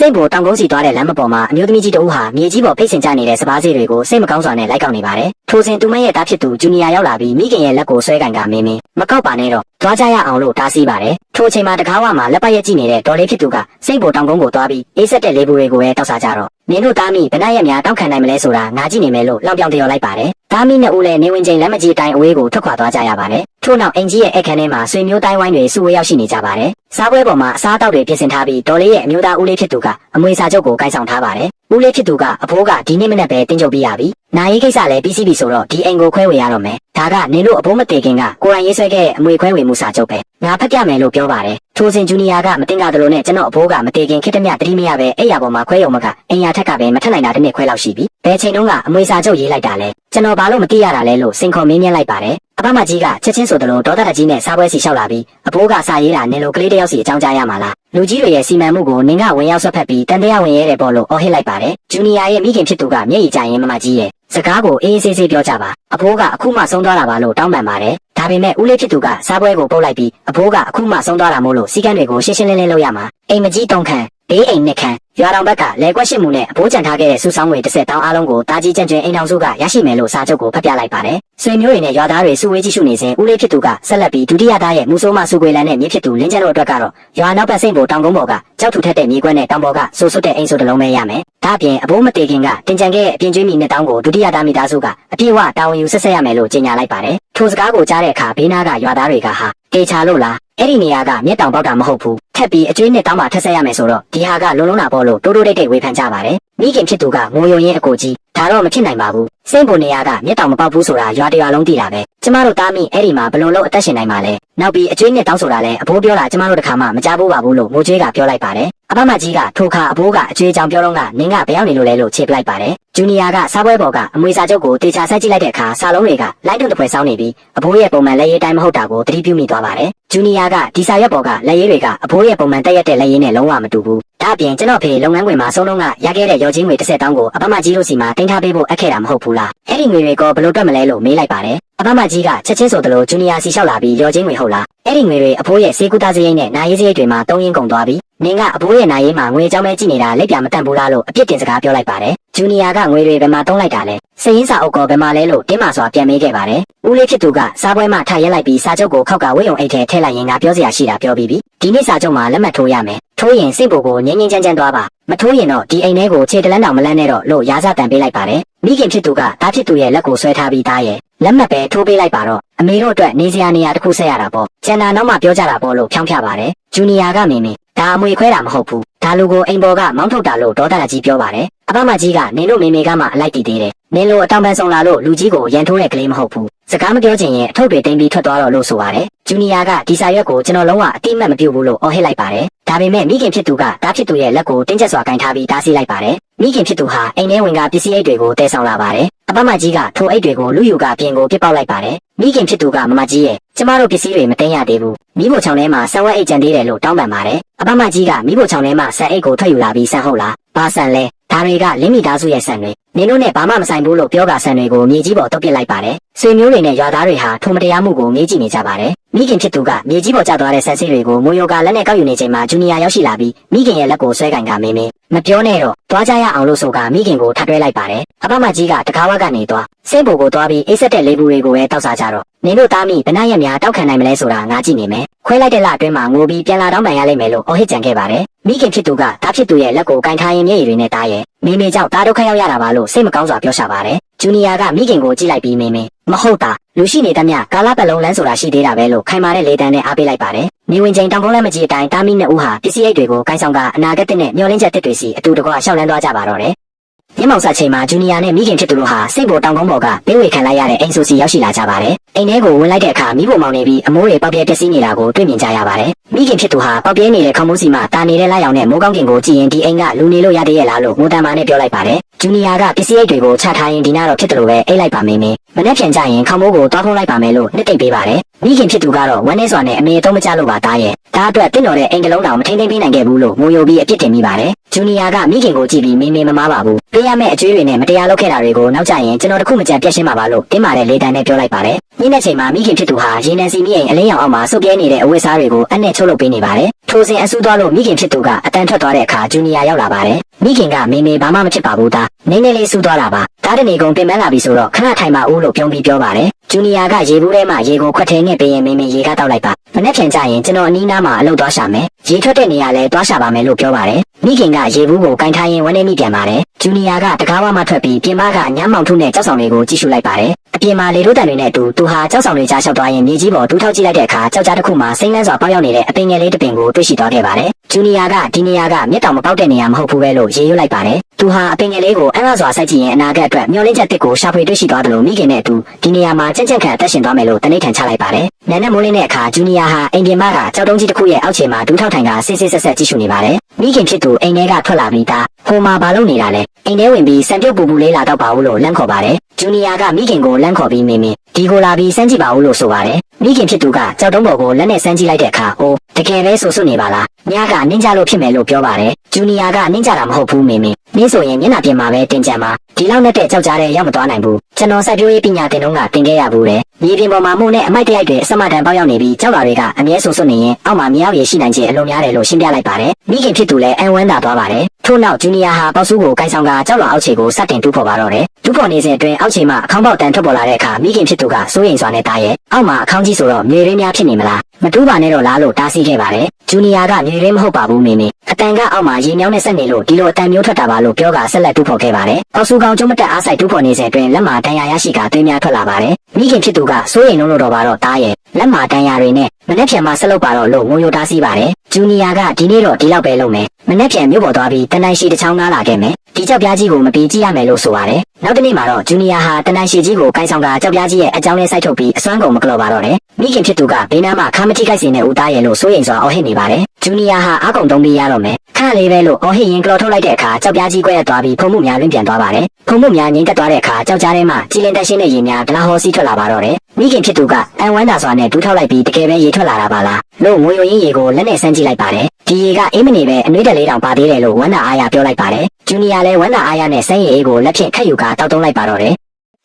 စိတ်ပေါ်တောင်ကုန်းစီသွားတဲ့လမ်းမပေါ်မှာအမျိုးသမီးကြီးတဦးဟာမြေကြီးပေါ်ဖိတ်ဆင်ကျနေတဲ့စပားစေးတွေကိုစိတ်မကောင်းစွာနဲ့လိုက်ကောက်နေပါတယ်။ထိုစဉ်သူမရဲ့တားဖြစ်သူဂျူနီယာရောက်လာပြီးမိခင်ရဲ့လက်ကိုဆွဲကင်ကမင်းမကောက်ပါနဲ့တော့သွားကြရအောင်လို့တားဆီးပါတယ်။ထိုအချိန်မှာတကားဝမှာလက်ပတ်ရက်ကြည့်နေတဲ့ဒေါ်လေးဖြစ်သူကစိတ်ပေါ်တောင်ကုန်းကိုသွားပြီးအေးဆက်တဲ့လေးဘူးတွေကိုပဲတောက်စားကြတော့နင်တို့သားမိဘနာရက်များတောက်ခံနိုင်မလဲဆိုတာငါကြည့်နေမယ်လို့လောင်ပြောင်တရော်လိုက်ပါတယ်။သားမိနှစ်ဦးလည်းနေဝင်ချိန်လက်မကြီးတိုင်းအဝေးကိုထွက်ခွာသွားကြရပါတယ်။ထို့နောက်အင်ကြီးရဲ့အခန်းထဲမှာဆွေမျိုးတိုင်းဝိုင်းတွေစုဝေးရောက်ရှိနေကြပါတယ်။စားပွဲပေါ်မှာအစားအသောက်တွေပြင်ဆင်ထားပြီးဒေါ်လေးရဲ့အမျိုးသားဦးလေးဖြစ်သူကအမွေစာချုပ်ကိုကိုင်ဆောင်ထားပါတယ်။ဦးလေးဖြစ်သူကအဖိုးကဒီနေ့မနက်ပဲတင်းကြုပ်ပြီးရပြီ။နာရေးကိစ္စလည်းပြီးစီးပြီဆိုတော့ဒီအိမ်ကိုခွဲဝေရတော့မယ်။ဒါကနင်တို့အဖိုးမတည်ခင်ကကိုယ်တိုင်ရေးဆွဲခဲ့တဲ့အမွေခွဲဝေမှုစာချုပ်ပဲ။ငါဖတ်ပြမယ်လို့ပြောပါတယ်။ထိုစဉ်ဂျူနီယာကမတင်ကြသလိုနဲ့ကျွန်တော်အဖိုးကမတည်ခင်ခစ်တမြတတိမရပဲအဲ့ရပေါ်မှာခွဲရုံမကအင်ယာထက်ကပဲမထက်နိုင်တာတစ်နှစ်ခွဲလောက်ရှိပြီ။ဘယ်ချိန်တုန်းကအမွေစာချုပ်ရေးလိုက်တာလဲ။ကျွန်တော်ဘာလို့မသိရတာလဲလို့စင်ခေါ်မင်းမြန်းလိုက်ပါတယ်။အဖမကြီးကချက်ချင်းဆိုသလိုဒေါသတကြီးနဲ့စားပွဲစီလျှောက်လာပြီးအဖိုးကစာရေးတာနင်လိုကလေးတယောက်စီအကြောင်းကြားရမှာလားလူကြီးတွေရဲ့စီမံမှုကိုနင်ကဝင်ရောက်ဆွတ်ဖက်ပြီးတန်တရားဝင်ရဲတယ်ပေါ့လို့အော်ဟစ်လိုက်ပါတယ်ဂျူနီယာရဲ့မိခင်ဖြစ်သူကမျက်ရည်ကျရင်မမကြီးရဲ့စကားကိုအေးအေးဆေးဆေးပြောကြပါအဖိုးကအခုမှဆုံးသွားတာပါလို့တောင်းပန်ပါတယ်ဒါပေမဲ့ဦးလေးဖြစ်သူကစားပွဲကိုပုတ်လိုက်ပြီးအဖိုးကအခုမှဆုံးသွားတာမို့လို့စီကန်းတွေကိုရှင်းရှင်းလင်းလင်းလုပ်ရမှာအိမ်မကြီးတုံးခန့်ဘေးအိမ်နှစ်ခန့်ရွာတော်ဘက်ကလဲကွက်ရှိမှုနဲ့အဖိုးကြံထားခဲ့တဲ့စုဆောင်းငွေ30တောင်းအားလုံးကိုတာကြီးကျန့်ကျွင်းအိမ်တော်စုကရရှိမယ်လို့စာချုပ်ကိုဖတ်ပြလိုက်ပါတယ်။ဆွေမျိုးတွေနဲ့ရွာသားတွေစုဝေးကြည့်ရှုနေစဉ်ဦးလေးဖြစ်သူကဆက်လက်ပြီးဒုတိယသားရဲ့မူဆိုးမစုကွေလန်နဲ့မြေဖြစ်သူလင်းကျန်းတို့အတွက်ကတော့ရွာနောက်ဘက်စိမ့်ပေါ်တောင်ကုန်းပေါ်ကကြောက်ထူထက်တဲ့မြေကွက်နဲ့တောင်ပေါ်ကဆူဆွတ်တဲ့အိမ်ဆိုတစ်လုံးပဲရမယ်။ဒါ့အပြင်အဖိုးမတေခင်ကတင်ကြံခဲ့တဲ့အပြင်ကျွေးမိနှစ်တောင်းကိုဒုတိယသားမိသားစုကအပြည့်အဝတာဝန်ယူဆက်ဆက်ရမယ်လို့ကြေညာလိုက်ပါတယ်။ထိုစကားကိုကြားတဲ့အခါဘေးနားကရွာသားတွေကဟာတေချာလို့လားအဲ့ဒီနေရာကမြက်တောင်ပေါက်တာမဟုတ်ဘူးထက်ပြီးအကျွေးနဲ့တောင်းမှထက်ဆက်ရမယ်ဆိုတော့ဒီဟာကလုံလုံးတာပေါ့လို့တိုးတိုးတိတ်တိတ်ဝေဖန်ကြပါတယ်မိခင်ဖြစ်သူကငိုယုံရင်အကိုကြီးဒါတော့မဖြစ်နိုင်ပါဘူးစိမ့်ပေါ်နေရာကမြက်တောင်မပေါက်ဘူးဆိုတာရွာတရွာလုံးသိတာပဲကျမတို့သားမိအဲ့ဒီမှာဘလုံလုံးအသက်ရှင်နိုင်ပါလဲနောက်ပြီးအကျွေးနဲ့တောင်းဆိုတာလဲအဖိုးပြောတာကျမတို့တခါမှမကြားဘူးပါဘူးလို့ငိုကြွေးကပြောလိုက်ပါတယ်အဖမကြီးကထိုခါအဖိုးကအကျွေးကြောင်ပြောတော့ကနင်းကဘယ်ရောက်နေလို့လဲလို့ခြေပလိုက်ပါတယ်ဂျူနီယာကစားပွဲပေါ်ကအမွေစာချုပ်ကိုတေချာဆက်ကြည့်လိုက်တဲ့အခါစာလုံးတွေကလိုက်တွန်းတစ်ဖွဲဆောင်းနေပြီးအဖိုးရဲ့ပုံမှန်လက်ရေးတိုင်းမဟုတ်တာကိုသတိပြုမိသွားပါတယ်ဂျူနီယာကဒီစာရွက်ပေါ်ကလက်ရေးတွေကအဖိုးရဲ့ပုံမှန်တက်ရက်တဲ့လက်ရေးနဲ့လုံးဝမတူဘူးဒါ့အပြင်ကျွန်တော်ဖေလုပ်ငန်းခွင်မှာဆုံးလုံးကရခဲ့တဲ့ရော်ချင်းငွေ30တောင်းကိုအဖမကြီးတို့စီမှာတင်ထားပေးဖို့အပ်ခဲ့တာမဟုတ်ဘူးလားအဲ့ဒီငွေတွေကဘယ်လိုတွက်မလဲလို့မေးလိုက်ပါတယ်အဖမကြီးကချက်ချင်းဆိုသလိုဂျူနီယာစီလျှောက်လာပြီးရော်ချင်းငွေဟုတ်လားအဲ့ဒီငွေတွေအဖိုးရဲ့စေကူတာစရိတ်နဲ့နာရေးစရိတ်တွေမှာတုံးရင်းကုန်သွားပြီနင်ကအဖိုးရဲ့နာရေးမှာငွေအကြောင်းပဲကြည့်နေတာလက်ပြမတန့်ဘူးလားလို့အပြစ်တင်စကားပြောလိုက်ပါတယ်ဂျူနီယာကငွေတွေဘယ်မှာတုံးလိုက်တာလဲစရင်းစာအုပ်ကောဘယ်မှာလဲလို့တင်းမာစွာပြန်မေးခဲ့ပါတယ်ဦးလေးဖြစ်သူကစားပွဲမှာထားရက်လိုက်ပြီးစာချုပ်ကိုခောက်ကဝေယုံအိတ်ထဲထည့်လိုက်ရင်ငါပြောစရာရှိတာပြောပြီးပြီဒီနေ့စာချုပ်မှာလက်မှတ်ထိုးရမယ်ထိုးရင်စိတ်ပေါ်ကိုငင်းငင်းချမ်းချမ်းသွားပါမထိုးရင်တော့ဒီအိမ်ထဲကိုခြေတလန်းတောင်မလန်းနဲ့တော့လို့ရာဇတန်ပေးလိုက်ပါတယ်မိခင်ဖြစ်သူကသားဖြစ်သူရဲ့လက်ကိုဆွဲထားပြီးသားရဲ့လက်မှတ်ပဲထိုးပေးလိုက်ပါတော့အမေတို့အတွက်နေစရာနေရာတစ်ခုဆက်ရတာပေါ့ကျန်တာတော့မှပြောကြတာပေါ့လို့ဖြောင်းပြပါတယ်ဂျူနီယာကမင်းဒါအမွေခွဲတာမဟုတ်ဘူးဒါလူကိုအိမ်ပေါ်ကမောင်းထုတ်တာလို့ဒေါသကြီးပြောပါတယ်အဖမကြီးကနင်တို့မေမေကမှအလိုက်တည်သေးတယ်နင်လိုအတောင်ပန်းဆောင်လာလို့လူကြီးကိုရန်ထိုးတဲ့ကလေးမဟုတ်ဘူးစကားမပြောချင်ရင်အထုပ်တွေတင်ပြီးထွက်သွားတော့လို့ဆိုပါတယ်ဂျူနီယာကဒီစာရွက်ကိုကျွန်တော်လုံးဝအတိမတ်မပြုတ်ဘူးလို့အော်ဟစ်လိုက်ပါတယ်ဒါပေမဲ့မိခင်ဖြစ်သူကတားဖြစ်သူရဲ့လက်ကိုတင်းကျပ်စွာကင်ထားပြီးတားဆီးလိုက်ပါတယ်မိခင်ဖြစ်သူဟာအိမ်ထဲဝင်ကပစ္စည်းအိတ်တွေကိုတည်ဆောင်လာပါတယ်အဖမကြီးကထိုအိတ်တွေကိုလူယူကပြင်ကိုပစ်ပေါက်လိုက်ပါတယ်မိခင်ဖြစ်သူကမမကြီးရဲ့ကျမတို့ပစ္စည်းတွေမသိမ်းရသေးဘူးမိဖို့ချောင်းထဲမှာဆန်ဝက်အိတ်ကျန်သေးတယ်လို့တောင်းပန်ပါတယ်အဖမကြီးကမိဖို့ချောင်းထဲမှာဆန်အိတ်ကိုထွက်ယူလာပြီးဆန်ဟုတ်လားဘာဆန်လဲဒါတွေကလင်းမီသားစုရဲ့ဆန်တွေနင်တို့နဲ့ဘာမှမဆိုင်ဘူးလို့ပြောကဆန်တွေကိုမြေကြီးပေါ်တုတ်ပစ်လိုက်ပါတယ်ဆွေမျိုးတွေနဲ့ရွာသားတွေဟာထုံမတရားမှုကိုငေးကြည့်နေကြပါတယ်မိခင်ဖြစ်သူကမြေကြီးပေါ်ကျသွားတဲ့ဆန်ဆေးတွေကိုမိုးယိုကလက်နဲ့ကောက်ယူနေချိန်မှာဂျူနီယာရောက်ရှိလာပြီးမိခင်ရဲ့လက်ကိုဆွဲကင်ကမင်းမပြောနဲ့တော့သွားကြရအောင်လို့ဆိုကမိခင်ကိုထပ်တွဲလိုက်ပါတယ်အဖမကြီးကတကားဝကနေသွားစိတ်ပေါ်ကိုသွားပြီးအိတ်ဆက်တဲ့လေးဘူးတွေကိုပဲတောက်စားကြတော့နင်တို့သားမိဘနာရက်များတောက်ခံနိုင်မလဲဆိုတာငါကြည့်နေမယ်ခွဲလိုက်တဲ့လအတွင်းမှာငိုပြီးပြန်လာတော့မှန်ရလိမ့်မယ်လို့အော်ဟစ်ကြံခဲ့ပါတယ်မိခင်ဖြစ်သူကတားဖြစ်သူရဲ့လက်ကိုကင်ထားရင်မျက်ရည်တွေနဲ့တားရဲ့မေမေကြောင့်တားဒုက္ခရောက်ရတာပါလို့စိတ်မကောင်းစွာပြောရှာပါတယ်ဂျူနီယာကမိခင်ကိုကြည့်လိုက်ပြီးမေမဟုတ်တာလူရှိနေတမျှကာလပတ်လုံးလမ်းဆိုတာရှိသေးတာပဲလို့ခိုင်မာတဲ့လေတန်းနဲ့အားပေးလိုက်ပါတယ်နေဝင်ချိန်တောင်ကုန်းလမ်းမကြီးအတိုင်းတားမိနှစ်ဦးဟာပစ္စည်းအိတ်တွေကိုကိုင်းဆောင်ကအနာဂတ်နဲ့မျောလင်းချက်တစ်တွေစီအတူတကွရှောက်လန်းသွားကြပါတော့တယ်ညမောင်ဆက်ချိန်မှာဂျူနီယာနဲ့မိခင်ဖြစ်သူတို့ဟာစိတ်ပေါ်တောင်ကုန်းပေါ်ကပေးဝေခံလိုက်ရတဲ့အိမ်ဆိုစီရောက်ရှိလာကြပါတယ်အိမ်ထဲကိုဝင်လိုက်တဲ့အခါမိဖို့မောင်နေပြီးအမိုးတွေပေါက်ပြဲပျက်စီးနေတာကိုတွေ့မြင်ကြရပါတယ်မိခင်ဖြစ်သူဟာပေါက်ပြဲနေတဲ့ခေါင်းမိုးစီမှာတာနေတဲ့လိုက်အောင်နဲ့မိုးကောင်းကင်ကိုကြည့်ရင်ဒီအိမ်ကလူနေလို့ရသေးရဲ့လားလို့ငိုတမ်းမာနဲ့ပြောလိုက်ပါတယ်ဂျူနီယာကပစ္စည်းအိတ်တွေကိုချထားရင်ဒီနားတော့ဖြစ်တယ်လို့ပဲအိတ်လိုက်ပါမင်းမနေ့ပြန်ကြရင်ခေါင်းမိုးကိုတောင်းဖုံးလိုက်ပါမယ်လို့နှစ်သိမ့်ပေးပါတယ်မိခင်ဖြစ်သူကတော့ဝမ်းနေစွာနဲ့အမေအသုံးမကျလို့ပါသားရဲ့ဒါအတွက်တင့်တော်တဲ့အိမ်ကလုံးတောင်မထိန်သိမ်းပေးနိုင်ခဲ့ဘူးလို့ငိုယိုပြီးအပြစ်တင်မိပါတယ် ဂျူနီယာကမိခင်ကိုကြည့်ပြီးမေမေမမားပါဘူးပေးရမယ့်အကျွေးတွေနဲ့မတရားလုပ်ခဲ့တာတွေကိုနောက်ကျရင်ကျွန်တော်တခုမကြံပြတ်ရှင်းပါပါလို့တင်းမာတဲ့လေတံနဲ့ပြောလိုက်ပါတယ်ညနေချိန်မှာမိခင်ဖြစ်သူဟာရေနံစီမိရင်အလင်းရောင်အောက်မှာစုပ်ပြဲနေတဲ့အဝတ်စားတွေကိုအနဲ့ချုပ်လုပ်ပေးနေပါတယ်ထိုစဉ်အဆူသွားလို့မိခင်ဖြစ်သူကအတန်ထွက်သွားတဲ့အခါဂျူနီယာရောက်လာပါတယ်မိခင်ကမေမေဘာမှမဖြစ်ပါဘူးသားနည်းနည်းလေးဆူသွားတာပါဒါတနေကုန်ပြင်ပန်းလာပြီဆိုတော့ခဏထိုင်ပါဦးလို့ပြုံးပြီးပြောပါတယ်ဂျူနီယာကရေဘူးထဲမှာရေကိုခွက်ထဲနဲ့ပေးရင်မေမေရေကတောက်လိုက်ပါမနေ့ပြန်ကြရင်ကျွန်တော်အနီးနားမှာအလုပ်သွားရှာမယ်ရေထွက်တဲ့နေရာလဲသွားရှာပါမယ်လို့ပြောပါတယ်မိခင်ကရေဘူးကိုကင်ထားရင်ဝန်းနေမိပြန်ပါတယ်ဂျူနီယာကတကားဝမှထွက်ပြီးပြင်ပကညမ်းမောင်ထုနဲ့ကြောက်ဆောင်တွေကိုကြည့်ရှုလိုက်ပါတယ်အပြင်မှာလေတို့တန်တွေနဲ့အတူသူဟာကြောက်ဆောင်တွေကြားလျှောက်သွားရင်မြေကြီးပေါ်တူးထောက်ကြည့်လိုက်တဲ့အခါကြောက်ကြားတစ်ခုမှာစိမ့်လန်းစွာပေါက်ရောက်နေတဲ့အပင်ငယ်လေးတစ်ပင်ကိုတွေ့ရှိသွားခဲ့ပါတယ်ဂျူနီယာကဒီနေရာကမျက်တောင်မပေါက်တဲ့နေရာမဟုတ်ဘူးပဲလို့ရေရွတ်လိုက်ပါတယ်သူဟာအပင်ငယ်လေးကိုအံ့အားစွာစိုက်ကြည့်ရင်အနာဂတ်အတွက်မျှော်လင့်ချက်တစ်ကိုရှာဖွေတွေ့ရှိသွားတယ်လို့မိခင်နဲ့အတူဒီနေရာမှာကြံ့ကြံ့ခံအသက်ရှင်သွားမယ်လို့တနေ့ထန်ချလိုက်ပါတယ်နန်းနဲ့မိုးလင်းတဲ့အခါဂျူနီယာဟာအိမ်ပြင်မကကြောက်တုံးကြီးတစ်ခုရဲ့အောက်ခြေမှာဒူးထောက်ထိုင်ကစစ်စစ်ဆက်ဆက်ကြည့်ရှုနေပါတယ်မိခင်ဖြစ်သူအိမ်ထဲကထွက်လာပြီးသားဟိုမှာဘာလုပ်နေတာလဲအိမ်ထဲဝင်ပြီးစံပြုတ်ပူပူလေးလာတော့ပါဦးလို့လန့်ခေါ်ပါတယ်ဂျူနီယာကမိခင်ကိုလန့်ခေါ်ပြီးမေမေဒီကိုလာပြီးစမ်းကြည့်ပါဦးလို့ဆိုပါတယ်မိခင်ဖြစ်သူကကြောက်တုံးပေါ်ကိုလက်နဲ့စမ်းကြည့်လိုက်တဲ့အခါအိုးတကယ်ပဲဆိုစွနေပါလားညကနင်းကြလို့ဖြစ်မယ်လို့ပြောပါတယ်ဂျူနီယာကနင်းကြတာမဟုတ်ဘူးမေမေနင်းဆိုရင်မျက်နှာပြင်မှာပဲတင်ကြံပါဒီလောက်နဲ့တဲ့ကြောက်ကြတဲ့ရောက်မသွားနိုင်ဘူးကျွန်တော်စိုက်ပျိုးရေးပညာသင်တုန်းကသင်ခဲ့ရဘူးတဲ့မြေပြင်ပေါ်မှာမှုနဲ့အမိုက်တရိုက်တွေအစမတန်ပေါက်ရောက်နေပြီးကြောက်လာတွေကအမြဲဆိုစွနေရင်အောက်မှာမြောက်ရရှိနိုင်ခြင်းအလုံးများတယ်လို့ရှင်းပြလိုက်ပါတယ်မိခင်ဖြစ်သူလည်းအံဝမ်းသာသွားပါတယ်ထို့နောက်ဂျူနီယာဟာပေါက်ဆူးကိုကိုင်ဆောင်ကကြောက်လာအောက်ခြေကိုစတင်တူးဖော်ပါတော့တယ်တူးဖော်နေစဉ်အတွင်းအောက်ခြေမှာအခေါင်းပေါက်တန်ထွက်ပေါ်လာတဲ့အခါမိခင်ဖြစ်သူကစိုးရိမ်စွာနဲ့တားရဲ့အောက်မှာအခေါင်းကြီးဆိုတော့မြေရင်းများဖြစ်နေမလားမတူးပါနဲ့တော့လားလို့တားဆီးခဲ့ပါတယ်ဂျူနီယာကမြေရင်းမဟုတ်ပါဘူးမေမေအတန်ကအောက်မှာရေမြောင်းနဲ့ဆက်နေလို့ဒီလိုအတန်မျိုးထွက်တာပါလို့ပြောကဆက်လက်တူးဖော်ခဲ့ပါတယ်ပေါက်ဆူကောင်ကျုံးမတက်အားဆိုင်တူးဖော်နေစဉ်အတွင်းလက်မှာတန်ရာရရှိကသွေးများထွက်လာပါတယ်မိခင်ဖြစ်သူကစိုးရိမ်လုံးလို့တော့ပါတော့တားရဲ့လက်မှာတန်ရာတွေနဲ့မနေ့ပြန်မှာဆက်လုပ်ပါတော့လို့ငိုယိုတားဆီးပါတယ်ဂျူနီယာကဒီနေ့တော့ဒီလောက်ပဲလုပ်မယ်မနေ့ပြန်မြို့ပေါ်သွားပြီးတန်တန်ရှိတစ်ချောင်းနားလာခဲ့မယ်ဒီကြောက်ပြားကြီးကိုမပြီးကြည့်ရမယ်လို့ဆိုပါတယ်နောက်တစ်နေ့မှာတော့ဂျူနီယာဟာတန်တန်ရှိကြီးကိုကိုင်ဆောင်ကကြောက်ပြားကြီးရဲ့အကြောင်းလေးစိုက်ထုတ်ပြီးအစွမ်းကုန်မကလော်ပါတော့တယ်မိခင်ဖြစ်သူကဘေးနားမှာခါမတိခိုက်စင်တဲ့ဦးသားရဲ့လို့စိုးရိမ်စွာအော်ဟစ်နေပါတယ်ဂျူနီယာဟာအားကုန်တုံးပြီးရတော့မယ်ခဏလေးပဲလို့အော်ဟစ်ရင်ကလော်ထုတ်လိုက်တဲ့အခါကြောက်ပြားကြီးကွဲရသွားပြီးဖုံမှုများလွင့်ပြန်သွားပါတယ်ဖုံမှုများငိမ့်သက်သွားတဲ့အခါကြောက်ကြားထဲမှာကြည်လင်တက်ရှင်းတဲ့ရေများဒလာဟောစီးထွက်လာပါတော့တယ်မိခင်ဖြစ်သူကအံဝမ်းသာစွာနဲ့ဒူးထောက်လိုက်ပြီးတကယ်ပဲရေထွက်လာတာပါလားလို့ငွေယိုရင်းရေကိုလက်နဲ့ဆန်းကြည့်လိုက်ပါတယ်ဒီရေကအေးမနေပဲအနှွေးတက်လေးတောင်ပါသေးတယ်လို့ဝမ်းသာအားရပြောလိုက်ပါတယ်ဂျူနီယာလည်းဝမ်းသာအားရနဲ့ဆန်းရည်အေးကိုလက်ဖြင့်ခက်ယူကတောက်တုံးလိုက်ပါတော့တယ်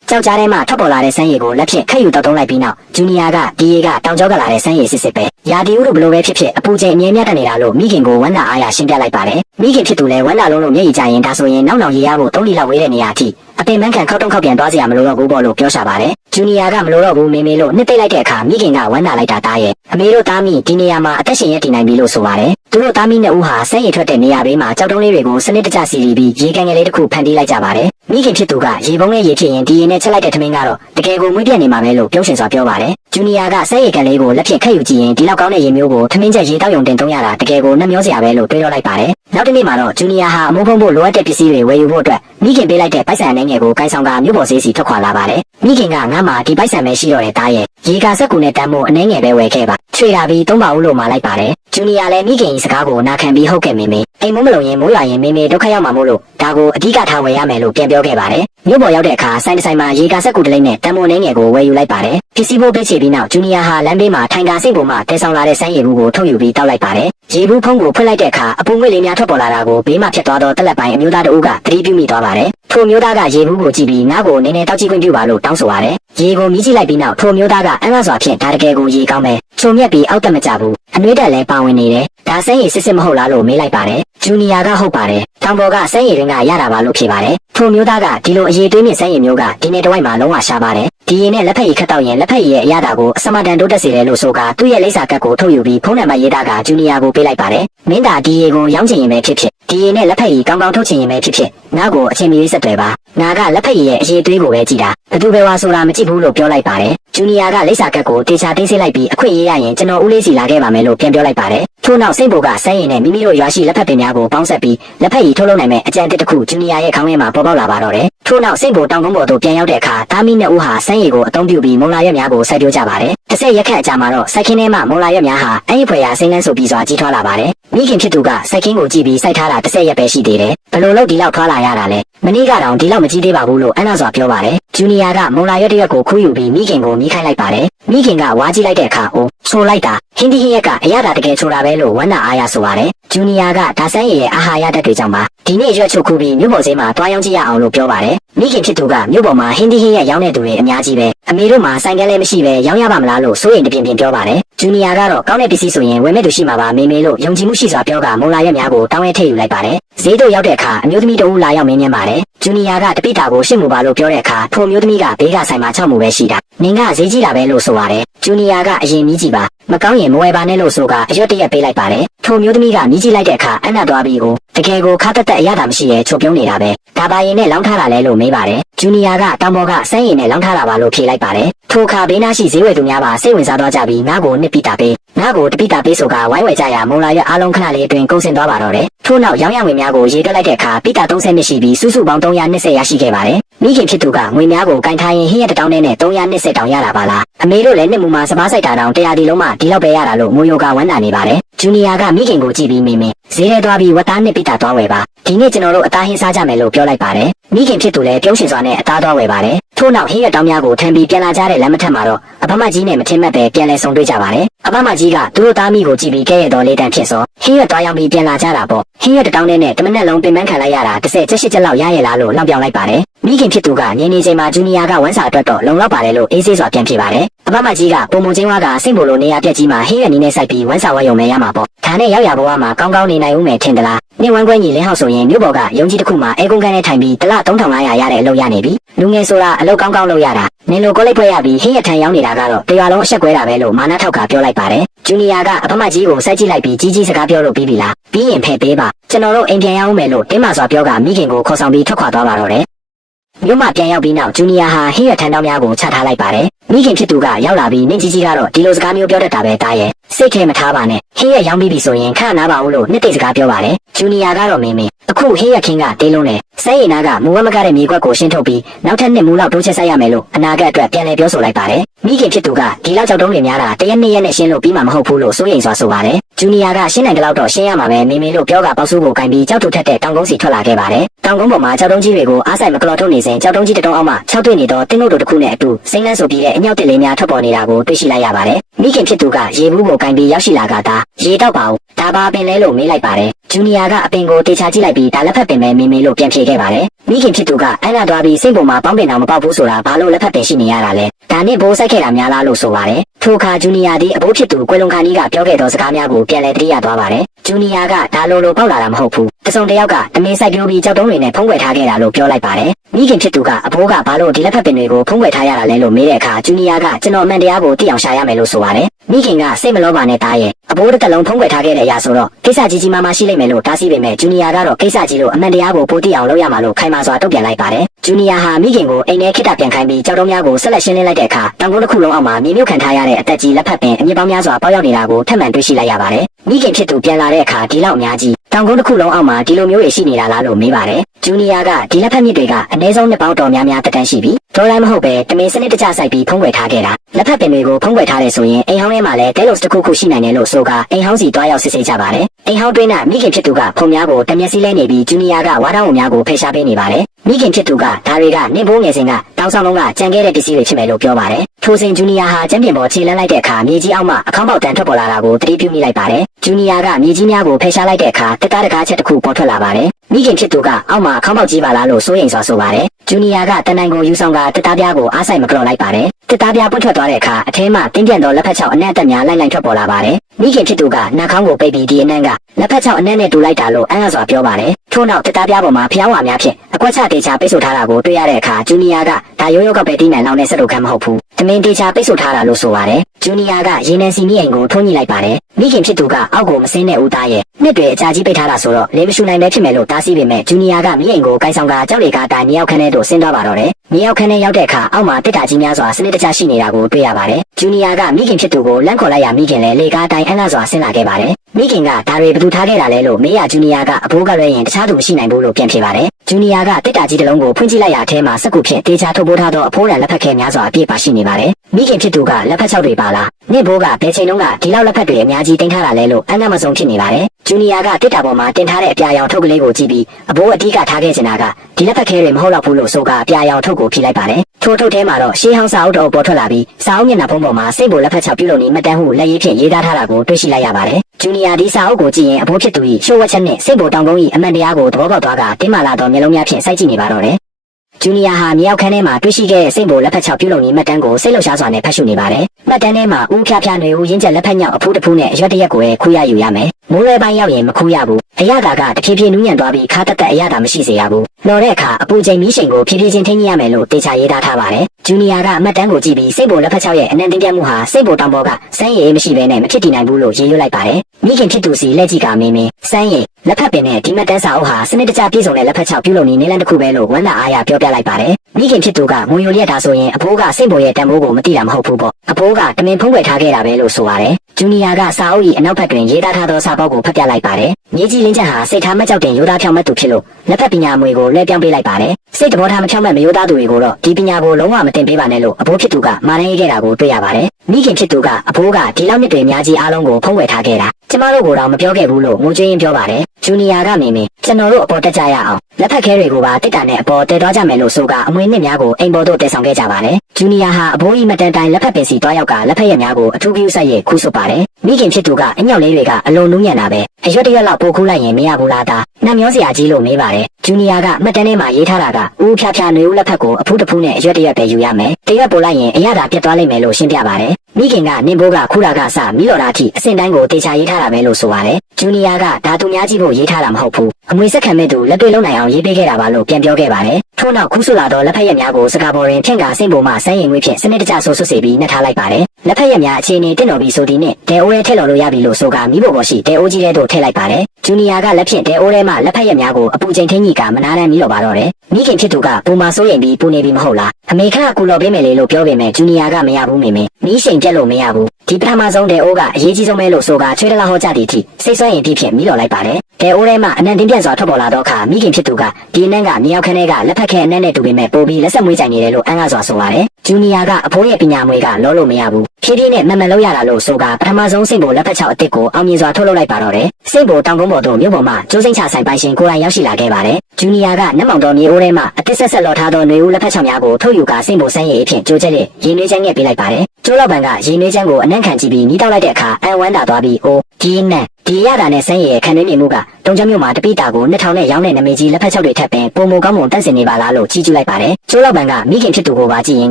ကြောက်ကြားထဲမှာထွက်ပေါ်လာတဲ့ဆန်းရည်ကိုလက်ဖြင့်ခက်ယူတောက်တုံးလိုက်ပြီးနောက်ဂျူနီယာကဒီရေကတောင်ကျောက်ကလာတဲ့ဆန်းရည်စစ်စစ်ပဲရာဒီဦးတို့ဘလို့ပဲဖြစ်ဖြစ်အပူချိန်အမြဲမြတ်တက်နေတာလို့မိခင်ကိုဝမ်းသာအားရရှင်းပြလိုက်ပါတယ်မိခင်ဖြစ်သူလည်းဝမ်းသာလုံးလို့မျက်ရည်ကျရင်ဒါဆိုရင်နောက်ရေရဖို့3လီလောက်ဝေးတဲ့နေရာအထိအပင်ပန်းခံခောက်တုံးခောက်ပြန်သွားစရာမလိုတော့ဘူးပေါ့လို့ပြောရှာပါတယ်ဂျူနီယာကမလိုတော့ဘူးမေမေလို့နှစ်သိမ့်လိုက်တဲ့အခါမိခင်ကဝမ်းသာလိုက်တာတားရဲ့အမေတို့သားမိဒီနေရာမှာအသက်ရှင်ရတည်နိုင်ပြီလို့ဆိုပါတယ်သူတို့သားမိနှစ်ဦးဟာဆန်းရည်ထွက်တဲ့နေရာဘေးမှာကြောက်တုံးလေးတွေကိုစနစ်တကျစီရီပြီးရေကန်ငယ်လေးတစ်ခုဖန်တီးလိုက်ကြပါတယ်မိခင်ဖြစ်သူကရေပုံးနဲ့ရေဖြစ်ရင်ဒီရေနဲ့ချက်လိုက်တဲ့ထမင်းကတော့တကယ်ကိုမွေးပြတ်နေမှာပဲလို့ပြောရှင်စွာပြောပါတယ်ဂျူနီယာကဆန်းရည်ကန်လေးကိုလက်ဖြင့်ခက်ယူကြည့်ရင်ဒီလောက်ကောင်းတဲ့ရေမျိုးကိုထမင်းချက်ရေတောက်ယုံတင်သုံးရတာတကယ်ကိုနှမျောစရာပဲလို့တွေးတော့လိုက်ပါတယ်နောက်တစ်နေ့မှာတော့ဂျူနီယာဟာအမိုးဖုံးဖို့လိုအပ်တဲ့ပစ္စည်းတွေဝယ်ယူဖို့အတွက်မိခင်ပေးလိုက်တဲ့ပိုက်ဆံအနေငယ်ကိုကိုင်ဆောင်ကမြို့ပေါ်ဈေးစီထွက်ခွာလာပါတယ်မိခင်ကငါ့မှာဒီပိုက်ဆံပဲရှိတော့တဲ့သားရဲ့ရေကာဆက်ကူနဲ့တမ်းမို့အနေငယ်ပဲဝယ်ခဲ့ပါချွေလာပြီးသုံးပါဦးလို့မှာလိုက်ပါတယ်ဂျူနီယာလည်းမိခင်စကားကိုနာခံပြီးဟုတ်ကဲ့မေမေအိမ်မိုးမလုံရင်မိုးရွာရင်မေမေဒုက္ခရောက်မှာမို့လို့ဒါကိုအဓိကထားဝယ်ရမယ်လို့ပြန်ပြောခဲ့ပါတယ်မြို့ပေါ်ရောက်တဲ့အခါဆိုင်တစ်ဆိုင်မှာရေကာဆက်ကူတစ်လိမ့်နဲ့တမ်းမို့အနေငယ်ကိုဝယ်ယူလိုက်ပါတယ်ပစ္စည်းဖို့ပေးချေပြီးနောက်ဂျူနီယာဟာလမ်းဘေးမှာထိုင်ကာစိတ်ပေါ်မှာတဲဆောင်လာတဲ့ဆန်းရည်ဘူးကိုထုတ်ယူပြီးတောက်လိုက်ပါတယ်ရေဘူးဖုံးကိုဖွင့်လိုက်တဲ့အခါအပူငွေ့လေးများထွက်ပေါ်လာတာကိုဘေးမှာဖြတ်သွားသောတက်လက်ပိုင်းအမျိုးသားတဦးကသတိပြုမိသွားပါတယ်ထိုမျိုးသားကရေဘူးကိုကြည့်ပြီးငါ့ကိုနည်းနည်းတောက်ကြည့်ခွင့်ပြုပါလို့တောင်းဆိုပါတယ်ရေကိုမြည်ကြည့်လိုက်ပြီးနောက်ထိုမျိုးသားကအံ့အားစွာဖြင့်ဒါတကယ်ကိုရေကောင်းပဲချုံမြက်ပြီးအောက်တက်မကြဘူးအနှွေးတက်လည်းပါဝင်နေတယ်ဒါဆန်းရည်စစ်စစ်မဟုတ်လားလို့မေးလိုက်ပါတယ်ဂျူနီယာကဟုတ်ပါတယ်တောင်ပေါ်ကဆန်းရည်ရင်းကရတာပါလို့ဖြေပါတယ်ထိုမျိုးသားကဒီလိုအရေးသွေးမြင့်ဆန်းရည်မျိုးကဒီနေ့တစ်ဝိုက်မှာလုံးဝရှားပါတယ်ဒီရင်နဲ့လက်ဖက်ရည်ခတ်တော့ရင်လက်ဖက်ရည်ရဲ့အရသာကိုအစမတန်တိုးတက်စေတယ်လို့ဆိုကသူ့ရဲ့လိပ်စာကတ်ကိုထုတ်ယူပြီးဖုန်းနံပါတ်ရေးတာကဂျူနီယာကိုပေးလိုက်ပါတယ်မင်းသာဒီရေကိုရောင်းချင်ရင်ပဲဖြစ်ဖြစ်ဒီရင်နဲ့လက်ဖက်ရည်ကောင်းကောင်းထုတ်ချင်ရင်ပဲဖြစ်ဖြစ်ငါ့ကိုအချိန်မီဆက်သွယ်ပါငါကလက်ဖက်ရည်ရဲ့အရေးသွေးကိုပဲကြည့်တာဘသူပဲဝါဆိုတာမကြည့်ဘူးလို့ပြောလိုက်ပါတယ်ဂျူနီယာကလိပ်စာကတ်ကိုတေချာသိမ်းဆည်းလိုက်ပြီးအခွင့်ရေးရရင်ကျွန်တော်ဦးလေးစီလာခဲ့ပါမယ်လို့ပြန်ပြောလိုက်ပါတယ်ထို့နောက်စိတ်ဘိုကဆန်းရည်နဲ့မိမိတို့ရွာရှိလက်ဖက်ပင်များကိုပေါင်းဆက်ပြီးလက်ဖက်ရည်ထုတ်လုပ်နိုင်မဲ့အကြံတစ်ခုဂျူနီယာရဲ့ခေါင်းထဲမှာပေါ်ပေါက်လာပါတော့တယ်ထို့နောက်စိတ်ဘိုတောင်ကုန်းပေါ်သို့ပြန်ရောက်တဲ့အခါသားမိနှစ်ဦးဟာဆန်း န်းရည်ကိုအသုံးပြုပြီးမုံလာရွက်များကိုစိုက်ပျိုးကြပါတယ်။တစ်ဆက်ရက်ခန့်အကြာမှာတော့စိုက်ခင်းထဲမှာမုံလာရွက်များဟာအံ့ရဖွယ်ရာစိမ့်လန်းဆိုပြီးစွာကြီးထွားလာပါတယ်။မိခင်ဖြစ်သူကစိုက်ခင်းကိုကြည့်ပြီးစိုက်ထားတာတစ်ဆက်ရက်ပဲရှိသေးတယ်။ဘယ်လိုလုပ်ဒီလောက်ထွားလာရတာလဲ။မနေ့ကတော့ဒီလောက်မကြီးသေးပါဘူးလို့အန်နာစွာပြောပါတယ်။ဂျူနီယာကမုံလာရွက်တစ်ရွက်ကိုခူးယူပြီးမိခင်ကိုမိခိုင်းလိုက်ပါတယ်။မိခင်ကဝါကြည့်လိုက်တဲ့အခါအိုးဆိုလိုက်တာဟင်းဒီဟင်းရက်ကအရသာတကယ်ဆိုတာပဲလို့ဝမ်းသာအားရဆိုပါတယ်။ဂျူနီယာကဒါဆန်းရည်ရဲ့အာဟာရဓာတ်တွေကြောင့်ပါဒီနေ့ရွက်ချုပ်ခူးပြီးမြို့ပေါ်စင်းမှာတွားရောင်းကြည့်ရအောင်လို့ပြောပါတယ်။မိခင်ဖြစ်သူကမြို့ပေါ်မှာဟင်းဒီဟင်းရက်ရောင်းတဲ့သူတွေအများကြီးပဲအမေတို့မှာဆိုင်ကန်းလည်းမရှိပဲရောင်းရပါမလားလို့စိုးရိမ်တပြင်းပြင်းပြောပါတယ်။ဂျူနီယာကတော့ကောင်းတဲ့ပစ္စည်းဆိုရင်ဝယ်မဲ့သူရှိမှာပါမေမေလို့ယုံကြည်မှုရှိစွာပြောကမုံလာရွက်များကိုတောင်းရဲထည့်ယူလိုက်ပါတယ်။ဈေးတို့ရောက်တဲ့အခါအမျိုးသမီးတို့လာရောက်မင်းမြန်းပါတယ်။ဂျူနီယာကတပိတာကိုရှစ်မှုပါလို့ပြောတဲ့အခါထိုမျိုးသမီးကဘေးကဆိုင်မှာ6မှုပဲရှိတာ။နင်ကဈေးကြီးတာပဲလို့ဆိုပါတယ်။ဂျူနီယာကအရင်မြည်ကြည့်ပါမကောင်းရင်မဝယ်ပါနဲ့လို့ဆိုကအရွက်တရက်ပေးလိုက်ပါတယ်။ထိုမျိုးသမီးကမြည်ကြည့်လိုက်တဲ့အခါအနက်သွားပြီးကိုတကယ်ကိုခါတက်တက်အရသာမရှိရဲ့ချုပ်ပြုံးနေတာပဲ။ဒါပါရင်နဲ့လောင်းထားတာလဲလို့မေးပါတယ်။ဂျူနီယာကတောင်ပေါ်ကစမ်းရည်နဲ့လောင်းထားတာပါလို့ဖြေလိုက်ပါတယ်။ထိုအခါဘေးနားရှိဈေးဝယ်သူများပါစိတ်ဝင်စားသွားကြပြီးငါ့ကိုနှစ်ပိတာပေးငါ့ကိုတပိတာပေးဆိုကဝိုင်းဝယ်ကြရမုံလာရွက်အားလုံးခဏလေးအတွင်းကုန်စင်သွားပါတော့တယ်။ထို့နောက်ရောင်းရငွေများကိုရေတွက်လိုက်တဲ့အခါပိတာ30နှစ်ရှိပြီးစုစုပေါင်း320ရရှိခဲ့ပါတယ်။မိခင်ဖြစ်သူကငွေများကိုကင်ထားရင်ဟင်းရက်တောင်းနဲ့320တောင်ရတာပါလား။အမေတို့လည်းနှစ်မူမှာစပားဆိုင်တာတောင်100ဒီလုံးမှဒီလောက်ပဲရတာလို့မိုးယိုကဝမ်းသာနေပါတယ်။ဂျူနီယာကမိခင်ကိုကြည့်ပြီးမေမေဈေးထဲသွားပြီးဝတ်သားနှစ်ပိတာသွားဝယ်ပါဒီနေ့ကျွန်တော်တို့အသားဟင်းစားကြမယ်လို့ပြောလိုက်ပါတယ်။မိခင်ဖြစ်သူလည်းပြုံးရှင်စွာနဲ့အသားသွားဝယ်ပါတယ်။ထို့နောက်ဟင်းရက်တောင်းများကိုထမ်းပြီးပြန်လာကြတဲ့လမ်းမထက်မှာတော့အဖမကြီးနဲ့မထင်မှတ်ပဲပြန်လဲဆုံတွေ့ကြပါတယ်။အဖမကြီးကသူတို့သားမိကိုကြည့်ပြီးကဲရတော်လေးတန်းဖြစ်စောဟင်းရက်သွားရောက်ပြီးပြန်လာကြတာပေါ့ဟင်းရက်တောင်းနဲ့တမနက်လုံးပင်ပန်းခံလိုက်ရတာ18ချက်လောက်ရရလားလို့လောက်ပြောင်းလိုက်ပါတယ်။မိခင်ဖြစ်သူကငင်းနေချိန်မှာဂျူနီယာကဝမ်းစာအတွက်တော့လုံလောက်ပါတယ်လို့အေးဆေးစွာပြန်ဖြစ်ပါတယ်။အဖမကြီးကပုံမုံချင်းဝါကစိတ်ဘလိုနေရာပြက်ကြီးမှာဟင်းရက်နီးနဲ့စိုက်ပြီးဝမ်းစာဝဲရုံပဲရမှာပေါ့။ဒါနဲ့ရောက်ရဘဝမှာကောင်းကောင်းနေနိုင်ဦးမယ်ထင်သလား။နေဝမ်းခွဲညီလင်းဟောက်ဆိုရင်မြို့ပေါ်ကရုံကြီးတစ်ခုမှာအဲကုန်းကန်းနဲ့ထိုင်ပြီးတလ3500ရတဲ့အလုပ်ရနေပြီ။လူငယ်ဆိုတာအလုပ်ကောင်းကောင်းလုပ်ရတာနင်လိုကိုလိုက်ဖွဲရပြီးဟင်းရထန်ရောက်နေတာကတော့တရွာလုံးအဆက်ကွဲတာပဲလို့မာနထောက်ကပြောလိုက်ပါတယ်။ဂျူနီယာကအဖမကြီးကိုစိုက်ကြည့်လိုက်ပြီးကြီးစကားပြောလို့ပြီးပြီလား။ပြီးရင်ဖယ်ပေးပါကျွန်တော်တို့အိမ်ပြန်ရအောင်မယ်လို့တင်းမာစွာပြောကမိခင်ကိုခေါ်ဆောင်ပြီးထွက်ခွာသွားပါတော့တယ်။မြို့မှာပြန်ရောက်ပြီးနောက်ဂျူနီယာဟာဟင်းရထန်တောင်းများကိုချထားလိုက်ပါတယ်။မိခင်ဖြစ်သူကရောက်လာပြီးနင့်ကြီးကတော့ဒီလိုစကားမျိုးပြောတတ်တာပဲတားရဲ့စိတ်ထဲမထားပါနဲ့ဟင်းရရောင်းပြီးပြီဆိုရင်ခဏနားပါဦးလို့နှစ်သိစကားပြောပါတယ်။ဂျူနီယာကတော့မေမေအခုဟင်းရခင်းကတေးလုံးနဲ့စဲရင်နာကမူဝဲမကားတဲ့မြေကွက်ကိုရှင်းထုတ်ပြီးနောက်ထပ်နှစ်မူလောက်တိုးချက်ဆက်ရမယ်လို့အနာဂတ်အတွက်ပြန်လည်ပြောဆိုလိုက်ပါတယ်။မိခင်ဖြစ်သူကဒီလောက်ကြောက်တုံးတွေများတာတရက်နှစ်ရက်နဲ့ရှင်းလို့ပြီးမှမဟုတ်ဘူးလို့စိုးရိမ်စွာဆိုပါတယ်။ဂျူနီယာကရှင်းနိုင်တဲ့လောက်တော့ရှင်းရမှာပဲမေမေလို့ပြောကပေါက်ဆူးကိုကင်ပြီးကြောက်တူထက်တဲ့တောင်ကုန်းစီထွက်လာခဲ့ပါတယ်။တောင်ကုန်းပေါ်မှာကြောက်တုံးကြီးတွေကိုအားဆိုင်မကလော်ထုတ်နေစဉ်ကြောက်တုံးကြီးတုံးအောက်မှာ6တွေ့နေတော့တင်းတို့တို့တစ်ခုနဲ့အတူစိမ့်လန်းဆိုပြီးတဲ့အညောက်တစ်လေးများထွက်ပေါ်နေတာကိုတွေ့ရှိလိုက်ရပါတယ်။မိခင်ဖြစ်သူကရေဘူးကိုကင်ပြီးရောက်ရှိလာကသာရေတော့ပါဦးဒါပါပင်လဲလို့မေးလိုက်ပါတယ်။ဂျူနီယာကအပင်ကိုတေချာကြည့်လိုက်ပြီးဒါလက်ဖက်ပင်ပဲမေမေလို့ပြန်ဖြေခဲ့ပါတယ်။မိခင်ဖြစ်သူကအန်နာသွားပြီးစိတ်ပေါ်မှာပေါင်းပင်တော်မပေါက်ဘူးဆိုတာဘာလို့လက်ဖက်ပင်ရှိနေရတာလဲ။ဒါနဲ့ဘိုးဆိုင်ခဲ့တာများလားလို့ဆိုပါတယ်။ထိုအခါဂျူနီယာဒီအဘိုးဖြစ်သူကွယ်လွန်ခါနီးကပြောခဲ့သောစကားများကိုပြန်လည်သတိရသွားပါတယ်။ဂျူနီယာကဒါလိုပေါက်လာတာမဟုတ်ဘူး။တစုံတစ်ယောက်ကတမင်ဆိုင်ပြိုးပြီးကြောက်တုံးတွေနဲ့ဖုံးကွယ်ထားခဲ့တာလို့ပြောလိုက်ပါတယ်။မိခင်ဖြစ်သူကအဘိုးကဘာလို့ဒီလက်ဖက်ပင်တွေကိုဖုံးကွယ်ထားရတာလဲလို့မေးတဲ့အခါဂျူနီယာကကျွန်တော်အမှန်တရားကိုသိအောင်ရှာရမယ်လို့ဆိုပါတယ်။မိခင်ကစိတ်မလောပါနဲ့တားရဲ့အဘိုးတစ်လုံးဖုံးကွယ်ထားခဲ့တဲ့အရာဆိုတော့ကိစ္စကြီးမားမားရှိလိမ့်မယ်လို့တားဆီးပေမဲ့ဂျူနီယာကတော့ကိစ္စကြီးလို့အမှန်တရားကိုပိုသိအောင်လုပ်ရမှာလို့ခိုင်မာစွာတုံ့ပြန်လိုက်ပါတယ်။ဂျူနီယာဟာမိခင်ကိုအိမ်ထဲခိတ္တပြန်ခိုင်းပြီးကြောက်တုံးများကိုဆက်လက်ရှင်းလင်းလိုက်တဲ့အခါတောင်ကုန်းတစ်ခုလုံးအောက်မှာမြေမြုပ်ခံထားရတဲ့အသက်ကြီးလက်ဖက်ပင်အမြင့်ပေါင်းများစွာပေါက်ရောက်နေတာကိုထပ်မံတွေ့ရှိလိုက်ရပါတယ်။မိခင်ဖြစ်သူပြန်လာတဲ့အခါဒီလောက်အများကြီးတောင်ကုန်းတစ်ခုလုံးအောက်မှာဒီလိုမျိုးတွေရှိနေတာလားလို့မေးပါတယ်။ဂျူနီယာကဒီလက်ဖက်မြစ်တွေကအနည်းဆုံးနှစ်ပေါင်းတော်များတက်တန်းရှိပြီးဒေါ်လာမဟုတ်ပဲတမင်စနစ်တကျစိုက်ပြီးဖုံးကွယ်ထားခဲ့တာလက်ဖက်ပင်တွေကိုဖုံးကွယ်ထားတယ်ဆိုရင်အိမ်ဟောင်းထဲမှာလည်းတဲလို့တစ်ခုရှိနိုင်တယ်လို့ဆိုကအိမ်ဟောင်းစီတွားရောက်စစ်ဆေးကြပါတယ်။အိမ်ဟောင်းတွင်းကမိခင်ဖြစ်သူကဖုံများကိုတမျက်စိလဲနေပြီးဂျူနီယာကဝါးတောင်းများကိုဖယ်ရှားပေးနေပါတယ်။မိခင်ဖြစ်သူကဒါတွေကနင့်ဘိုးငယ်စဉ်ကတောင်ဆောင်လုံးကကြံခဲ့တဲ့ပစ္စည်းတွေဖြစ်မယ်လို့ပြောပါတယ်။ထိုစဉ်ဂျူနီယာဟာကျမ်းပြင်ပေါ်ခြေလန်းလိုက်တဲ့အခါမြေကြီးအောက်မှာအခေါင်းပေါက်တန်ထွက်ပေါ်လာတာကိုသတိပြုမိလိုက်ပါတယ်။ဂျူနီယာကမြေကြီးများကိုဖယ်ရှားလိုက်တဲ့အခါတက်တာတကားချက်တစ်ခုပေါ်ထွက်လာပါတယ်။မိခင်ဖြစ်သူကအောက်မှာအခေါင်းပေါက်ကြီးပါလားလို့စိုးရိမ်စွာဆိုပါတယ်။ဂျူနီယာကတန်တိုင်ကိုယူဆောင်ကတက်သားပြားကိုအားဆိုင်မကလော်လိုက်ပါတယ်။တက်သားပြားပွင့်ထွက်သွားတဲ့အခါအထဲမှာတင်းပြန့်သောလက်ဖက်ချောက်အနက်အသက်များလိုက်ထွက်ပေါ်လာပါတယ်။မိခင်ဖြစ်သူကနှာခေါင်းကိုပိတ်ပြီးဒီအနက်ကလက်ဖက်ချောက်အနက်နဲ့တူလိုက်တာလို့အံ့အားစွာပြောပါတယ်။ထို့နောက်တက်သားပြားပေါ်မှာဖျောင်းဝါများဖြင့်အကွက်ချတေချာပိတ်ဆို့ထားတာကိုတွေ့ရတဲ့အခါဂျူနီယာကဒါရိုးရိုးကပဲတီးနိုင်လောက်နဲ့ဆက်လို့ခံမဟုတ်ဘူး။တမင်တေချာပိတ်ဆို့ထားတာလို့ဆိုပါတယ်။ဂျူနီယာကရေနံစီမိအိမ်ကိုထုံးညှိလိုက်ပါတယ်။မိခင်ဖြစ်သူကအောက်ကိုမစင်းတဲ့ဦးသားရဲ့နှစ်တွေအကြာကြီးပိတ်ထားတာဆိုတော့လေမရှူနိုင်ပဲဖြစ်မယ်လို့တားဆီးပေမဲ့ဂျူနီယာကမိအိမ်ကိုကိုင်းဆောင်ကကြောက်လေကားတိုင်းမြေရောက်ခန်းထဲသို့ဆင်းသွားပါတော့တယ်။မြေရောက်ခန်းထဲရောက်တဲ့အခါအောက်မှာတစ်တာကြီးများစွာစနစ်တကျရှိနေတာကိုတွေ့ရပါတယ်။ဂျူနီယာကမိခင်ဖြစ်သူကိုလမ်းခေါ်လိုက်ရမိခင်လည်းလေကားတိုင်းအံ့အားစွာဆင်းလာခဲ့ပါတယ်။ မိခင်ကဒါတွေဘယ်သူထားခဲ့တာလဲလို့မေးရဂျူနီယာကအဘိုးကလည်းရင်တခြားသူမရှိနိုင်ဘူးလို့ပြန်ဖြေပါတယ်ဂျူနီယာကတစ်တာကြီးတစ်လုံးကိုဖွင့်ကြည့်လိုက်ရအထဲမှာစက်ကူဖြင့်တေချာထုတ်ပိုးထားသောအဖိုးရန်လက်ဖက်ခဲများစွာအပြည့်ပါရှိနေပါတယ်မိခင်ဖြစ်သူကလက်ဖက်ချောက်တွေပါလားနင့်ဘိုးကဘယ်ချိန်လုံးကဒီလောက်လက်ဖက်တွေအများကြီးတင်ထားတာလဲလို့အမ်းမဆုံးဖြစ်နေပါတယ်ဂျူနီယာကတစ်တာပေါ်မှာတင်ထားတဲ့အပြာရောင်ထုတ်ကလေးကိုကြည့်ပြီးအဘိုးအဓိကထားခဲ့ချင်တာကဒီလက်ဖက်ခဲတွေမဟုတ်တော့ဘူးလို့ဆိုကအပြာရောင်ထုတ်ကိုဖြေလိုက်ပါတယ်ထိုထုတ်ထဲမှာတော့ရှေးဟောင်းစာအုပ်တော်ပေါ်ထွက်လာပြီးစာအုပ်မျက်နှာဖုံးပေါ်မှာစိတ်ပေါ်လက်ဖက်ချောက်ပြုလုပ်နေမှတ်တမ်းဟုလက်ရေးဖြင့်ရေးသားထားတာကိုတွေ့ရှိလိုက်ရပါတယ်ဂျူနီယာဒီစာအုပ်ကိုကြည့်ရင်အဘိုးဖြစ်သူ၏ရှိုးဝက်ချက်နဲ့စိတ်ပေါ်တောင်ကုန်း၏အမှန်တရားကိုသဘောပေါက်သွားကတင်းမာလာသောမျက်လုံးများဖြင့်စိုက်ကြည့်နေပါတော့တယ်ဂျူနီယာဟာမြောက်ခန်းထဲမှာတွေ့ရှိခဲ့တဲ့စိတ်ပေါ်လက်ဖက်ချောက်ပြုလုပ်နေမှတ်တမ်းကိုစိတ်လှုပ်ရှားစွာနဲ့ဖတ်ရှုနေပါတယ်မှတ်တမ်းထဲမှာဦးဖျားဖျားတွေဦးရင်းချက်လက်ဖက်ညောက်အဖူးတစ်ဖူးနဲ့အရွက်တစ်ရက်ကိုခူးရယူရမယ်မိုးရွယ်ပိုင်းရောက်ရင်မခူးရဘူးအရသာကတဖြည်းဖြည်းနူးညံ့သွားပြီးခါတက်တက်အရသာမရှိစေရဘူးလော်တဲ့အခါအပူချိန်မီးရှိန်ကိုဖြည်းဖြည်းချင်းထိန်းရမယ်လို့တေချာရေးသားထားပါတယ်ဂျူနီယာကအမှတ်တမ်းကိုကြည့်ပြီးစိတ်ပေါ်လက်ဖက်ချောက်ရဲ့အနံ့တင်းပြတ်မှုဟာစိတ်ပေါ်တောင်ပေါ်ကစမ်းရည်မရှိဘဲနဲ့မဖြစ်တည်နိုင်ဘူးလို့ရေးရွက်လိုက်ပါတယ်မိခင်ဖြစ်သူစီလက်ကြည့်ကမင်းမင်းစမ်းရည်လက်ဖက်ပင်နဲ့ဒီမှတ်တမ်းစာအုပ်ဟာစနစ်တကျပြည့်စုံတဲ့လက်ဖက်ချောက်ပြုလုပ်နေနေလန်းတစ်ခုပဲလို့ဝမ်းသာအားရပြောပြလိုက်ပါတယ်မိခင်ဖြစ်သူကငွေယိုလျက်တာဆိုရင်အဖိုးကစိတ်ပေါ်ရဲ့တန်ဖိုးကိုမသိတာမဟုတ်ဘူးပေါ့အဖိုးကတမင်ဖုံးကွယ်ထားခဲ့တာပဲလို့ဆိုပါတယ်ဂျူနီယာကစာအုပ်၏အနောက်ဘက်တွင်ရေးသားထားသောစာပေါက်ကိုဖတ်ပြလိုက်ပါတယ်မြေကြီးလင်းချက်ဟာစိတ်ထားမကြောက်တဲ့ရိုးသားဖြောင့်မတ်သူဖြစ်လို့လက်ဖက်ပညာမွေကိုလဲပြောင်းပေးလိုက်ပါတယ်စိတ်တဘောထားမဖြောင့်မတ်မရိုးသားသူတွေကိုတော့ဒီပညာကိုလုံးဝမတင်ပေးပါနဲ့လို့အဖိုးဖြစ်သူကမာရန်ရေးခဲ့တာကိုတွေ့ရပါတယ်မိခင်ဖြစ်သူကအဖိုးကဒီလောက်နှစ်တွေအများကြီးအားလုံးကိုဖုံးကွယ်ထားခဲ့တာကျမတို့ကတော့မပြောခဲ့ဘူးလို့ငိုကြွေးရင်းပြောပါတယ်ဂျူနီယာကမင်းမင်းကျွန်တော်တို့အပေါ်တက်ကြရအောင်လက်ဖက်ခဲတွေကိုပါတစ်တာနဲ့အပေါ်တည်သွားကြမယ်လို့ဆိုကအမွေနှစ်များကိုအိမ်ပေါ်သို့တည်ဆောင်ခဲ့ကြပါတယ်ဂျူနီယာဟာအဖိုးကြီးမတန်တိုင်လက်ဖက်ပင်စီတွားရောက်ကလက်ဖက်ရများကိုအထူးပြုစိုက်ရခူးဆွပါတယ်မိခင်ဖြစ်သူကအညောက်လေးတွေကအလုံးနူးညံ့တာပဲအရွက်တရွက်လောက်ပိုခူးလိုက်ရင်မရဘူးလားသားနှမျောစရာကြီးလို့မေးပါတယ်ဂျူနီယာကမှတ်တမ်းထဲမှာရေးထားတာကဦးဖျားဖျားနေဦးလက်ဖက်ကိုအဖူးတဖူးနဲ့အရွက်တရွက်ပဲယူရမယ်တရွက်ပို့လိုက်ရင်အရသာပြတ်သွားလိမ့်မယ်လို့ရှင်းပြပါတယ်မိခင်ကနင်ဘိုးကခူးတာကစမိလော်တာထိအစင်တိုင်းကိုတေချာရေးထားတာပဲလို့ဆိုပါတယ်ဂျူနီယာကဒါသူများကြီးဖို့ရေးထားတာမဟုတ်ဘူးအမွေဆက်ခံမဲ့သူလက်တွေ့လုံးနိုင်အောင်ရေးပေးခဲ့တာပါလို့ပြန်ပြောခဲ့ပါတယ်ထို့နောက်ခူးဆွလာသောလက်ဖက်ရက်များကိုစကားပေါ်တွင်ဖြင့်ကစိတ်ပေါ်မှစမ်းရင်ငွေဖြင့်စနစ်တကျဆိုးဆွစေပြီးနှက်ထားလိုက်ပါတယ်လက်ဖက်ရက်များအခြေအနေတင့်တော်ပြီးဆိုသည်နှင့်ဒဲအိုးရဲထည့်လော်လို့ရပြီလို့ဆိုကမိဖို့ပေါ်ရှိဒဲအိုးကြီးထဲသို့ထည့်လိုက်ပါတယ်ဂျူနီယာကလက်ဖြင့်ဒဲအိုးထဲမှလက်ဖက်ရက်များကိုအပူချိန်ထိန်းကြီးကမနာတမ်းမိလော်ပါတော့တယ်မိခင်ဖြစ်သူကပူမာစိုးရင်ပြီးပူနေပြီမဟုတ်လားအမေခကကူလော်ပေးမယ်လေလို့ပြောပေမဲ့ဂျူနီယာကမရဘူးမေမင်းမီးရှိန်ပြက်လို့မရဘူးဒီပထမဆုံးဒဲအိုးကအရေးကြီးဆုံးပဲလို့ဆိုကချွေးတလားဟောကြသည့်အထိစိတ်ဆွဲရင်ပြီးဖြင့်မိလော်လိုက်ပါတယ်ဒဲအိုးထဲမှအနံ့တင်းပြတ်စွာထွက်ပေါ်လာသောအခါမိခင်ဖြစ်သူကဒီအနံ့ကမြောက်ခန်းထဲကလက်ဖက်ခဲအနံ့နဲ့တူပေမဲ့ပိုပြီးလက်ဆက်မွေးကြိုင်နေတယ်လို့အံ့အားစွာဆိုပါတယ်ဂျူနီယာကအဖိုးရဲ့ပညာမွေကလောလို့မရဘူးဖြည်းဖြည်းနဲ့မန်လောက်ရတာလို့ဆိုကပထမဆုံးစိတ်ပေါ်လက်ဖက်ချောက်အစ်စ်ကိုအောင်မြင်စွာထုတ်လုပ်လိုက်ပါတော့တယ်စိတ်ပေါ်တောင်ကုန်းပေါ်သို့မြို့ပေါ်မှာကျိုးစိမ့်ချဆိုင်ပိုင်ရှင်ကိုယ်တိုင်ရောက်ရှိလာခဲ့ပါတယ်ဂျူနီယာကနတ်မောင်တော်မြေအိုးထဲမှာအတစ်ဆက်ဆက်လော်ထားသောຫນွေဦးလက်ဖက်ချောက်များကိုထုတ်ယူကစိတ်ပေါ်ဆန်းရည်အဖြစ်ကြိုးချက်နဲ့ရေနွေးချမ်းငှက်ပေးလိုက်ပါတယ်ကျိုးလောက်ပံကရေနွေးချမ်းကိုအနံ့ခံကြည့်ပြီးနီးတောက်လိုက်တဲ့အခါအံဝမ်းသာသွားပြီးအိုးဒီနဲ့ဒီရတာနဲ့ဆန်းရည်ခံနေနေမှုကတုံချောင်းမြို့မှာတပိတာကို2000နဲ့ရောင်းတဲ့နမေကြီးလက်ဖက်ချောက်တွေထပ်ပင်ပုံမကောင်းမွန်တန့်စင်နေပါလားလို့ကြီးကျူးလိုက်ပါတယ်ကျိုးလောက်ပံကမိခင်ဖြစ်သူကိုပါကြည့်ရင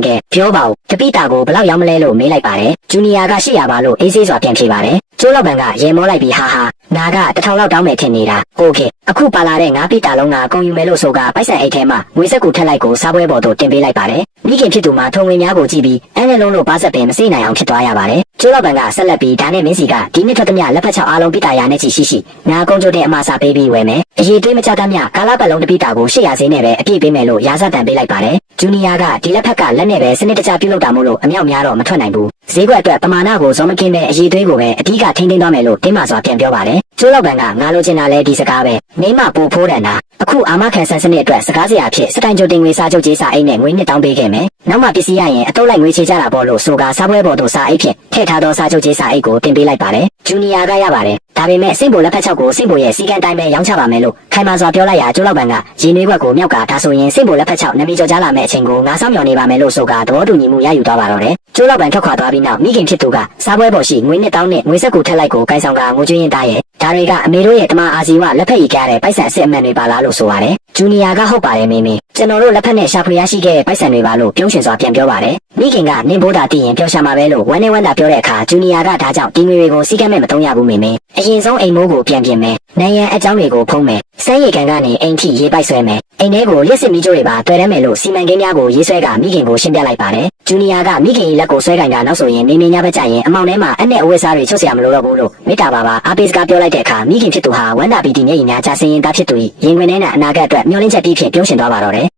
်ကဲပြောပါဦးတပိတာကိုဘလောက်ရောင်းမလဲလို့မေးလိုက်ပါတယ်ဂျူနီယာက800ပါလို့အေးဆေးစွာပြန်ဖြေပါတယ်ကျိုးလောက်ပံကရေမောလိုက်ပြီးဟာနာက1000လောက်တောင်းမယ်ထင်နေတာโอเคအခုပါလာတဲ့9ပိတာလုံးကကုန်ယူမယ်လို့ဆိုကပိုက်ဆံအိတ်ထဲမှာငွေစက်ကိုထက်လိုက်ကိုစားပွဲပေါ်သို့တင်ပေးလိုက်ပါတယ်မိခင်ဖြစ်သူမှာထုံငွေများကိုကြည့်ပြီးအန်းနဲ့လုံးလို့ပါဆက်ပင်မစိနိုင်အောင်ဖြစ်သွားရပါတယ်ကျိုးလောက်ပံကဆက်လက်ပြီးဒါနဲ့မင်းစီကဒီနှစ်ထွက်သမျှလက်ဖက်ချောက်အားလုံးပိတာရာနဲ့ချီရှိနာကုန်းကျိုးတဲ့အမှားစာပေးပြီးဝယ်မယ်အရေးသွေးမကြတမ်းမြကာလပတ်လုံးတပိတာကို800ဈေးနဲ့ပဲအပြည့်ပေးမယ်လို့ရာဇတန်ပေးလိုက်ပါတယ်ဂျူနီယာကဒီလက်ဖက်ကလက်နဲ့ပဲစနစ်တကျပြုလုပ်တာမို့လို့အမြောက်များတော့မထွက်နိုင်ဘူးဈေးကွက်အတွက်ပမာဏကိုဇောမကင်းပဲအရေးသွေးကိုပဲအဓိကထိန်းသိမ်းသွားမယ်လို့တင်းမာစွာပြန်ပြောပါတယ်ကျိုးလောက်ပံကငါလိုချင်တာလဲဒီစကားပဲမိမပူဖိုးတယ်နာအခုအာမခံဆန်စနစ်အတွက်စကားစရာဖြစ်စတိုင်ကြိုတင်ငွေစာချုပ်ကြီးစာအိတ်နဲ့ငွေနှစ်တောင်းပေးခဲ့မယ်နောက်မှပစ္စည်းရရင်အတုပ်လိုက်ငွေချေကြတာပေါ့လို့ဆိုကစားပွဲပေါ်သို့စာအိတ်ဖြင့်ထည့်ထားသောစာချုပ်ကြီးစာအိတ်ကိုတင်ပေးလိုက်ပါတယ်ဂျူနီယာကရပါတယ်ဒါပေမဲ့စိတ်ပေါ်လက်ဖက်ချောက်ကိုစိတ်ပေါ်ရဲ့စီကံတိုင်းပဲရောင်းချပါမယ်လို့ခိုင်မာစွာပြောလိုက်ရာကျိုးလောက်ပံကရေနွေးခွက်ကိုမြောက်ကဒါဆိုရင်စိတ်ပေါ်လက်ဖက်ချောက်နမီကျော်ကြားလာမယ့်အချိန်ကိုငါစောင့်မျှော်နေပါမယ်လို့ဆိုကသဘောတူညီမှုရယူသွားပါတော့တယ်ကျိုးလောက်ပံထွက်ခွာသွားပြီးနောက်မိခင်ဖြစ်သူကစားပွဲပေါ်ရှိငွေနှစ်တောင်းနဲ့ငွေဆက်ကိုထက်လိုက်ကိုကိုင်ဆောင်ကငိုကြွေးရင်သားရဲ့ဒါတွေကအမေတို့ရဲ့တမအာစီဝလက်ဖက်ရည်ကြတဲ့ပိုက်ဆံအစ်အမှန်တွေပါလားလို့ဆိုပါတယ်ဂျူနီယာကဟုတ်ပါတယ်မေမေကျွန်တော်တို့လက်ဖက်နဲ့ရှာဖွေရရှိခဲ့တဲ့ပိုက်ဆံတွေပါလို့ပြုံးရှင်စွာပြန်ပြောပါတယ်မိခင်ကနင်ဘိုးတာတည်ရင်ပြောရှာမှာပဲလို့ဝမ်းနေဝမ်းသာပြောတဲ့အခါဂျူနီယာကဒါကြောင့်ဒီငွေတွေကိုစီးကမ်းမဲ့မသုံးရဘူးမေမေအရင်ဆုံးအိမ်မိုးကိုပြန်ပြင်မယ်နိုင်ရန်အကြောင်းတွေကိုဖုံးမယ်စမ်းရည်ကန်ကနေအိမ်ထိရေးပိုက်ဆွဲမယ်အိမ်ထဲကိုလစ်စစ်မီးကြိုးတွေပါတွေ့ရမယ်လို့စီမံကိန်းများကိုရေးဆွဲကမိခင်ကိုရှင်းပြလိုက်ပါတယ်ဂျူနီယာကမိခင်ရဲ့လက်ကိုဆွဲကန်ကနောက်ဆိုရင်မေမေညဘက်ကျရင်အမောင်ထဲမှာအနဲ့အဝတ်စားတွေချုပ်เสียမလို့တော့ဘူးလို့မေတ္တာပါအားပေးစကားပြောလိုက်တဲ့အခါမိခင်ဖြစ်သူဟာဝမ်းသာပီတိမျက်ရည်များကျဆင်းရင်သားဖြစ်သူ၏ရင်ခွင်ထဲကအနာဂတ်အတွက်မျှော်လင့်ချက်ပြီးဖြင့်ပြုံးရှင်သွားပါတော့တယ်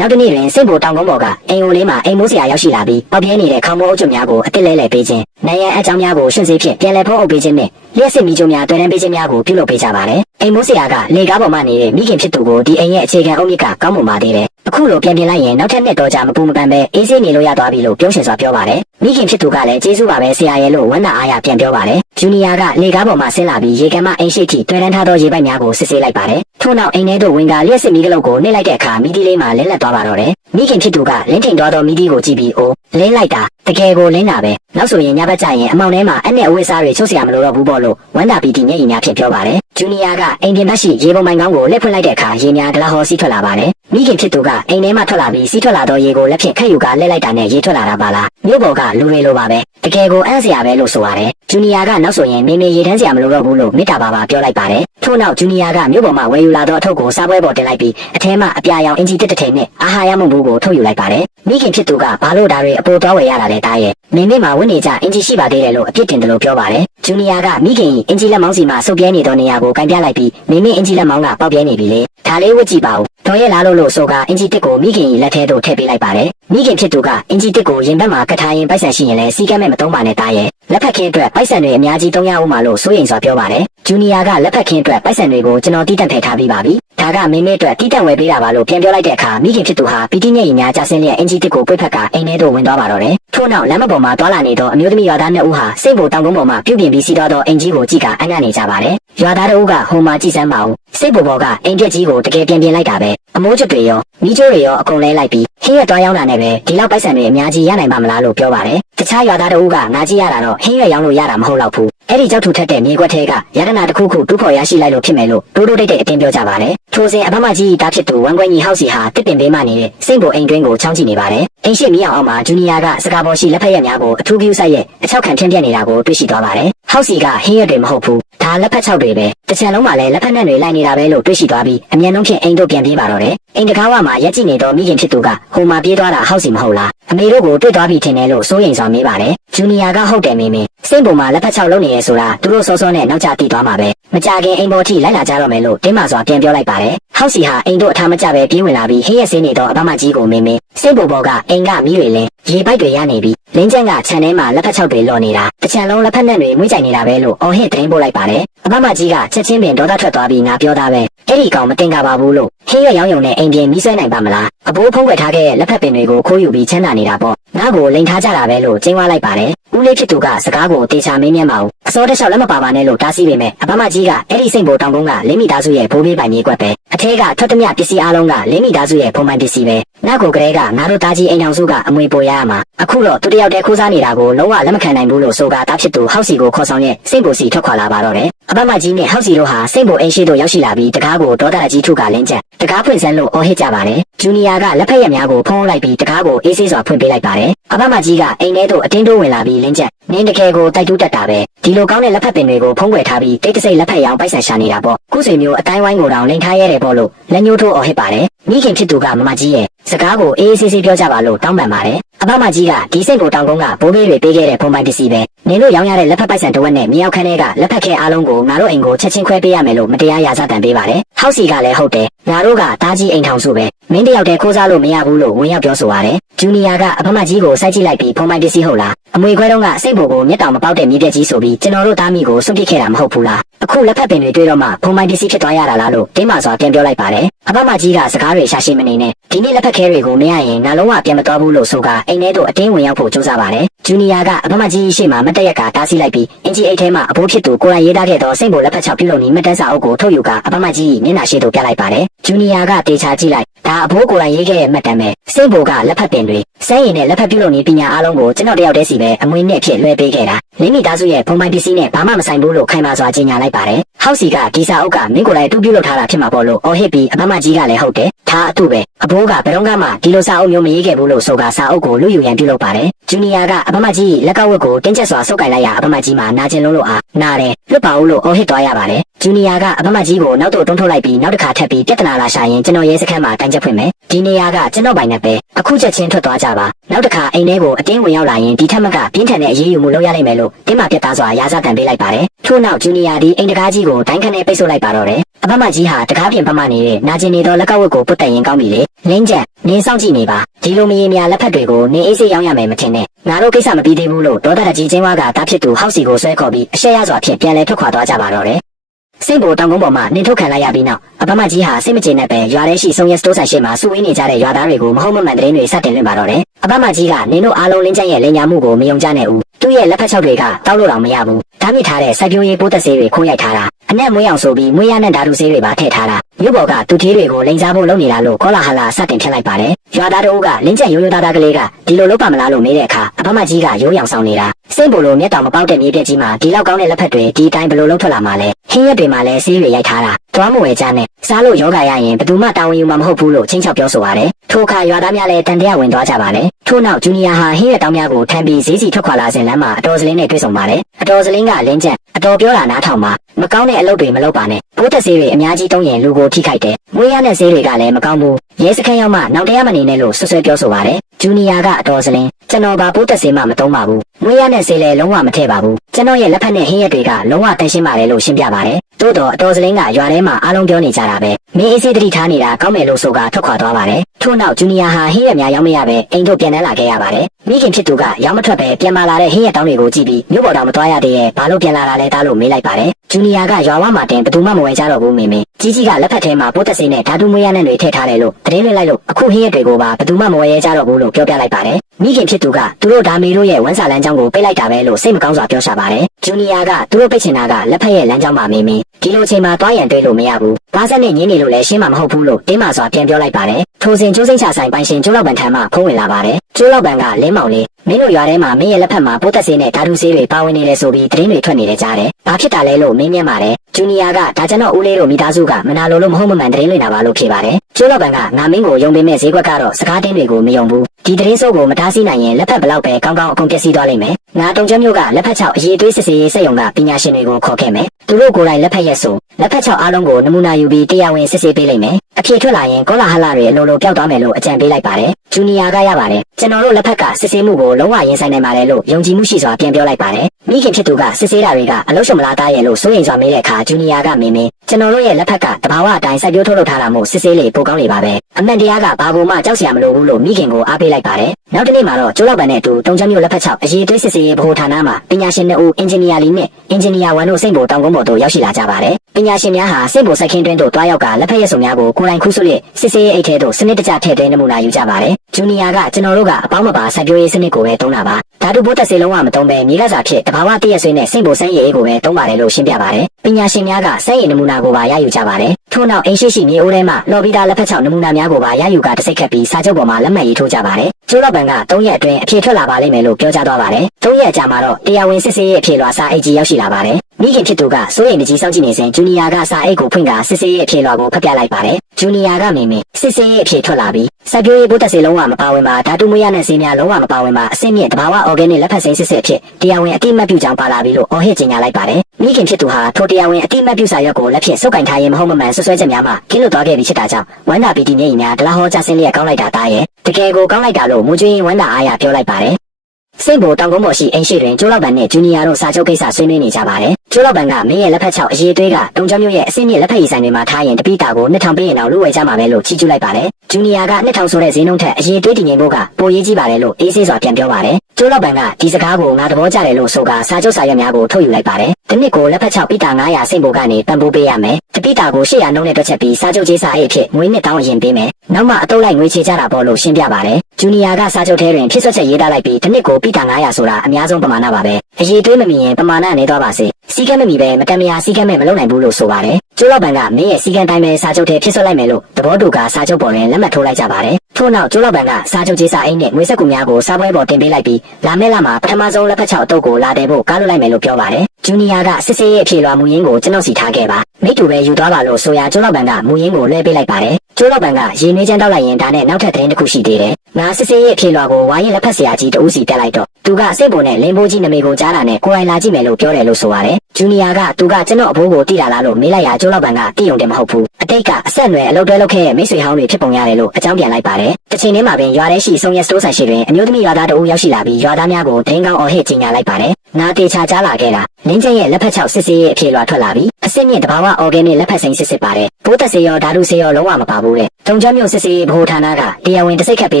နောက်တစ်နေ့တွင်စိတ်ပေါ်တောင်ကုန်းပေါ်ကအိမ်အိုလေးမှာအိမ်မိုးစရာရောက်ရှိလာပြီးပေါက်ပြဲနေတဲ့ခေါင်းမိုးအုပ်ချုပ်များကိုအတစ်လဲလဲပေးခြင်းနိုင်ရန်အကြောင်းများကိုရှင်းစေဖြင့်ပြန်လည်ဖုံးအုပ်ပေးခြင်းနှင့်လျှက်စစ်မီးကြိုးများတွေ့တန်းပေးခြင်းများကိုပြုလုပ်ပေးကြပါတယ်အိမ်မိုးစရာကလေကားပေါ်မှနေတဲ့မိခင်ဖြစ်သူကိုဒီအိမ်ရဲ့အခြေခံအုတ်မြစ်ကကောင်းမွန်ပါသေးတယ်အခုလိုပြန်လိုက်ရင်နောက်ထပ်နှစ်တော့ကြာမပူမပန်းပဲအေးဆေးနေလို့ရသွားပြီလို့ပြောရှင်စွာပြောပါတယ်မိခင်ဖြစ်သူကလည်းကျေးဇူးပါပဲဆရာရဲ့လို့ဝမ်းသာအားရပြန်ပြောပါတယ်ဂျူနီယာကလေကားပေါ်မှာဆင်းလာပြီးရေကန်မအိမ်ရှိထိတွေ့တန်းထားသောရေပိုက်များကိုစစ်ဆေးလိုက်ပါတယ်ထို့နောက်အိမ်ထဲသို့ဝင်ကလျှက်စစ်မီးကလုတ်ကိုနှိပ်လိုက်တဲ့အခါမီးတီးလေးမှာလင်းလက်သွားပါတော့တယ်မိခင်ဖြစ်သူကလင်းထိန်သွားသောမီးတီးကိုကြည့်ပြီးအိုးလင်းလိုက်တာတကယ်ကိုလင်းတာပဲနောက်ဆိုရင်ညဘက်ကျရင်အမောင်ထဲမှာအနဲ့အဝိစားတွေချုပ်เสียမလို့တော့ဘူးပေါ့လို့ဝမ်းသာပီတီမျက်ရည်များဖြင့်ပြောပါတယ်ဂျူနီယာကအိမ်ပြင်ဘက်ရှိရေပုံမိုင်ကောင်းကိုလက်ဖွင့်လိုက်တဲ့အခါရေများဒလဟောစီးထွက်လာပါတယ်မိခင်ဖြစ်သူကအိမ်ထဲမှထွက်လာပြီးစီးထွက်လာသောရေကိုလက်ဖြင့်ခက်ယူကလှည့်လိုက်တာနဲ့ရေထွက်လာတာပါလားမြို့ပေါ်ကလူတွေလိုပါပဲတကယ်ကိုအံ့စရာပဲလို့ဆိုရတယ်ဂျူနီယာကနောက်ဆိုရင်မေမေရေတန်းစရာမလိုတော့ဘူးလို့မေတ္တာပါပြောလိုက်ပါတယ်ထို့နောက်ဂျူနီယာကမြို့ပေါ်မှာဝယ်ယူလာသောအထုပ်ကိုစားပွဲပေါ်တင်လိုက်ပြီးအထဲမှာအပြာရောင်အင်ဂျီတစ်ထည်နဲ့အာဟာရမုန်ဘူးကိုထုတ်ယူလိုက်ပါတယ်မိခင်ဖြစ်သူကဘာလို့ဒါတွေအပေါ်သွားဝယ်ရတာလဲတားရဲ့မေမေမှာဝင်းနေကြအင်ဂျီရှိပါသေးတယ်လို့အပြစ်တင်တယ်လို့ပြောပါတယ်ဂျူနီယာကမိခင်အင်ဂျီလက်မောင်းစီမှာစုပ်ပြဲနေသောနေရာကိုကင်ပြလိုက်ပြီးမေမေအင်ဂျီလက်မောင်းကပေါက်ပြဲနေပြီလေဒါလေးဝတ်ကြည့်ပါဦးတော်ရဲ့လားလို့ဆိုကအင်ဂျီတစ်ကိုမိခင်လက်ထဲသို့ထည့်ပေးလိုက်ပါတယ်မိခင်ဖြစ်သူကအင်ဂျီတစ်ကိုရင်ဘက်မှာကထားရင်ပိုက်ဆံရှိရင်လည်းစီကမ်းမဲ့မသုံးပါနဲ့တားရဲ့လက်ဖက်ခင်းအတွက်ပိုက်ဆံတွေအများကြီးသုံးရအောင်မလို့စိုးရိမ်စွာပြောပါတယ်ဂျူနီယာကလက်ဖက်ခင်းအတွက်ပိုက်ဆံတွေကိုကျွန်တော်တီးတန့်ထည့်ထားပြီးပါပြီဒါကမေမေအတွက်တီးတန့်ဝယ်ပေးတာပါလို့ပြန်ပြောလိုက်တဲ့အခါမိခင်ဖြစ်သူဟာပီတီမျက်ရည်များကျဆင်းလျက်အင်ဂျီတစ်ကိုပွေ့ဖက်ကအိမ်ထဲသို့ဝင်သွားပါတော့တယ်ထို့နောက်လမ်းမပေါ်မှာတွာလာနေသောအမျိုးသမီးရွာသားနှစ်ဦးဟာစိတ်ပေါ်တောင်ကုန်းပေါ်မှာပြုတ်ပြင်ပြီးစီးသွားသောအင်ဂျီကိုကြည့်ကအံ့နေကြပါတယ်ရွာသားတို့ကဟိုမှာကြည့်စမ်းပါဦးစိတ်ပေါ်ကအိမ်ပြက်ကြီးကိုတကယ်ပြင်လိုက်တာပဲအမိုးကျွတ်တွေရောမီးကျိုးတွေရောအကုန်လဲလိုက်ပြီးဟင်းရွက်တွားရောင်းတာနဲ့ပဲဒီလောက်ပိုက်ဆံတွေအများကြီးရနိုင်ပါမလားလို့ပြောပါတယ်တခြားရွာသားတို့ကငါကြည့်ရတာတော့ဟင်းရွက်ရောင်းလို့ရတာမဟုတ်တော့ဘူးအဲ့ဒီကြောက်ထူထက်တဲ့မြေကွက်ထဲကရတနာတစ်ခုခုတူးဖော်ရရှိလိုက်လို့ဖြစ်မယ်လို့တိုးတိုးတိတ်တိတ်အတင်းပြောကြပါတယ်ထိုစဉ်အဖမကြီးတားဖြစ်သူဝမ်ကွယ်ကြီးဟောက်စီဟာတစ်ပင်ပေးမှနေတဲ့စိတ်ပေါ်အိမ်တွင်းကိုချောင်းကြည့်နေပါတယ်အိမ်ရှိမီးအောင်မှာဂျူနီယာကစကားပေါ်ရှိလက်ဖက်ရက်များကိုအထူးပြုဆိုင်ရဲ့အချောက်ခံထင်းပြက်နေတာကိုတွေ့ရှိသွားပါတယ်ဟောက်စီကဟင်းရွက်တွေမဟုတ်ဘူးဒါလက်ဖက်ချောက်တွေပဲတစ်ချံလုံးမှာလည်းလက်ဖက်နဲ့တွေလိုက်နေတာပဲလို့တွေ့ရှိသွားပြီးအမြန်ဆုံးဖြင့်အိမ်တို့ပြန်ပြေးပါတော့တယ်အိမ်တကားဝမှာရက်ကြည့်နေတော့မိခင်ဖြစ်သူကဟိုမှာပြေးသွားတာဟောက်စီမဟုတ်လားအမေတို့ကိုတွေ့သွားပြီထင်တယ်လို့စိုးရိမ်စွာမေးပါတယ်ဂျူနီယာကဟုတ်တယ်မေမေစိတ်ပေါ်မှာလက်ဖက်ချောက်လုံးနေရဲဆိုတာသူတို့စောစောနဲ့နောက်ကျတည်သွားမှာပဲမကြခင်အိမ်ပေါ်ထိလိုက်လာကြတော့မယ်လို့တင်းမာစွာပြန်ပြောလိုက်ပါတယ်ဟောက်စီဟာအိမ်တို့အထားမကျပဲပြေးဝင်လာပြီးဟင်းရက်စင်းနေတော့အဖမကြီးကိုမေမေစိတ်ပေါ်ကအိမ်ကမီးတွေလင်းရေပိုက်တွေရနေပြီးလင်းကျန်းကခြံထဲမှာလက်ဖက်ချောက်တွေလော်နေတာတစ်ချံလုံးလက်ဖက်နဲ့တွေမွေးကြိုင်နေတာပဲလို့အော်ဟစ်သတင်းပို့လိုက်ပါတယ်အဖမကြီးကချက်ချင်းပင်ဒေါသထွက်သွားပြီးငါပြောသားပဲအဲ့ဒီကောင်မတင်ကြပါဘူးလို့ဟင်းရွက်ရောင်းရုံနဲ့အိမ်ပြင်မီးဆွဲနိုင်ပါမလားအဘိုးဖုံးကွယ်ထားခဲ့တဲ့လက်ဖက်ပင်တွေကိုခိုးယူပြီးချမ်းသာနေတာပေါ့ငါ့ကိုလိန်ထားကြတာပဲလို့ကျင်းဝါလိုက်ပါတယ်ဦးလေးဖြစ်သူကစကားကိုတေချာမင်းမြတ်မအောင်အစောတလျှောက်လက်မပါပါနဲ့လို့တားဆီးပေမဲ့အဖမကြီးကအဲ့ဒီစိတ်ပေါ်တောင်ကုန်းကလင်းမိသားစုရဲ့ဘိုးဘေးပိုင်မြေကွက်ပဲအထက်ကထွက်သမျှပစ္စည်းအလုံးကလင်းမိသားစုရဲ့ဖုံးပိုင်ပစ္စည်းပဲနောက်ကိုကလေးကငါတို့သားကြီးအိမ်အောင်စုကအမွေပေါ်ရရမှာအခုတော့သူတယောက်တည်းခိုးစားနေတာကိုလုံးဝလက်မခံနိုင်ဘူးလို့ဆိုတာတားဖြစ်သူဟောက်စီကိုခေါ်ဆောင်ရဲ့စိတ်ပေါ်စီထွက်ခွာလာပါတော့တယ်အဖမကြီးနဲ့ဟောက်စီတို့ဟာစိတ်ပေါ်အိမ်ရှိတို့ရောက်ရှိလာပြီးတကားကိုဒေါသကြီးထုကလင်းချက်တကားဖွင့်စမ်းလို့အော်ဟစ်ကြပါတယ်ဂျူနီယာကလက်ဖက်ရက်များကိုဖုံးလိုက်ပြီးတကားကိုအေးဆေးစွာဖွင့်ပေးလိုက်ပါတယ်အဖမကြီးကအိမ်ထဲသို့အတင်းတိုးဝင်လာပြီးလင်းချက်နင်းတကယ်ကိုတိုက်တူးတက်တာပဲဒီလိုကောင်းတဲ့လက်ဖက်ပင်တွေကိုဖုံးကွယ်ထားပြီးတိတ်တဆိတ်လက်ဖက်ရောင်ပိုက်ဆံရှာနေတာပေါ့ခုဆွေမျိုးအတိုင်းဝိုင်းကိုတောင်လိန်ထားရဲတယ်ပေါ့လို့လက်ညှိုးထိုးအော်ဟစ်ပါတယ်မိခင်ဖြစ်သူကမမကြီးရဲ့စကားကိုအေးဆေးဆေးပြောကြပါလို့တောင်းပန်ပါတယ်အဖမကြီးကဒီစိတ်ကိုတောင်ကုန်းကဘိုးဘေးတွေပေးခဲ့တဲ့ဖုံးပိုင်ပစ္စည်းပဲနင်တို့ရောင်းရတဲ့လက်ဖက်ပိုက်ဆံတစ်ဝက်နဲ့မြောက်ခန်းထဲကလက်ဖက်ခဲအားလုံးကိုငါတို့အိမ်ကိုချက်ချင်းခွဲပေးရမယ်လို့မတရားရာဇတန်ပေးပါတယ်ဟောက်စီကလည်းဟုတ်တယ်ငါတို့ကတားကြီးအိမ်ထောင်စုပဲမင်းတယောက်တည်းခိုးစားလို့မရဘူးလို့ဝင်ရောက်ပြောဆိုပါတယ်ဂျူနီယာကအဖမကြီးကိုစိုက်ကြည့်လိုက်ပြီးဖုံးပိုင်ပစ္စည်းဟုတ်လားအမွေခွဲတုန်းကစိတ်ပေါ်ကိုမျက်တောင်မပေါက်တဲ့မြေပြက်ကြီးဆိုပြီးကျွန်တော်တို့သားမိကိုစွန့်ပစ်ခဲ့တာမဟုတ်ဘူးလားအခုလက်ဖက်ပင်တွေတွေ့တော့မှဖုံးပိုင်ပစ္စည်းဖြစ်သွားရတာလားလို့တင်းမာစွာပြန်ပြောလိုက်ပါတယ်အဖမကြီးကစကားတွေရှာရှိမနေနဲ့ဒီနေ့လက်ဖက်ခဲတွေကိုမရရင်ငါလုံးဝပြန်မသွားဘူးလို့ဆိုကအိမ်ထဲသို့အတင်းဝင်ရောက်ဖို့ကြိုးစားပါတယ်ဂျူနီယာကအဖမကြီးရှေ့မှာမတ်တရက်ကတားဆီးလိုက်ပြီးအင်ဂျီအိတ်ထဲမှာအဘိုးဖြစ်သူကိုယ်တိုင်ရေးသားခဲ့သောစိတ်ပေါ်လက်ဖက်ချောက်ပြုလုပ်နေမှတ်တမ်းစာအုပ်ကိုထုတ်ယူကအဖမကြီးမျက်နှာရှိသို့ပြလိုက်ပါတယ်ဂျူနီယာကတေချာကြည့်လိုက်ဒါအဘိုးကိုယ်တိုင်ရေးခဲ့တဲ့မှတ်တမ်းပဲစိတ်ပေါ်ကလက်ဖက်ပင်တွေစမ်းရည်နဲ့လက်ဖက်ပြုလုပ်နေပညာအားလုံးကိုကျွန်တော်တယောက်တည်းစီပဲအမွေနဲ့ဖြစ်လွှဲပေးခဲ့တာလင်းမိသားစုရဲ့ဖုံးပိုင်ပစ္စည်းနဲ့ဘာမှမဆိုင်ဘူးလို့ခိုင်မာစွာကြေညာလိုက်ပါတယ်ဟောက်စီကဒီစာအုပ်ကမင်းကိုယ်တိုင်အတူပြုလုပ်ထားတာဖြစ်မှာပေါ့လို့အော်ဟစ်ပြီးအဖမကြီးကလည်းဟုတ်တယ်ဒါအတူပဲအဘိုးကဘယ်တော့မှဒီလိုစာအုပ်မျိုးမရေးခဲ့ဘူးလို့ဆိုကစာအုပ်ကိုလူယူရန်ပြုလုပ်ပါတယ်ဂျူနီယာကအဖမကြီးလက်ကဝတ်ကိုတင်းကျပ်စွာဆုပ်ကိုင်လိုက်ရအဖမကြီးမှာနာကျင်လုံးလို့အားနာတယ်လွတ်ပါဦးလို့အော်ဟစ်သွားရပါတယ်ဂျူနီယာကအဖမကြီးကိုနောက်တော့တွန်းထုတ်လိုက်ပြီးနောက်တစ်ခါထပ်ပြီးပြဿနာလာရှာရင်ကျွန်တော်ရဲစခန်းမှာတိုင်ချက်ဖွင့်မယ်ဒီနေရာကကျွန်တော်ပိုင်နဲ့ပဲအခုချက်ချင်းထွက်သွားကြပါနောက်တစ်ခါအိမ်ထဲကိုအတင်းဝင်ရောက်လာရင်ဒီထက်မကပြင်းထန်တဲ့အရေးယူမှုလုပ်ရလိမ့်မယ်လို့ လို့တင်းမာပြတ်သားစွာရာဇတံပေးလိုက်ပါတယ်ထို့နောက်ဂျူနီယာဒီအိမ်တကားကြီးကိုဒိုင်းခနဲ့ပိတ်ဆို့လိုက်ပါတော့တယ်အဖမကြီးဟာတကားပြင်ဖမနေတဲ့နာကျင်နေသောလက်ကဝတ်ကိုပုတ်တက်ရင်ကောင်းပြီလေလင်းချက်နင်းဆောင်ကြည့်နေပါဒီလိုမရေမြလက်ဖက်တွေကိုနင်းအေးစေးရောင်းရမယ်မထင်နဲ့ငါတို့ကိစ္စမပြီးသေးဘူးလို့ဒေါသတကြီးချင်းဝါကတားဖြစ်သူဟောက်စီကိုဆွဲခေါ်ပြီးအရှက်ရစွာဖြင့်ပြန်လဲထွက်ခွာသွားကြပါတော့တယ်စိတ်ပေါ်တောင်ကုန်းပေါ်မှာနှင်ထုတ်ခံလိုက်ရပြီးနောက်အဖမကြီးဟာစိတ်မကျေနပ်ပဲရွာထဲရှိဆုံးရဲစတိုးဆိုင်ရှိမှာစုဝေးနေကြတဲ့ရွာသားတွေကိုမဟုတ်မမှန်သတင်းတွေစတင်လွှင့်ပါတော့တယ်အဖမကြီးကနင်တို့အားလုံးလင်းကျန်းရဲ့လင်ညာမှုကိုမယုံကြနဲ့ဦးသူ့ရဲ့လက်ဖက်ချောက်တွေကတောက်လို့တော့မရဘူးဓာတ်မြစ်ထားတဲ့စိုက်ပျိုးရေးပိုးသက်ဆေးတွေခိုးရိုက်ထားတာအနက်မွေးအောင်ဆိုပြီးမွေးရနဲ့ဓာတုဆေးတွေပါထည့်ထားတာမြို့ပေါ်ကသူသေးတွေကိုလိန်စားဖို့လုပ်နေတာလို့ကောလာဟလာစတင်ဖြစ်လိုက်ပါတယ်ရွာသားတို့ကလင်းကျန်းရိုးရိုးသားသားကလေးကဒီလိုလုပ်ပါမလားလို့မေးတဲ့အခါအဖမကြီးကရိုးရောင်ဆောင်နေတာစိတ်ဘလိုမျက်တောင်မပေါက်တဲ့မြေပြက်ကြီးမှာဒီလောက်ကောင်းတဲ့လက်ဖက်တွေဒီအတိုင်းဘလို့လုံးထွက်လာမှာလဲဟင်းရက်တွေမှာလည်းဆေးတွေရိုက်ထားတာသွားမဝယ်ကြနဲ့စားလို့ယောဂရရင်ဘယ်သူမှတာဝန်ယူမှာမဟုတ်ဘူးလို့ချင်းချောက်ပြောဆိုပါတယ်ထိုအခါရွာသားများလည်းတန်တရားဝင်သွားကြပါတယ်ထို့နောက်ဂျူနီယာဟာဟင်းရက်တောင်များကိုထမ်းပြီးဈေးစီထွက်ခွာလာစဉ်လမ်းမှာအတော်စလင်းနဲ့တွေ့ဆုံပါတယ်အတော်စလင်းကလင်းကျက်အတော်ပြောတာနားထောင်ပါမကောင်းတဲ့အလုပ်တွေမလုပ်ပါနဲ့ပိုးသက်ဆေးတွေအများကြီးတုံးရင်လူကိုထိခိုက်တယ်မွေးရတဲ့ဆေးတွေကလည်းမကောင်းဘူးရဲစခန်းရောက်မှနောက်တရားမနေနဲ့လို့ဆွဆွဲပြောဆိုပါတယ်ဂျူနီယာကအတော်စလင်းကျွန်တော်ဘာပိုးသက်ဆေးမှမတုံးပါဘူးမွေးရတဲ့ဆေးလည်းလုံးဝမထည့်ပါဘူးကျွန်တော်ရဲ့လက်ဖက်နဲ့ဟင်းရက်တွေကလုံးဝတန်ရှင်းပါတယ်လို့ရှင်းပြပါတယ်သို့တော့အတော်စလင်းကရွာထဲမှာအားလုံးပြောနေကြတာပဲမင်းအေးစေးတတိထားနေတာကောင်းမယ်လို့ဆိုကထွက်ခွာသွားပါတယ်ထို့နောက်ဂျူနီယာဟာဟင်းရက်များရောင်းမရပဲအိမ်တို့ပြန်လာခဲ့ရပါတယ်မိခင်ဖြစ်သူကရောင်းမထွက်ပဲပြန်လာတဲ့ဟင်းရက်တောင်းတွေကိုကြည့်ပြီးမြို့ပေါ်တော်မသွားရသေးရဲ့ဘာလို့ပြန်လာတာလဲသားလို့မေးလိုက်ပါတယ်ဂျူနီယာကရွာဝမှာတင်ဘယ်သူမှမဝယ်ကြတော့ဘူးမေမေကြီးကြီးကလက်ဖက်ထဲမှာပိုးသက်ဆေးနဲ့ဓာတုမွေးရတဲ့တွေထည့်ထားတယ်လို့သတင်းလွှင့်လိုက်လို့အခုဟင်းရက်တွေကိုပါဘယ်သူမှမဝယ်ရကြတော့ဘူးလို့ပြောပြလိုက်ပါတယ်မိခင်ဖြစ်သူကသူတို့ဒါမေတို့ရဲ့ဝန်စာလမ်းကြောင်းကိုပိတ်လိုက်တာပဲလို့စိတ်မကောင်းစွာပြောရှာပါတယ်ဂျူနီယာကသူတို့ပိတ်ချင်တာကလက်ဖက်ရဲ့လမ်းကြောင်းပါမေမေဒီလိုချိန်မှာသွားရန်တွေးလို့မရဘူးဘာဆက်နဲ့ညင်းနေလို့လည်းရှင်းမှာမဟုတ်ဘူးလို့တင်းမာစွာပြန်ပြောလိုက်ပါတယ်ထိုစဉ်ကျိုးစိမ့်ချဆိုင်ပိုင်ရှင်ကျိုးလောက်ပန်ထံမှဖုံးဝင်လာပါတယ်ကျိုးလောက်ပန်ကလင်းမောင်လေးမင်းတို့ရွာထဲမှာမင်းရဲ့လက်ဖက်မှာပိုးသက်ဆေးနဲ့ဓာတုဆေးတွေပါဝင်နေတယ်ဆိုပြီးသတင်းတွေထွက်နေတယ်ကြားတယ်ဘာဖြစ်တာလဲလို့မင်းမြင်ပါတယ်ဂျူနီယာကဒါကျွန်တော်ဦးလေးတို့မိသားစုကမနာလိုလို့မဟုတ်မမှန်သတင်းလွှင့်တာပါလို့ဖြေပါတယ်ကျိုးလောက်ပန်ကငါမင်းကိုယုံပေးမဲ့ဈေးကွက်ကတော့စကားတင်းတွေကိုမယုံဘူးဒီသတင်းစိုးကိုမတားဆီးနိုင်ရင်လက်ဖက်ဘလောက်ပဲကောင်းကောင်းအကုန်ပျက်စီးသွားလိမ့်မယ်ငါတုံကျွမ်းမျိုးကလက်ဖက်6အရေးသွေးစစ်စေးရေးစက်ရုံကပညာရှင်တွေကိုခေါ်ခဲ့မယ်သူတို့ကိုယ်တိုင်လက်ဖက်ရက်ဆိုလက်ဖက်6အားလုံးကိုနမူနာယူပြီးတရားဝင်စစ်ဆေးပေးလိမ့်မယ်အဖြေထွက်လာရင်ကောလာဟလတွေအလိုလိုပျောက်သွားမယ်လို့အကြံပေးလိုက်ပါတယ်ဂျူနီယာကရပါတယ်ကျွန်တော်တို့လက်ဖက်ကစစ်ဆေးမှုကိုလုံးဝရင်ဆိုင်နိုင်ပါတယ်လို့ယုံကြည်မှုရှိစွာပြန်ပြောလိုက်ပါတယ်မိခင်ဖြစ်သူကစစ်ဆေးတာတွေကအလုံးစုံမလားသားရဲ့လို့စိုးရိမ်စွာမေးတဲ့အခါဂျူနီယာကမေမေကျွန်တော်တို့ရဲ့လက်ဖက်ကတဘာဝအတိုင်းစိုက်ပျိုးထုတ်လုပ်ထားတာမို့စစ်ဆေးလေပိုကောင်းလေပါပဲအမှန်တရားကဘာကိုမှကြောက်စရာမလိုဘူးလို့မိခင်ကိုအားပေးလိုက်ပါတယ်နောက်တစ်နေ့မှာတော့ကျိုးလောက်ပန်နဲ့အတူတုံချမ်းမျိုးလက်ဖက်6အရေးသွေးစစ်ဆေးရေးဗဟိုဌာနမှာပညာရှင်2ဦးအင်ဂျင်နီယာလီနဲ့အင်ဂျင်နီယာ1တို့စိတ်ပေါ်တောင်ကုန်းပေါ်သို့ရောက်ရှိလာကြပါတယ်ပညာရှင်များဟာစိတ်ပေါ်စိုက်ခင်းတွင်းသို့တွားရောက်ကလက်ဖက်ရည်စုံများကိုကိုယ်တိုင်ခူးဆွတ်လက်စစ်ဆေးရေးအိတ်ထဲသို့စနစ်တကျထည့်သွင်းနမူနာယူကြပါတယ်ဂျူနီယာကကျွန်တော်တို့ကအပေါင်းမပါစိုက်ပျိုးရေးစနစ်ကိုပဲသုံးတာပါဓာတုပိုးသက်ဆေးလုံးဝမသုံးဘဲမြေကစားဖြစ်တဘာဝတည့်ရဆွေးနဲ့စိတ်ပေါ်ဆန်းရည်ကိုပဲသုံးပါတယ်လို့ရှင်းပြပါတယ်ပညာရှင်များကစမ်းရည်နမူနာကိုပါရယူကြပါတယ်ထို့နောက်အိမ်ရှိမြေအိုးထဲမှာလော်ဘီတာလက်ဖက်6နမူနာများကိုပါရယူကတစိတ်ခတ်ပြီးစာချုပ်ပေါ်မှာလက်မှတ်ရေးထိုးကြပါတယ်ကျိုးလောက်ပန်က3ရက်အတွင်းအဖြေထွက်လာပါလိမ့်မယ်လို့ပြောကြားသွားပါတယ်3ရက်ကြာမှာတော့တရားဝင်စစ်ဆေးရေးအဖြေလွှာစာအိတ်ကြီးရောက်ရှိလာပါတယ်မိခင်ဖြစ်သူကစိုးရိမ်တကြီးစောင့်ကြည့်နေစဉ်ဂျူနီယာကစာအိတ်ကိုဖွင့်ကာစစ်ဆေးရေးအဖြေလွှာကိုဖတ်ပြလိုက်ပါတယ်ဂျူနီယာကမေမေစစ်ဆေးရေးအဖြေထွက်လာပြီးစိုက်ပျိုးရေးပိုးသက်ဆေးလုံးဝမပါဝင်ပါဓာတုမွေးရတဲ့ဆေးများလုံးဝမပါဝင်ပါအဆင့်မြင့်တဘာဝအော်ဂဲနစ်လက်ဖက်စိမ်းစစ်စစ်အဖြစ်တရားဝင်အတိအမှတ်ပြုကြောင်းပါလာပြီးလို့အော်ဟစ်ကြေညာလိုက်ပါတယ်မိခင်ဖြစ်သူဟာထိုတရားဝင်အတိအမှတ်ပြုစာရွက်ကိုလက်ဖြင့်စုပ်ကင်ထားရင်မဟုတ်မမှန်ဆွဆွဲချက်များမှကင်းလွတ်သွားခဲ့ပြီးဖြစ်တာကြောင့်ဝမ်းသာပီတိမျက်ရည်များဒလဟောကြဆင်းလျက်ကောင်းလိုက်တာသားရဲ့တကယ်ကိုကောင်းလိုက်တာလို့မူကျွေးဝမ်းသာအားရပြောလိုက်ပါတယ်စိတ်ပေါ်တောင်ကုန်းပေါ်ရှိအိမ်ရှိတွင်ကျိုးလောက်ပန်နဲ့ဂျူနီယာတို့စာချုပ်ကိစ္စဆွေးနွေးနေကြပါတယ်ကျိုးလောက်ပန်ကမင်းရဲ့လက်ဖက်6အရေးသွေးကတုံချောင်းမျိုးရဲ့အစင်းမြင့်လက်ဖက်ရည်ဆိုင်တွေမှာထားရင်တပိတာကို2000ပေးရင်တော့လူဝယ်ကြမှာပဲလို့ချီးကျူးလိုက်ပါတယ်ဂျူနီယာက2000ဆိုတဲ့ဈေးနှုန်းထက်အရေးသွေးတည်ငြိမ်ဖို့ကပိုရေးကြီးပါတယ်လို့အေးဆေးစွာပြန်ပြောပါတယ်ကျိုးလောက်ပန်ကဒီစကားကိုငါသဘောကျတယ်လို့ဆိုကစာချုပ်စာရွက်များကိုထုတ်ယူလိုက်ပါတယ်ဒီနှစ်ကိုလက်ဖက်6ပိတာ900စိတ်ပေါ်ကနေပံပိုးပေးရမယ်တပိတာကို800နှုန်းနဲ့တွက်ချက်ပြီးစာချုပ်ကြေးစာအိတ်အဖြစ်ငွေ1000အရင်ပေးမယ်နောက်မှအတုပ်လိုက်ငွေချေကြတာပေါ့လို့ရှင်းပြပါတယ်ဂျူနီယာကစာချုပ်ထဲတွင်ဖြစ်ဆွတ်ချက်ရေးသားလိုက်ပြီးဒီနှစ်ကိုပိတာ900ဆိုတာအများဆုံးပမာဏပါပဲအရေးသွေးမမီရင်ပမာဏနေသွားပါစေစီကံမမီပဲမတန်မရာစီကံမဲ့မလုပ်နိုင်ဘူးလို့ဆိုပါတယ်ကျိုးလောက်ပန်ကမင်းရဲ့စီကံတိုင်းပဲစာချုပ်ထဲဖြစ်ဆွတ်လိုက်မယ်လို့သဘောတူကစာချုပ်ပေါ်တွင်လက်မှတ်ထိုးလိုက်ကြပါတယ်ထို့နောက်ကျိုးလောက်ပန်ကစာချုပ်ကြေးစာအိတ်နဲ့ငွေစက်ကူများကိုစားပွဲပေါ်တင်ပေးလိုက်ပြီးလာမယ့်လမှာပထမဆုံးလက်ဖက်6အတုပ်ကိုလာတယ်ဖို့ကားလွှတ်လိုက်မယ်လို့ပြောပါတယ်ဂျူနီယာကစစ်ဆေးရေးအဖြေလွှာမူရင်းကိုကျွန်တော်စီထားခဲ့ပါမိတူပဲယူသွားပါလို့ဆိုရကျိုးလောက်ပန်ကမူရင်းကိုလွှဲပေးလိုက်ပါတယ်ကျိုးလောက်ပန်ကရေနွေးချမ်းတောက်လိုက်ရင်ဒါနဲ့နောက်ထပ်သတင်းတစ်ခုရှိသေးတယ်ငါစစ်ဆေးရေးအဖြေလွှာကိုဝါရင်လက်ဖက်ဆရာကြီးတဦးစီတက်လိုက်တော့သူ သူကစိတ်ပေါ်နဲ့လင်းဘိုးကြီးနမေကိုကြားတာနဲ့ကိုယ်တိုင်လာကြည့်မယ်လို့ပြောတယ်လို့ဆိုပါတယ်ဂျူနီယာကသူကကျွန်တော်အဘိုးကိုတိလာလားလို့မေးလိုက်ရာကျိုးလောက်ပန်ကတိယုံတယ်မဟုတ်ဘူးအတိတ်ကအဆက်အနွယ်အလုပ်တွဲလုပ်ခဲ့တဲ့မိတ်ဆွေဟောင်းတွေဖြစ်ပုံရတယ်လို့အကြောင်းပြန်လိုက်ပါတယ်တစ်ချိန်တည်းမှာပင်ရွာထဲရှိဆုံးရက်စတိုးဆိုင်ရှိတွင်အမျိုးသမီးရွာသားတအုပ်ရောက်ရှိလာပြီးရွာသားများကိုဒိန်းကောင်းအော်ဟစ်ကြေညာလိုက်ပါတယ်ငါတေချာကြားလာခဲ့တာလင်းကျဲရဲ့လက်ဖက်ချောက်စစ်စေးရဲ့အဖြေလွှာထွက်လာပြီးအစစ်မြင့်တဘာဝအော်ဂဲနစ်လက်ဖက်စိမ်းစစ်ပါတယ်ဘိုးသက်စေရောဓာတုစေရောလုံးဝမပါဘူးတဲ့တုံကျော်မျိုးစစ်စေးဗဟိုဌာနကတရားဝင်တစိတ်ခတ်ပေး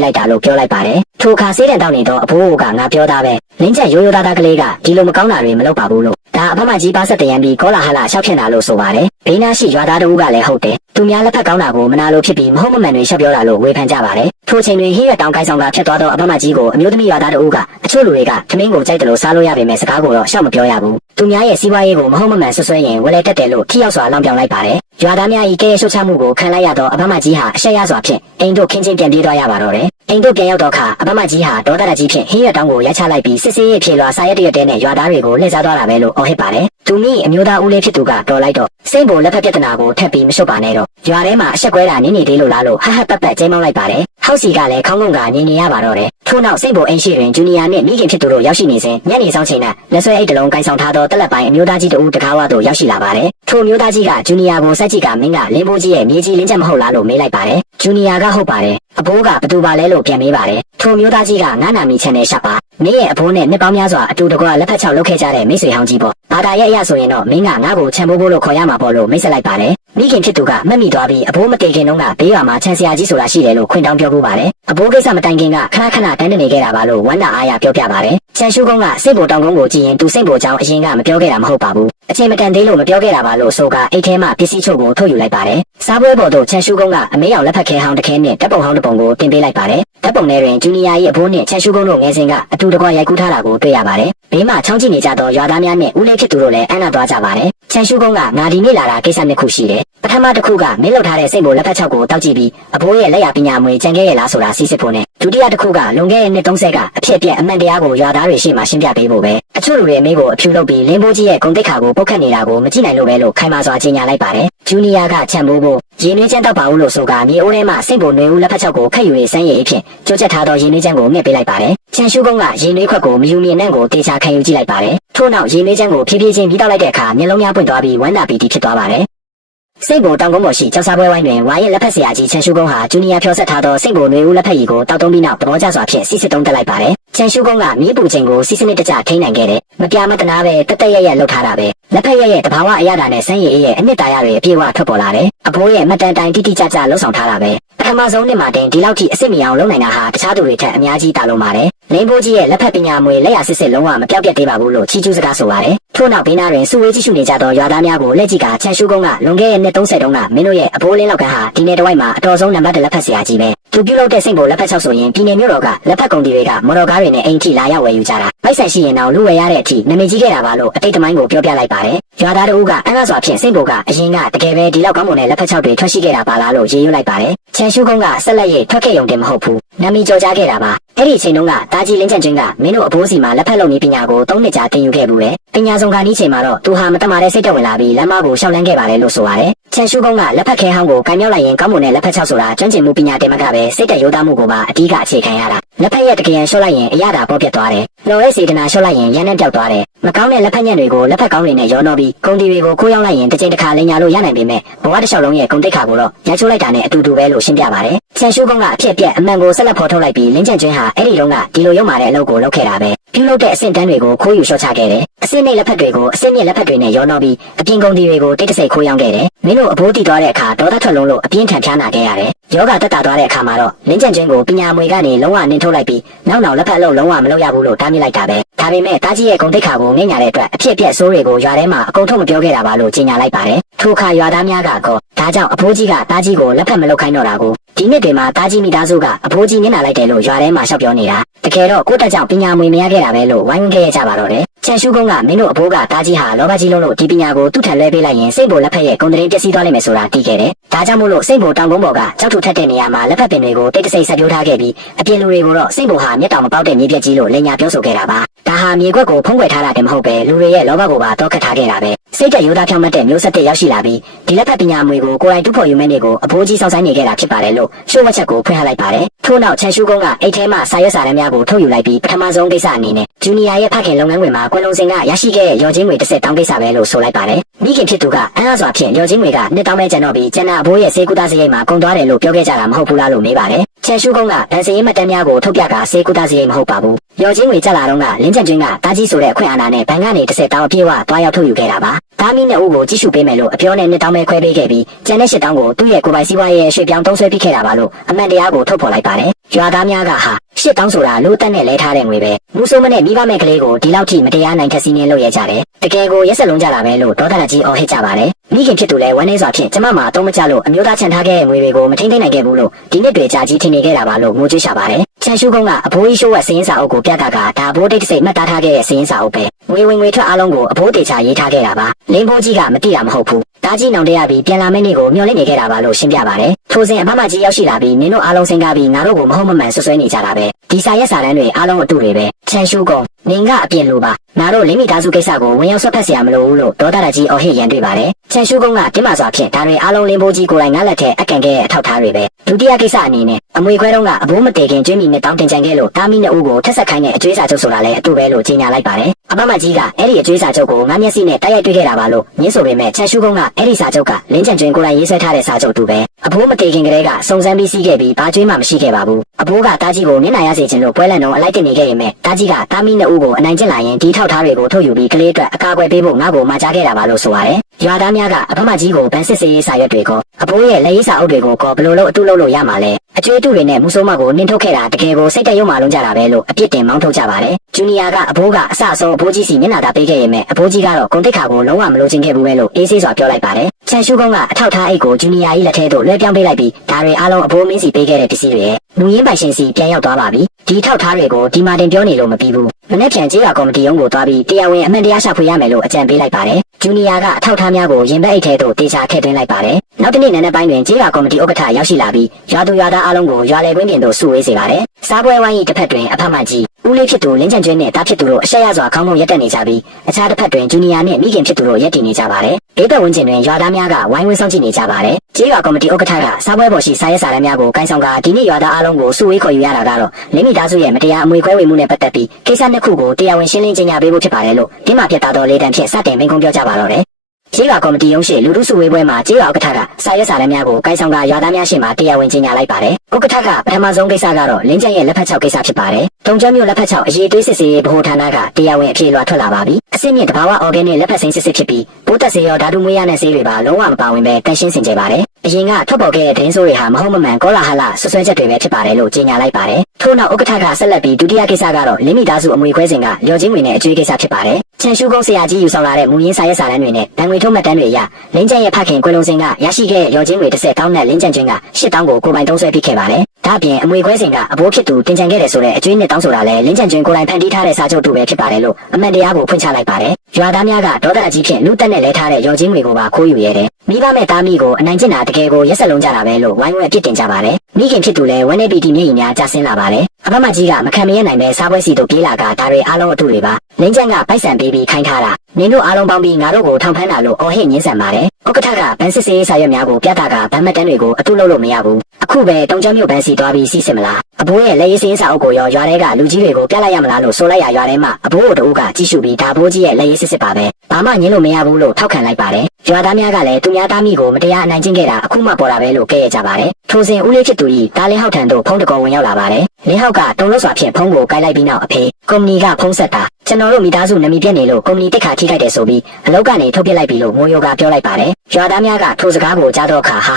လိုက်တာလို့ပြောလိုက်ပါတယ်ထိုအခါစေးတံတောင်းနေတော့အဘိုးကငါပြောသားပဲလင်းကျက်ရိုးရိုးသားသားကလေးကဒီလိုမကောင်းတာတွေမလုပ်ပါဘူးလို့ဒါအဖမကြီးပါဆက်တရံပြီးကောလာဟလရှောက်ဖြစ်တာလို့ဆိုပါတယ်ဘေးနားရှိရွာသားတဦးကလည်းဟုတ်တယ်သူများလက်ဖက်ကောင်းတာကိုမနာလိုဖြစ်ပြီးမဟုတ်မမှန်တွေရှောက်ပြောတာလို့ဝေဖန်ကြပါတယ်ထိုချိန်တွင်ဟင်းရတောင်ကိုင်းဆောင်ကဖြတ်သွားတော့အဖမကြီးကိုအမျိုးသမီးရွာသားတဦးကအချို့လူတွေကသမင်းကိုကြိုက်တယ်လို့စားလို့ရပေမဲ့စကားကိုတော့ရှောက်မပြောရဘူးသူများရဲ့စီးပွားရေးကိုမဟုတ်မမှန်ဆွဆွဲရင်ဝယ်လဲတက်တယ်လို့ထိရောက်စွာလောင်ပြောင်လိုက်ပါတယ်ရွာသားများဤကဲရှုတ်ချမှုကိုခံလိုက်ရတော့အဖမကြီးဟာအဆက်ရစွာဖြင့်အိမ်တို့ခင်းချင်းပြန်ပြေးသွားရပါတော့တယ်အိမ်တို့ပြန်ရောက်တော့ခါအဖမကြီးဟာဒေါသတကြီးဖြင့်ဟင်းရတောင်ကိုရိုက်ချလိုက်ပြီးစစ်စေးရဲ့ဖြေလွှာစာရက်တရက်တဲနဲ့ရွာသားတွေကိုလှည့်စားသွားတာပဲလို့အော်ဟစ်ပါတယ်သူမိအမျိုးသားဦးလေးဖြစ်သူကတော်လိုက်တော့စိတ်ပေါ်လက်ဖက်ပြဿနာကိုထပ်ပြီးမရှုပ်ပါနဲ့တော့ရွာထဲမှာအဆက်ကွဲတာနင်းနေသေးလို့လားလို့ဟဟပတ်ပတ်ကျဲမောင်းလိုက်ပါတယ်ဟောက်စီကလည်းခေါင်းငုံကငြင်းနေရပါတော့တယ်ထို့နောက်စိတ်ပေါ်အိမ်ရှိတွင်ဂျူနီယာနှင့်မိခင်ဖြစ်သူတို့ရောက်ရှိနေစဉ်ညနေဆောင်ချိန်၌လက်ဆွဲအိတ်တလုံးကိုင်ဆောင်ထားသောတက်လက်ပိုင်းအမျိုးသားကြီးတဦးတကားဝသို့ရောက်ရှိလာပါတယ်ထိုအမျိုးသားကြီးကဂျူနီယာကိုစက်ကြည့်ကမင်းကလင်းဘိုးကြီးရဲ့မြေကြီးလင်းချက်မဟုတ်လားလို့မေးလိုက်ပါတယ်ဂျူနီယာကဟုတ်ပါတယ်အဘိုးကဘသူပါလဲလို့ပြန်မေးပါတယ်ထိုအမျိုးသားကြီးကငါနာမီချန်နယ်ရှပ်ပါမင်းရဲ့အဘိုးနဲ့နှစ်ပေါင်းများစွာအတူတကွလက်ဖက်ချောက်လုပ်ခဲ့ကြတဲ့မိတ်ဆွေဟောင်းကြီးပေါ့ဘာသာရဲ့အရာဆိုရင်တော့မင်းကငါ့ကိုချန်ဘိုးဘိုးလို့ခေါ်ရမှာပေါ့လို့မိတ်ဆက်လိုက်ပါတယ်မိခင်ဖြစ်သူကမှတ်မိသွားပြီးအဘိုးမတည်ခင်တုန်းကဘေးရွာမှာချန်ဆရာကြီးဆိုတာရှိတယ်လို့ခွင့်တောင်းပြောပူပါတယ်အဘိုးကိစ္စမတိုင်ခင်ကခဏခဏတန်းနေခဲ့တာပါလို့ဝမ်းသာအားရပြောပြပါတယ်ချန်ရှုကုန်းကစိတ်ပေါ်တောင်ကုန်းကိုကြည့်ရင်သူစိတ်ပေါ်ကြောင်းအရင်ကမပြောခဲ့တာမဟုတ်ပါဘူးအချိန်မတန်သေးလို့မပြောခဲ့တာပါလို့ဆိုကအိတ်ထဲမှာပစ္စည်းချုပ်ကိုထုတ်ယူလိုက်ပါတယ်စားပွဲပေါ်သို့ချန်ရှုကုန်းကအမေအောင်လက်ဖက်ခဲဟောင်းတစ်ခဲနဲ့တပ်ပုံဟောင်းတစ်ပုံကိုတင်ပေးလိုက်ပါတယ်တပ်ပုံထဲတွင်ဂျူနီယာ၏အဘိုးနဲ့ချန်ရှုကုန်းတို့ငယ်စဉ်ကအတူတကွရိုက်ကူးထားတာကိုတွေ့ရပါတယ်ဘေးမှာချောင်းကြည့်နေကြသောရွာသားများနဲ့ဦးလေးဖြစ်သူတို့လည်းအံ့နာသွားကြပါတယ်ချန်ရှုကုန်းကငါဒီနေ့လာတာကိစ္စနှစ်ခုရှိတယ်ပထမတစ်ခုကမင်းလုပ်ထားတဲ့စိတ်ပေါ်လက်ဖက်ချောက်ကိုတောက်ကြည့်ပြီးအဘိုးရဲ့လက်ရပညာမွေကြံခဲ့ရလားဆိုတာစီးစစ်ဖို့နဲ့ဒုတိယတစ်ခုကလွန်ခဲ့တဲ့နှစ်30ကအဖြစ်အပျက်အမှန်တရားကိုရွာသားတွေရှေ့မှာရှင်းပြပေးဖို့ပဲအချို့လူတွေအမေကိုအဖြူလုပ်ပြီးလင်းဘိုးကြီးရဲ့ဂုံတိတ်ခါကိုပုတ်ခတ်နေတာကိုမကြည့်နိုင်လို့ပဲလို့ခိုင်မာစွာကြေညာလိုက်ပါတယ်ဂျူနီယာကချန်ဘိုးဘိုးရေနွေးချမ်းတောက်ပါဦးလို့ဆိုကမြေအိုးထဲမှာစိတ်ပေါ်နွေဦးလက်ဖက်ချောက်ကိုခက်ယူရေးစမ်းရည်အဖြစ်ကြိုးချက်ထားသောရေနွေးချမ်းကိုငှက်ပေးလိုက်ပါတယ်ချန်ရှုကုန်းကရေနွေးခွက်ကိုမယူမြင်နှံ့ကိုတေချာခံယူကြည့်လိုက်ပါတယ်ထို့နောက်ရေနွေးချမ်းကိုဖြည်းဖြည်းချင်းပြီးတောက်လိုက်တဲ့အခါမျက်လုံးများပွင့်သွားပြီးဝမ်းသာပီတိဖြစ်သွားပါတယ်စိတ်ပေါ်တောင်ကုန်းပေါ်ရှိကျောက်စားပွဲဝိုင်းတွင်ဝါရဲ့လက်ဖက်ဆရာကြီးချန်ရှုကုန်းဟာဂျူနီယာဖြောဆက်ထားသောစိတ်ပေါ်နွေဦးလက်ဖက်ရည်ကိုတောက်သုံးပြီးနောက်သဘောကျစွာဖြင့်စီစစ်တုံးတက်လိုက်ပါတယ်ချန်ရှုကုန်းကမြေပူချိန်ကိုစီစနစ်တကျထိန်းနိုင်ခဲ့တယ်မပြမတနာပဲတက်တက်ရရလှုပ်ထားတာပဲလက်ဖက်ရရဲ့တဘာဝအရသာနဲ့စမ်းရည်ရဲ့အနှစ်သာရတွေအပြည့်အဝထွက်ပေါ်လာတယ်အဘိုးရဲ့မတန်တိုင်တိတိကျကျလှုပ်ဆောင်ထားတာပဲပထမဆုံးနှစ်မှာတင်ဒီလောက်ထိအစ်စ်မီအောင်လုပ်နိုင်တာဟာတခြားသူတွေထက်အများကြီးတာလုံးပါတယ်လင်းဘိုးကြီးရဲ့လက်ဖက်ပညာမွေလက်ရစစ်စစ်လုံးဝမပြောက်ပြတ်သေးပါဘူးလို့ချီးကျူးစကားဆိုပါတယ်ထို့နောက်ဘေးနားတွင်စုဝေးကြည့်ရှုနေကြသောရွာသားများကိုလက်ကြည့်ကချန်ရှုကုန်းကလွန်ခဲ့တဲ့နှစ်30တုန်းကမင်းတို့ရဲ့အဘိုးလင်းလောက်ကဟာဒီနေ့တစ်ဝိုက်မှာအတော်ဆုံးနံပါတ်1လက်ဖက်ဆရာကြီးပဲသူပြုလုပ်တဲ့စိတ်ပေါ်လက်ဖက်ချောက်ဆိုရင်ပြည်နယ်မြို့တော်ကလက်ဖက်ကုန်တီတွေကမော်တော်ကားတွေနဲ့အိမ်ထိလာရောက်ဝယ်ယူကြတာမိုက်ဆိုင်ရှိရင်တော့လူဝယ်ရတဲ့အထိနာမည်ကြီးခဲ့တာပါလို့အတိတ်သမိုင်းကိုပြောပြလိုက်ပါတယ်ရွာသားတို့ကအန်းကားစွာဖြင့်စိတ်ပေါ်ကအရင်ကတကယ်ပဲဒီလောက်ကောင်းမွန်တဲ့လက်ဖက်ချောက်တွေထွက်ရှိခဲ့တာပါလားလို့ရေးရွတ်လိုက်ပါတယ်ချန်ရှုကုန်းကဆက်လက်ရေးထွက်ခဲ့ရုံတင်မဟုတ်ဘူးနာမည်ကျော်ကြားခဲ့တာပါအဲ့ဒီအချိန်တုန်းကတာကြီးလင်းချန်ကျွန်းကမင်းတို့အဘိုးစီမှာလက်ဖက်လုပ်နည်းပညာကို3နှစ်ကြာသင်ယူခဲ့ဘူးလေပညာဆုံးခါနီးချိန်မှာတော့သူဟာမတမာတဲ့စိတ်တက်ဝင်လာပြီးလမ်းမကိုရှောက်လန်းခဲ့ပါတယ်လို့ဆိုပါတယ်ချန်ရှုကုန်းကလက်ဖက်ခဲဟောင်းကိုကင်မြောက်လိုက်ရင်ကောင်းမွန်တဲ့လက်ဖက်ချောက်ဆိုတာကျွမ်းကျင်မှုပညာတင်မကပဲစိတ်တက်ရိုးသားမှုကိုပါအဓိကအခြေခံရတာလက်ဖက်ရဲ့တကယ်ရှော့လိုက်ရင်အရသာပေါ်ပြတ်သွားတယ်လော်ရဲစေတနာရှော့လိုက်ရင်ရမ်းနှံ့ပြောက်သွားတယ်မကောင်းတဲ့လက်ဖက်ညံ့တွေကိုလက်ဖက်ကောင်းတွေနဲ့ရောနှောပြီးကုန်တီတွေကိုခိုးရောက်လိုက်ရင်တစ်ချိန်တစ်ခါလင်ညာလို့ရနိုင်ပေမဲ့ဘဝတစ်လျှောက်လုံးရဲ့ကုန်တိတ်ခါကိုတော့ရိုက်ချိုးလိုက်တာနဲ့အတူတူပဲလို့ရှင်းပြပါတယ်ချန်ရှုကုန်းကအဖြစ်အပျက်အမှန်ကိုဆက်လက်ဖော်ထုတ်လိုက်ပြီးလင်းချန်ကျွန်းဟာအဲ့ဒီတုန်းကဒီလိုရုံမာတဲ့အလုပ်ကိုလုပ်ခဲ့တာပဲပြုလုပ်တဲ့အဆင့်တန်းတွေကိုခိုးယူလျှော့ချခဲ့တယ်အဆင့်နှိမ့်လက်ဖက်တွေကိုအဆင့်မြင့်လက်ဖက်တွေနဲ့ရောနှောပြီးအပြင်ကုန်တီတွေကိုတိတ်တဆိတ်ခိုးရောက်ခဲ့တယ်မင်းတို့အဘိုးတီသွားတဲ့အခါဒေါသထွက်လုံးလို့အပြင်းထန်ဖျားနာခဲ့ရတယ်ယောဂတက်တာသွားတဲ့အခါမှာတော့လင်းချန်ကျွန်းကိုပညာမွေကနေလုံးဝနင်းထုတ်လိုက်ပြီးနောက်လက်ဖက်လုံးဝမလုပ်ရဘူးလို့တားမြစ်လိုက်တာပဲဒါပေမဲ့တားကြီးရဲ့ဂုံတိတ်ခါကိုငဲ့ညာတဲ့အတွက်အဖြစ်အပျက်ဆိုးတွေကိုရွာထဲမှာအကုန်ထုတ်မပြောခဲ့တာပါလို့ကြေညာလိုက်ပါတယ်ထိုအခါရွာသားများကောဒါကြောင့်အဘိုးကြီးကတားကြီးကိုလက်ဖက်မလုပ်ခိုင်းတော့တာကိုဒီနှစ်တွေမှာတားကြီးမိသားစုကအဘိုးကြီးမျက်နှာလိုက်တယ်လို့ရွာထဲမှာရှောက်ပြောနေတာတကယ်တော့ကိုတက်ကြောင့်ပညာမွေမရခဲ့တာပဲလို့ဝိုင်းဝန်းခဲ့ကြပါတော့တယ် ချန်ရှုကုန်းကမင်းတို့အဘိုးကတားကြီးဟာလောဘကြီးလုံးလို့ဒီပညာကိုသူ့ထံလွှဲပေးလိုက်ရင်စိတ်ဘိုလက်ဖက်ရဲ့ဂုဏ်သတင်းပျက်စီးသွားလိမ့်မယ်ဆိုတာသိခဲ့တယ်။ဒါကြောင့်မို့လို့စိတ်ဘိုတောင်ကုန်းပေါ်ကကြောက်ထုထက်တဲ့နေရာမှာလက်ဖက်ပင်တွေကိုတိတ်တဆိတ်ဆက်ပြိုးထားခဲ့ပြီးအပြင်လူတွေကိုတော့စိတ်ဘိုဟာမျက်တောင်မပေါက်တဲ့မြေပြက်ကြီးလို့လိန်ညာပြောဆိုခဲ့တာပါ။ဒါဟာမြေခွက်ကိုဖုံးကွယ်ထားတာတည်းမဟုတ်ပဲလူတွေရဲ့လောဘကိုပါတောခတ်ထားခဲ့တာပဲ။စိတ်တက်ရိုးသားဖြောင့်မတ်တဲ့မျိုးဆက်တဲ့ရောက်ရှိလာပြီးဒီလက်ဖက်ပညာအမွေကိုကိုယ်တိုင်တူးဖော်ယူမဲ့နေကိုအဘိုးကြီးစောင့်ဆိုင်နေခဲ့တာဖြစ်ပါတယ်လို့ရှိုးဝက်ချက်ကိုဖွင့်ဟလိုက်ပါတယ်။ထို့နောက်ချန်ရှုကုန်းကအိတ်ထဲမှာစာရွက်စာတမ်းများကိုထုတ်ယူလိုက်ပြီးပထမဆုံးကိစ္စအနေနဲ့ဂျူနီယာရဲ့ဖခင်လုပ်ငန်းခွင်မှာကွယ်လွန်စဉ်ကရရှိခဲ့တဲ့ရော်ချင်းငွေ30တောင်းကိစ္စပဲလို့ဆိုလိုက်ပါတယ်။မိခင်ဖြစ်သူကအံ့အားစွာဖြင့်ရော်ချင်းငွေကနှစ်တောင်းပဲကျန်တော့ပြီးကျန်တာအဘိုးရဲ့စေကူတာစရိတ်မှာကုန်သွားတယ်လို့ပြောခဲ့ကြတာမဟုတ်ဘူးလားလို့မေးပါတယ်။ချန်ရှုကုန်းကဗန်စရင်မှတ်တမ်းများကိုထုတ်ပြကစေကူတာစရိတ်မဟုတ်ပါဘူး။ရော်ချင်းငွေကျလာတော့ကလင်းကျန်ကျွင်းကတာကြီးဆိုတဲ့အခွင့်အာဏာနဲ့ဘဏ်ကနေ30တောင်းအပြည့်အဝသွားရောက်ထုတ်ယူခဲ့တာပါ။သားမီးနဲ့ဦးကိုကြည့်ရှုပေးမယ်လို့အပြောနဲ့နှစ်တောင်းပဲခွဲပေးခဲ့ပြီးကျန်တဲ့10တောင်းကိုသူ့ရဲ့ကိုယ်ပိုင်စီးပွားရေးရွှေ့ပြောင်းသုံးစွဲပြီးခဲ့တာပါလို့အမှန်တရားကိုထုတ်ဖော်လိုက်ပါတယ်။ရွာသားများကဟာ10တောင်းဆိုတာလူတက်နဲ့လဲထားတဲ့ငွေပဲ။မူဆိုးမနဲ့မိဘမဲ့ကလေးကိုဒီလောက်ထိမတရားနိုင်ထက်စီးနေလို့ရကြတယ်။တကယ်ကိုရက်စက်လုံးကြတာပဲလို့ဒေါသနာကြီးအော်ဟစ်ကြပါတယ်။မိခင်ဖြစ်သူလည်းဝမ်းနည်းစွာဖြင့်ကျမမှာအတုံးမကျလို့အမျိုးသားချန်ထားခဲ့တဲ့ငွေတွေကိုမထိန်သိမ်းနိုင်ခဲ့ဘူးလို့ဒီနှစ်တွေကြာကြီးထင်နေခဲ့တာပါလို့ငိုကြွေးရှာပါတယ်။ချန်ရှုကုန်းကအဘိုးကြီးရှိုးဝက်စင်းစာအုပ်ကိုပြတာကဒါအဘိုးတိတ်စိတ်မှတ်သားထားခဲ့တဲ့စင်းစာအုပ်ပဲ။ငွေဝင်ငွေထွက်အားလုံးကိုအဘိုးတေချာရေးထားခဲ့တာပါ။လင်းဘိုးကြီးကမသိတာမဟုတ်ဘူး။ဒါကြီးနောင်တရပြီးပြန်လာမယ့်နေ့ကိုမျှော်လင့်နေခဲ့တာပါလို့ရှင်းပြပါတယ်။ထိုစဉ်အဖမကြီးရောက်ရှိလာပြီးနင်တို့အားလုံးစင်ကားပြီးငါတို့ကိုမဟုတ်မမှန်ဆွဆွဲနေကြတာပဲ။ဒီစာရက်စာတမ်းတွေအားလုံးအတူတွေပဲ။ချန်ရှုကုန်းနင်ကအပြစ်လိုပါငါတို့လိမ့်မိသားစုကိစ္စကိုဝင်ရောက်ဆွတ်ဖက်เสียမလို့ဘူးလို့ဒေါသနာကြီးအော်ဟစ်ရန်တွေ့ပါတယ်ချန်ရှုကုန်းကတင်းမာစွာဖြင့်ဒါတွေအားလုံးလင်းဘိုးကြီးကိုယ်တိုင်ငါလက်ထက်အကန်ခဲ့တဲ့အထောက်ထားတွေပဲဒုတိယကိစ္စအနေနဲ့အမွေခွဲတုန်းကအဘိုးမတည်ခင်ကျွေးမိနဲ့တောင်းတင်ကြံခဲ့လို့တာမီနဲ့ဦးကိုထက်ဆက်ခိုင်းတဲ့အကျွေးစာချုပ်ဆိုတာလည်းအတူပဲလို့ကြေညာလိုက်ပါတယ်အဖမကြီးကအဲ့ဒီအကျွေးစာချုပ်ကိုငါမျက်စိနဲ့တိုက်ရိုက်တွေ့ခဲ့တာပါလို့ညင်းဆိုပေမဲ့ချန်ရှုကုန်းကအဲ့ဒီစာချုပ်ကလင်းချန်ကျွင်းကိုယ်တိုင်ရေးဆွဲထားတဲ့စာချုပ်တူပဲအဘိုးမတည်ခင်ကလေးကစုံစမ်းပြီးစီးခဲ့ပြီးဘာကျွေးမှမရှိခဲ့ပါဘူးအဘိုးကတားကြီးကိုမျက်နှာရစေခြင်းလို့ပွဲလန့်တော့အလိုက်တင်နေခဲ့ရင်မဲ့တားကြီးကတာမီနဲ့ဦးကိုအနိုင်ကျင့်လာရင်ဒီထောက်ထားတွေကိုထုတ်ယူပြီးကလေးအတွက်အကာအကွယ်ပေးဖို့ငါ့ကိုမှာကြားခဲ့တာပါလို့ဆိုရတယ်ရွာသားများကအဖမကြီးကိုဗန်စစ်စေးရေးစာရွက်တွေကိုအဘိုးရဲ့လက်ရေးစာအုပ်တွေကိုဘယ်လိုလုပ်အတုလုပ်လို့ရမှာလဲအကျွေးတူတွေနဲ့မူဆိုးမကိုနင်းထုတ်ခဲ့တာတကယ်ကိုစိတ်တရုံမှလုံးကြတာပဲလို့အပြစ်တင်မောင်းထုတ်ကြပါတယ်ဂျူနီယာကအဘိုးကအဆအဆုံးအဘိုးကြီးစီမျက်နှာသာပေးခဲ့ရင်မဲ့အဘိုးကြီးကတော့ဂုံတိတ်ခါကိုလုံးဝမလိုချင်ခဲ့ဘူးပဲလို့အေးဆေးစွာပြောလိုက်ပါတယ်ချန်ရှုကုန်းကအထောက်ထားအိတ်ကိုဂျူနီယာ၏လက်ထဲသို့လွှဲပြောင်းပေးလိုက်ပြီးဒါတွေအားလုံးအဘိုးမင်းစီပေးခဲ့တဲ့ပစ္စည်းတွေရဲ့လူရင်းပိုင်ရှင်စီပြန်ရောက်သွားပါပြီဒီထောက်ထားတွေကိုဒီမာတင်ပြောနေလို့မပြီးဘူးမနေ့ပြန်ကြီးကကော်မတီရုံးကိုသွားပြီးတရားဝင်အမှန်တရားရှာဖွေရမယ်လို့အကြံပေးလိုက်ပါတယ်ဂျူနီယာကအထောက်ထားများကိုရင်ဘတ်အိတ်ထဲသို့တေချာထည့်သွင်းလိုက်ပါတယ်နောက်တစ်နေ့နံနက်ပိုင်းတွင်ကြီးကကော်မတီဥက္ကဋ္ဌရောက်ရှိလာပြီးရွာသူရွာသားအားလုံးကိုရွာလယ်ကွင်းပြင်သို့စုဝေးစေပါတယ်စားပွဲဝိုင်း၏တစ်ဖက်တွင်အဖမကြီးဦးလေးဖြစ်သူလင်းချန်ကျွင်းနဲ့တားဖြစ်သူတို့အဆက်ရစွာခေါင်းပုံရက်တက်နေကြပြီးအခြားတစ်ဖက်တွင်ဂျူနီယာနဲ့မိခင်ဖြစ်သူတို့ရက်တည်နေကြပါတယ်ဒေသဝန်ကျင်တွင်ရွာသားများကဝိုင်းဝန်းဆောင်ကြည့်နေကြပါတယ်ကြီးကကော်မတီဥက္ကဋ္ဌကစားပွဲပေါ်ရှိစားရက်စာတမ်းများကိုကိုင်းဆောင်ကဒီနေ့ရွာသားအားလုံးကိုစုဝေးခေါ်ယူရတာကတော့လင်းမိသားစုရဲ့မတရားအမွေခွဲဝေမှုနဲ့ပတ်သက်ပြီးကိစ္စနှစ်ခုကိုတရားဝင်ရှင်းလင်းကြေညာပေးဖို့ဖြစ်ပါတယ်လို့ဒီမှာပြတ်သားသောလေးတန်းဖြင့်စတင်မိန့်ခွန်းပြောကြပါတော့တယ်ကျေးရွာကော်မတီရုံးရှိလူထုစုဝေးပွဲမှာကျေးရွာဥက္ကဋ္ဌကစာရွက်စာတမ်းများကိုကိုင်းဆောင်ကရွာသားများရှေ့မှာတရားဝင်ကြေညာလိုက်ပါတယ်။ဥက္ကဋ္ဌကပထမဆုံးကိစ္စကတော့လင်းကျန်ရဲ့လက်ဖက်ချောက်ကိစ္စဖြစ်ပါတယ်။တုံကျွမ်းမြို့လက်ဖက်ချောက်အရေးသွေးစစ်စေးဗဟိုဌာနကတရားဝင်အပြေလွှာထွက်လာပါပြီ။အစစ်မြင့်တဘာဝအော်ဂဲနစ်လက်ဖက်စိမ်းစစ်စစ်ဖြစ်ပြီးပိုးတက်စေရောဓာတုမွေးရနဲ့ဆေးတွေပါလုံးဝမပါဝင်ပဲတန်ရှင်းစင်ကြယ်ပါတယ်။အရင်ကထွက်ပေါ်ခဲ့တဲ့ဒင်းဆိုးတွေဟာမဟုတ်မမှန်ကောလာဟလဆွဆွဲချက်တွေပဲဖြစ်ပါတယ်လို့ကြေညာလိုက်ပါတယ်။ထို့နောက်ဥက္ကဋ္ဌကဆက်လက်ပြီးဒုတိယကိစ္စကတော့လင်းမိသားစုအမွေခွဲစဉ်ကလျော်ချင်းဝင်တဲ့အကျွေးကိစ္စဖြစ်ပါတယ်။ချန်ရှုကုန်းဆရာကြီးယူဆောင်လာတဲ့မူရင်းစာရွက်စာတမ်းတွေနဲ့ဗန်ငွေထုတ်မှတ်တမ်းတွေအရလင်းကျန်ရဲ့ဖခင်ကွယ်လွန်စဉ်ကရရှိခဲ့တဲ့ရော်ချင်းငွေ30တောင်းနဲ့လင်းကျန်ကျွင်းက10တောင်းကိုကိုယ်ပိုင်သုံးစွဲပြီးခဲ့ပါတယ်။ဒါ့အပြင်အမွေခွဲစဉ်ကအဘိုးဖြစ်သူတင်ကြံခဲ့တဲ့ဆိုတဲ့အကျွေးနှစ်တောင်းဆိုတာလည်းလင်းကျန်ကျွင်းကိုယ်တိုင်ဖန်တီးထားတဲ့စာချုပ်တူပဲဖြစ်ပါတယ်လို့အမှန်တရားကိုဖွင့်ချလိုက်ပါတယ်။ရွာသားများကဒေါသအကြီးဖြင့်လူတက်နဲ့လဲထားတဲ့ရော်ချင်းငွေကိုပါခိုးယူရတယ်။မိဘမဲ့သားမိကိုအနိုင်ကျင့်တာတကယ်ကိုရက်စက်လုံးကြတာပဲလို့ဝိုင်းဝန်းအပြစ်တင်ကြပါတယ်။မိခင်ဖြစ်သူလည်းဝမ်းနေပြီးဒီမျက်ရည်များကျဆင်းလာပါတယ်။အဖမကြီးကမခံမရနိုင်ပဲစားပွဲစီတို့ပြေးလာကဒါတွေအားလုံးအတူတွေပါ။လင်းကျန်ကပိုက်ဆံပေးပြီးခိုင်းထားတာနင်တို့အားလုံးပေါင်းပြီးငါတို့ကိုထောင်ဖမ်းတာလို့အော်ဟစ်ညှင်းဆန်ပါတယ်။ဥက္ကဋ္ဌကဗန်စစ်စေးစာရွက်များကိုပြတာကဗန်မတ်တန်းတွေကိုအတုလုပ်လို့မရဘူး။အခုပဲတုံကျွမ်းမြို့ဗန်စီသွားပြီးစီးစစ်မလား။အဘိုးရဲ့လက်ရေးစင်းစာအုပ်ကိုရောရွာထဲကလူကြီးတွေကိုပြလိုက်ရမလားလို့ဆိုလိုက်ရရွာထဲမှာအဘိုးတို့တူကကြည့်ရှုပြီးဒါဘိုးကြီးရဲ့လက်ရေးစစ်စစ်ပါပဲ။ဘာမှညှင်းလို့မရဘူးလို့ထောက်ခံလိုက်ပါတယ်။ရွာသားများကလည်းသူများသားမိကိုမတရားအနိုင်ကျင့်ခဲ့တာအခုမှပေါ်လာပဲလို့ကဲ့ရဲ့ကြပါတယ်။ထိုစဉ်ဦးလေးဖြစ်သူကြီးတားလင်းဟောက်ထံသို့ဖုံးတကောဝင်ရောက်လာပါတယ်။လင်းဟောက်ကတုံလို့စွာဖြင့်ဖုံးကိုကိုက်လိုက်ပြီးနောက်အဖေကုမ္ပဏီကဖုံးဆက်တာကျွန်တော်တို့မိသားစုနမီပြက်နေလို့ကုမ္ပဏီတက်ခါထိခိုက်တယ်ဆိုပြီးအလုပ်ကနေထုတ်ပြစ်လိုက်ပြီလို့မိုးယောကပြောလိုက်ပါတယ်။ရွာသားများကထိုစကားကိုကြားတော့ခါဟာ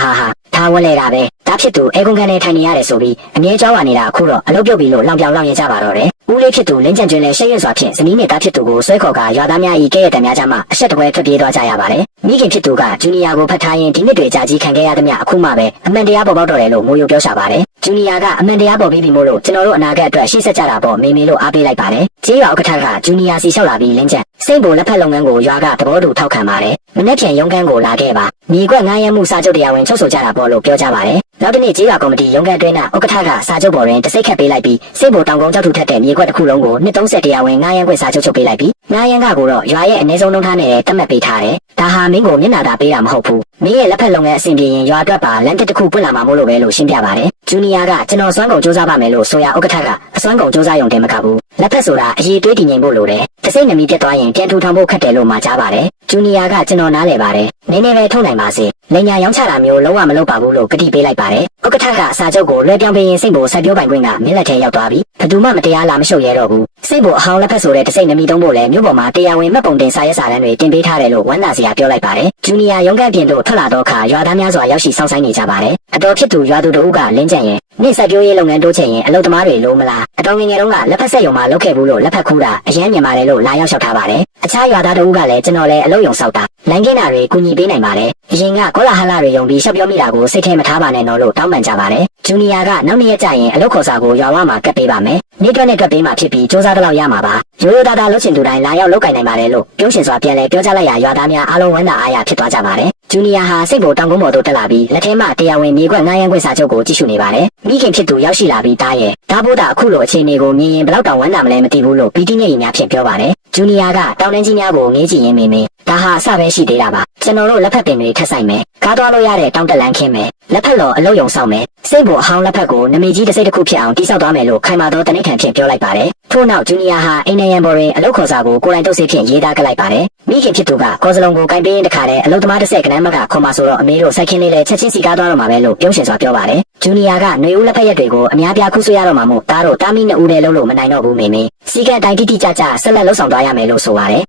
ထားဝဲလဲတာပဲဒါဖြစ်သူအဲကွန်ကန်နဲ့ထိုင်နေရတယ်ဆိုပြီးအမြဲကြောက်ရနေတာအခုတော့အလုပ်ပြုတ်ပြီလို့လောင်ပြောင်လောင်ရကြပါတော့တယ်။ဦးလေးဖြစ်သူလင်းကျန်ကျွန်းနဲ့ရှက်ရွံ့စွာဖြင့်ဇနီးနဲ့သားဖြစ်သူကိုဆွဲခေါ်ကရွာသားများဤကဲ့ရဲ့တံများကြမှာအဆက်တကွဲထွက်ပြေးသွားကြရပါတယ်။မိခင်ဖြစ်သူကဂျူနီယာကိုဖတ်ထားရင်ဒီနှစ်တွေကြာကြီးခံခဲ့ရသမျှအခုမှပဲအမှန်တရားပေါ်ပေါက်တော့တယ်လို့မိုးယောပြောရှာပါတယ်။ဂျူနီယာကအမှန်တရားပေါ်ပြီးပြီမို့လို့ကျွန်တော်တို့အနာဂတ်အတွက်ရှေ့ဆက်ကြတာပေါ့မေမေလို့အားပေးလိုက်ပါတယ်။ ကျေးရွာဥက္ကဋ္ဌကဂျူနီယာစီလျှောက်လာပြီးလင်းချက်စိတ်ဘိုလက်ဖက်လုပ်ငန်းကိုရွာကသဘောတူထောက်ခံပါတယ်မနေ့ပြန်ရုံးခန်းကိုလာခဲ့ပါမြေကွက်ငားရမ်းမှုစာချုပ်တရားဝင်ချုပ်ဆိုကြတာပေါ့လို့ပြောကြပါတယ်နောက်တနေ့ကျေးရွာကော်မတီရုံးခန်းအတွင်းကဥက္ကဋ္ဌကစာချုပ်ပေါ်တွင်တစိတ်ခတ်ပေးလိုက်ပြီးစိတ်ဘိုတောင်ကုန်းကြောက်ထုထက်တဲ့မြေကွက်တစ်ခုလုံးကိုနှစ်30တရားဝင်ငားရမ်းခွင့်စာချုပ်ချုပ်ပေးလိုက်ပြီးငားရမ်းကကိုတော့ရွာရဲ့အနည်းဆုံးနှုန်းထားနဲ့တတ်မှတ်ပေးထားတယ်ဒါဟာမင်းကိုမျက်နှာသာပေးတာမဟုတ်ဘူးမင်းရဲ့လက်ဖက်လုပ်ငန်းအဆင်ပြေရင်ရွာအတွက်ပါလမ်းတစ်ခုပွင့်လာမှာမို့လို့ပဲလို့ရှင်းပြပါတယ်ဂျူနီယာကကျွန်တော်စွမ်းကုန်စူးစမ်းပါမယ်လို့ဆိုရဥက္ကဋ္ဌကအစွမ်းကုန်စူးစမ်းရုံတင်မကဘူးလက်ဖက်ဆိုတာအရေးတွေးတည်ငြိမ်ဖို့လိုတယ်တစိမ့်နမီပြတ်သွားရင်ပြန်ထူထောင်ဖို့ခက်တယ်လို့မှာကြားပါတယ်ဂျူနီယာကကျွန်တော်နားလည်ပါတယ်နည်းနည်းပဲထုတ်နိုင်ပါစေလိန်ညာရောင်းချတာမျိုးလုံးဝမလုပ်ပါဘူးလို့ကတိပေးလိုက်ပါတယ်ဥက္ကဋ္ဌကစာချုပ်ကိုလွှဲပြောင်းပေးရင်စိတ်ဘိုဆက်ပြောပိုင်ခွင့်ကမြင်းလက်ထဲရောက်သွားပြီးဘယ်သူမှမတရားလာမရှုပ်ရဲတော့ဘူးစိတ်ဘိုအဟောင်းလက်ဖက်ဆိုတဲ့တစိမ့်နမီသုံးဖို့လဲမြို့ပေါ်မှာတရားဝင်မှတ်ပုံတင်စာရဲစာတမ်းတွေတင်ပေးထားတယ်လို့ဝမ်းသာစရာပြောလိုက်ပါတယ်ဂျူနီယာရုံးခန်းပြင်သို့ထွက်လာတော့အခါရွာသားများစွာရောက်ရှိစောင့်ဆိုင်နေကြပါတယ်အတော်ဖြစ်သူရွာသူတို့ကလင်းကျန်ရင်နေ့ဆက်ပြောရေးလုပ်ငန်းတိုးချင်ရင်အလုပ်သမားတွေလိုမလားအတော်ငယ်ငယ်တုန်းကလက်ဖက်ဆက်ရုံမှာလုပ်ခဲ့ဘူးလို့လက်ဖက်ခူးတာအရန်မြင်ပါတယ်လို့လာရောက်လျှောက်ထားပါတယ်အခြားရွာသားတို့ကလည်းကျွန်တော်လည်းအလုပ်ရုံဆောက်တာလိုင်းကင်းတာတွေကူညီပေးနိုင်ပါတယ်အရင်ကကောလာဟလတွေယုံပြီးရှောက်ပြောမိတာကိုစိတ်ထဲမထားပါနဲ့နော်လို့တောင်းပန်ကြပါတယ်ဂျူနီယာကနောက်နေ့ရက်ကျရင်အလုပ်ခေါ်စာကိုရွာဝမှာကပ်ပေးပါမယ်နေ့တွက်နဲ့တွက်ပေးမှဖြစ်ပြီးစူးစမ်းတော့ရမှာပါရိုးရိုးသားသားလုပ်ချင်သူတိုင်းလာရောက်လုပ်ကင်နိုင်ပါတယ်လို့ပြောရှင်စွာပြန်လဲပြောကြားလိုက်ရရွာသားများအားလုံးဝမ်းသာအားရဖြစ်သွားကြပါတယ်ဂျူနီယာဟာစိတ်ဘိုတောင်ကုန်းပေါ်သို့တက်လာပြီးလက်ထဲမှာတရားဝင်မြေကွက်ငားရမ်းခွင့်စာချုပ်ကိုကြည့်ရှုနေပါတယ်မိခင်ဖြစ်သူရောက်ရှိလာပြီးတားရဲ့ဒါဘို့တာအခုလိုအခြေအနေကိုမြင်ရင်ဘလောက်တောင်ဝမ်းသာမလဲမသိဘူးလို့ပီတီညိတ်များဖြင့်ပြောပါတယ်ဂျူနီယာကတောင်တန်းကြီးများကိုငေးကြည့်ရင်းမေမေဒါဟာအစပဲရှိသေးတာပါကျွန်တော်တို့လက်ဖက်ပင်တွေထက်ဆိုင်မယ်ကားသွားလို့ရတဲ့တောင်တက်လန်းခင်းမယ်လက်ဖက်လော်အလုံးယုံဆောင်မယ်စိတ်ဘိုအဟောင်းလက်ဖက်ကိုနမေကြီးတစ်စိတ်တစ်ခုဖြစ်အောင်တိဆောက်သွားမယ်လို့ခိုင်မာသောတနစ်ထန်ဖြင့်ပြောလိုက်ပါတယ်ထို့နောက်ဂျူနီယာဟာအိမ်နယံဘော်ရင်အလုပ်ခေါ်စာကိုကိုယ်တိုင်တုပ်စေဖြင့်ရေးသားကလိုက်ပါတယ်မိခင်ဖြစ်သူကကောစလုံးကိုကင်ပေးရင်တခါတည်းအလုပ်သမားတစ်ဆက်ကနန်းမကခေါ်มาဆိုတော့အမေတို့စိုက်ခင်းလေးလည်းချက်ချင်းစီကားသွားတော့မှာပဲလို့ပြောရှင်စွာပြောပါတယ်ဂျူနီယာကຫນွေဦးလက်ဖက်ရက်တွေကိုအများပြားခုဆွေးရတော့မှာမို့တားတို့တားမိနှစ်ဦးနဲ့လုံးလို့မနိုင်တော့ဘူးမေမေစီကံတိုင်းတိတိကျကျဆက်လက်လှုပ်ဆောင်သွားရမယ်လို့ဆိုပါတယ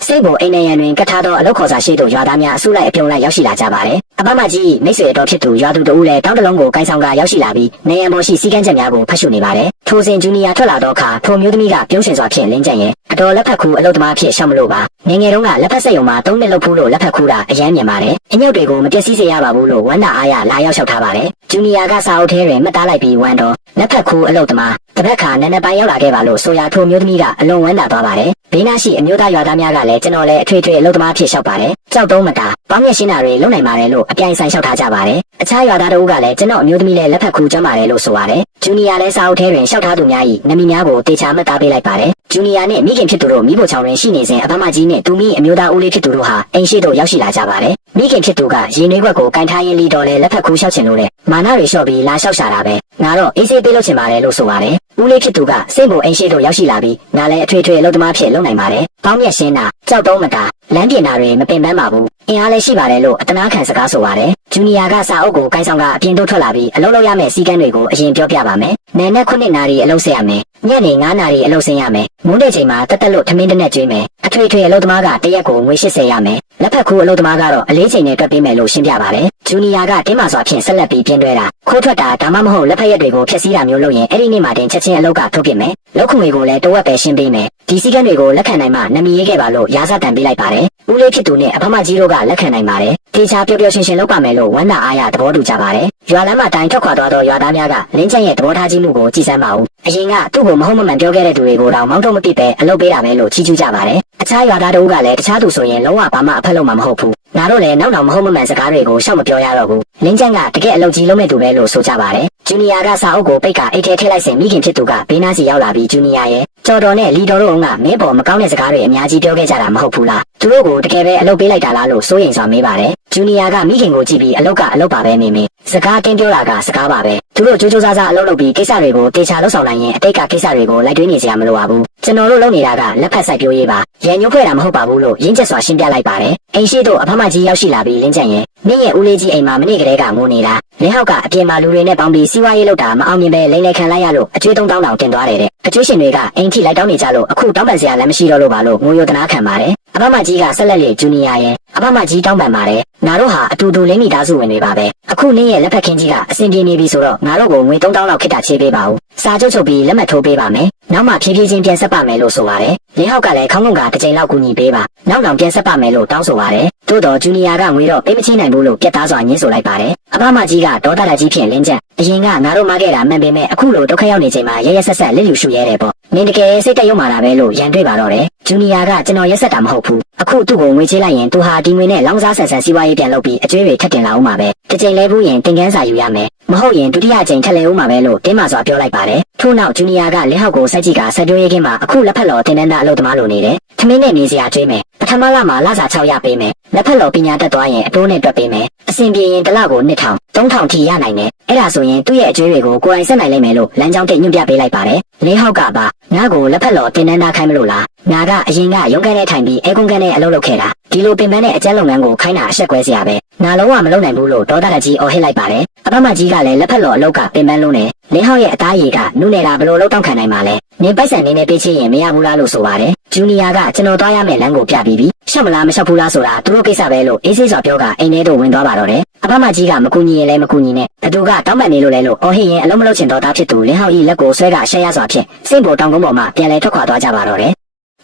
်စိတ်ဘိုအိမ်နယံတွင်ကထားသောအလုပ်ခေါ်စာရှိသူရွာသားများအစုလိုက်အပြုံလိုက်ရောက်ရှိလာကြပါတယ်။အပမကြီးမိတ်ဆွေအတော်ဖြစ်သူရွာသူတို့လည်းတောင်းတလုံးကိုကိုင်းဆောင်ကရောက်ရှိလာပြီးနေရန်ပေါ်ရှိစီကန်းချက်များကိုဖတ်ရှုနေပါတယ်။ထိုစဉ်ဂျူနီယာထွက်လာတော့အခါထိုမျိုးသမီးကပြုံးရှင်စွာဖြင့်လင်းကျန်ရဲ့အတော်လက်ဖက်ခူးအလုပ်သမားဖြစ်ရှောက်မလို့ပါ။ငယ်ငယ်တုန်းကလက်ဖက်ဆက်ယုံမှာ3နှစ်လောက်ဖူးလို့လက်ဖက်ခူးတာအယမ်းမြင်ပါတယ်။အညုပ်တွေကိုမပျက်စီးစေရပါဘူးလို့ဝမ်းသာအားရလာရောက်လျှောက်ထားပါတယ်။ဂျူနီယာကစာအုပ်ထဲတွင်မှတ်သားလိုက်ပြီးဝမ်းတော်လက်ဖက်ခူးအလုပ်သမားတပတ်ခါနန်းနပိုင်းရောက်လာခဲ့ပါလို့ဆိုရာထိုမျိုးသမီးကအလွန်ဝမ်းသာသွားပါတယ်။ဘေးနားရှိအမျိုးသားရွာသားများကလည်းကျွန်တော်လည်းအထွေထွေအလုပ်သမားဖြစ်လျှောက်ပါတယ်။ကြောက်တုံးမတာပေါင်းမြက်ရှင်းတာတွေလုပ်နိုင်ပါတယ်လို့အပြိုင်ဆိုင်လျှောက်ထားကြပါတယ်။အခြားရွာသားတို့ကလည်းကျွန်တော်အမျိုးသမီးလည်းလက်ဖက်ခူးကျမ်းပါတယ်လို့ဆိုပါတယ်။ဂျူနီယာလည်းစာအုပ်ထဲတွင်လျှောက်ထားသူများ၏နာမည်များကိုတေချာမှတ်သားပေးလိုက်ပါတယ်။ဂျူနီယာနဲ့မိခင်ဖြစ်သူတို့မိဖို့ချောင်းတွင်ရှိနေစဉ်အဖမကြီးနဲ့သူမိအမျိုးသားဦးလေးဖြစ်သူတို့ဟာအိမ်ရှိသို့ရောက်ရှိလာကြပါတယ်။မိခင်ဖြစ်သူကရေနွေးခွက်ကိုကင်ထားရင်းလီတော်လဲလက်ဖက်ခူးလျှောက်ချင်လို့လေမာနတွေလျှော့ပြီးလာလျှောက်ရှာတာပဲ။ငါတော့အေးဆေးပေးလို့ချင်ပါတယ်လို့ဆိုပါတယ်။ဦးလေးဖြစ်သူကစိတ်ဘိုအိမ်ရှိသို့ရောက်ရှိလာပြီးငါလည်းအထွေထွေအလုပ်သမားဖြစ်လုပ်နိုင်ပါတယ်။ပေါင်းမြက်ရှင်းတာကြောက်တုံးမတာလမ်းပြင်တာတွေမပင်ပန်းပါဘူးအင်အားလည်းရှိပါတယ်လို့အတနာခံစကားဆိုပါတယ်ဂျူနီယာကစာအုပ်ကိုကိုင်းဆောင်ကအပြင်သို့ထွက်လာပြီးအလုပ်လုပ်ရမယ့်စီကံတွေကိုအရင်ပြောပြပါမယ်။နန်းနဲ့9နာရီအလုပ်ဆက်ရမယ်။ညနေ9နာရီအလုပ်ဆင်းရမယ်။မိုးတဲ့ချိန်မှာတက်တက်လို့ထမင်းတစ်နက်ကျွေးမယ်။အထွေထွေအလုပ်သမားကတရက်ကိုငွေ80ရမယ်။လက်ဖက်ခူးအလုပ်သမားကတော့အလေးချိန်နဲ့တွက်ပေးမယ်လို့ရှင်းပြပါတယ်။ဂျူနီယာကတင်းမာစွာဖြင့်ဆက်လက်ပြီးပြင်းတွဲတာခိုးထွက်တာဒါမှမဟုတ်လက်ဖက်ရက်တွေကိုဖျက်ဆီးတာမျိုးလုပ်ရင်အဲ့ဒီနေ့မှတင်ချက်ချင်းအလုပ်ကထုတ်ပြမယ်။လောက်ခွန်တွေကိုလည်းတဝက်ပဲရှင်းပေးမယ်။ဒီစီကံတွေကိုလက်ခံနိုင်မှနမီရေးခဲ့ပါလို့ရာဇတန်ပေးလိုက်ပါတယ်။ဦးလေးဖြစ်သူနဲ့အဖမကြီးတို့ကလက်ခံနိုင်ပါတယ်။တေချာပျော်ပျော်ရွှင်ရွှင်လုပ်ပါမယ်လို့ဝမ်းသာအားရသဘောတူကြပါတယ်။ရွာလမ်းမှာတိုင်ထွက်ခွာသွားသောရွာသားများကလင်းကျန်ရဲ့သဘောထားကြီးမှုကိုကြည်စမ်းပါဦး။အရင်ကသူ့ကိုမဟုတ်မမှန်ပြောခဲ့တဲ့သူတွေကိုတော့မောင်းတော့မပစ်ပဲအလုပ်ပေးတာပဲလို့ချီးကျူးကြပါတယ်။အခြားရွာသားတို့ကလည်းတခြားသူဆိုရင်လုံးဝဘာမှအဖက်လုံးမှာမဟုတ်ဘူး။ငါတို့လည်းနောက်မဟုတ်မမှန်စကားတွေကိုရှောက်မပြောရတော့ဘူး။လင်းကျန်ကတကယ်အလုပ်ကြီးလုပ်မဲ့သူပဲလို့ဆိုကြပါတယ်။ဂျူနီယာကစာအုပ်ကိုပိတ်ကအိတ်ထဲထည့်လိုက်စဉ်မိခင်ဖြစ်သူကဘေးနားစီရောက်လာပြီးဂျူနီယာရဲ့ကျော်တော်နဲ့လီတော်တို့ကမင်းပေါ်မကောင်းတဲ့စကားတွေအများကြီးပြောခဲ့ကြတာမဟုတ်ဘူးလား။သူတို့ကိုတကယ်ပဲအလုပ်ပေးလိုက်တာလားလို့စိုးရိမ်စွာမေးပါတယ်။ဂျူနီယာကမိခင်ကိုကြည့်ပြီးအလုပ်ကအလုပ်ပါပဲမေမေစကားတင်းပြောတာကစကားပါပဲသူတို့ကြိုးကြိုးစားစားအလုပ်လုပ်ပြီးကိစ္စတွေကိုတေချာလုပ်ဆောင်နိုင်ရင်အတိတ်ကကိစ္စတွေကိုလိုက်တွေးနေစရာမလိုပါဘူးကျွန်တော်တို့လုပ်နေတာကလက်ဖက်စိုက်ပျိုးရေးပါရန်ညှိုးဖွဲ့တာမဟုတ်ပါဘူးလို့ရင်းချက်စွာရှင်းပြလိုက်ပါတယ်အိမ်ရှိတို့အဖမကြီးရောက်ရှိလာပြီးလင်းကျန်ရဲ့မင်းရဲ့ဦးလေးကြီးအိမ်မှာမနေ့ကတည်းကငိုနေတာလင်းဟောက်ကအပြင်မှာလူတွေနဲ့ပေါင်းပြီးစီးပွားရေးလုပ်တာမအောင်မြင်ပဲလိမ့်လေခံလိုက်ရလို့အကျွေး3000တောင်တင်သွားတယ်တဲ့အကျွေးရှင်တွေကအိမ်ထိလိုက်တောင်းနေကြလို့အခုတောင်းပန်စရာလည်းမရှိတော့လို့ပါလို့ငိုယိုတနာခံပါတယ်အဖမကြီးကဆက်လက်လေဂျူနီယာရဲ့အဖမကြီးတောင်းပန်ပါတယ်ငါတို့ဟာအတူတူလင်းမိသားစုဝင်တွေပါပဲအခုနင်းရဲ့လက်ဖက်ခင်းကြီးကအဆင်ပြေနေပြီဆိုတော့ငါတို့ကိုငွေ3000လောက်ခိတာချေးပေးပါဦးစာချုပ်ချုပ်ပြီးလက်မှတ်ထိုးပေးပါမယ်နောက်မှဖြည်းဖြည်းချင်းပြန်ဆက်ပါမယ်လို့ဆိုပါတယ်လင်းဟောက်ကလည်းခေါင်းငုံကတစ်ချိန်လောက်ကူညီပေးပါနောက်တော့ပြန်ဆက်ပါမယ်လို့တောင်းဆိုပါတယ်သို့တော့ဂျူနီယာကငွေတော့ပေးမချေးနိုင်ဘူးလို့ပြတ်သားစွာညှင်းဆိုလိုက်ပါတယ်အဖမကြီးကဒေါသတကြီးဖြင့်လင်းချက်အရင်ကငါတို့မခဲ့တာမှန်ပေမဲ့အခုလိုဒုက္ခရောက်နေချိန်မှာရရဆက်ဆက်လစ်လျူရှုရဲတယ်ပေါ့ နင်တကယ်စိတ်တက်ရုံမာတာပဲလို့ရန်တွေ့ပါတော့တယ်ဂျူနီယာကကျွန်တော်ရက်ဆက်တာမဟုတ်ဘူးအခုသူ့ကိုငွေချေးလိုက်ရင်သူဟာဒီငွေနဲ့လောင်စားဆန်ဆန်စီးပွားရေးပြန်လုပ်ပြီးအကျွေးတွေထပ်တင်လာအောင်ပါပဲတစ်ချိန်လဲဘူးရင်တင်ကန်းစာယူရမယ်မဟုတ်ရင်ဒုတိယအချိန်ထပ်လဲဦးမှာပဲလို့တင်းမာစွာပြောလိုက်ပါတယ်ထို့နောက်ဂျူနီယာကလက်ဟောက်ကိုစိုက်ကြည့်ကဆက်ပြောရေးခင်းမှာအခုလက်ဖက်လော်တင်တန်းသားအလုပ်သမားလိုနေတယ်ထမင်းနဲ့နေစရာကျွေးမယ်ပထမလမှာလစာ6ရပေးမယ်လက်ဖက်လော်ပညာတတ်သွားရင်အတိုးနဲ့တွက်ပေးမယ်အဆင်ပြေရင်တစ်လကို2000 3000ထိရနိုင်တယ်အဲ့ဒါဆိုရင်သူ့ရဲ့အကျွေးတွေကိုကိုယ်တိုင်ဆက်နိုင်လိမ့်မယ်လို့လမ်းကြောင်းတိတ်ညွှန်ပြပေးလိုက်ပါတယ်လေးဟောက်ကပါငါ့ကိုလက်ဖက်လော်တင်တန်းသားခိုင်းမလို့လားငါကအရင်ကရုံးခန်းထဲထိုင်ပြီးအဲကွန်ခန်းထဲအလုပ်လုပ်ခဲ့တာဒီလိုပင်ပန်းတဲ့အကျန်းလုပ်ငန်းကိုခိုင်းတာအဆက်ကွဲစရာပဲငါလုံးဝမလုပ်နိုင်ဘူးလို့ဒေါသတကြီးအော်ဟစ်လိုက်ပါတယ်အဖမကြီးကလည်းလက်ဖက်လော်အလုပ်ကပင်ပန်းလုံးနဲ့လင်းဟောက်ရဲ့အသားရည်ကနုနေတာဘလို့လောက်တောင်းခံနိုင်မှာလဲနင်ပိုက်ဆံနေနေပေးချင်ရင်မရဘူးလားလို့ဆိုပါတယ်ဂျူနီယာကကျွန်တော်သွားရမယ့်လမ်းကိုပြပြီးရှောက်မလားမရှောက်ဘူးလားဆိုတာသူတို့ကိစ္စပဲလို့အေးဆေးစွာပြောကအိမ်ထဲသို့ဝင်သွားပါတော့တယ်အဖမကြီးကမကူညီရင်လည်းမကူညီနဲ့ဘသူကတောင်းပန်နေလို့လဲလို့အော်ဟစ်ရင်အလုံးမလုံးချင်တော့တာဖြစ်သူလင်းဟောက်ဤလက်ကိုဆွဲကရှက်ရစွာဖြင့်စိတ်ပေါ်တောင်ကုန်းပေါ်မှာပြန်လဲထွက်ခွာသွားကြပါတော့တယ်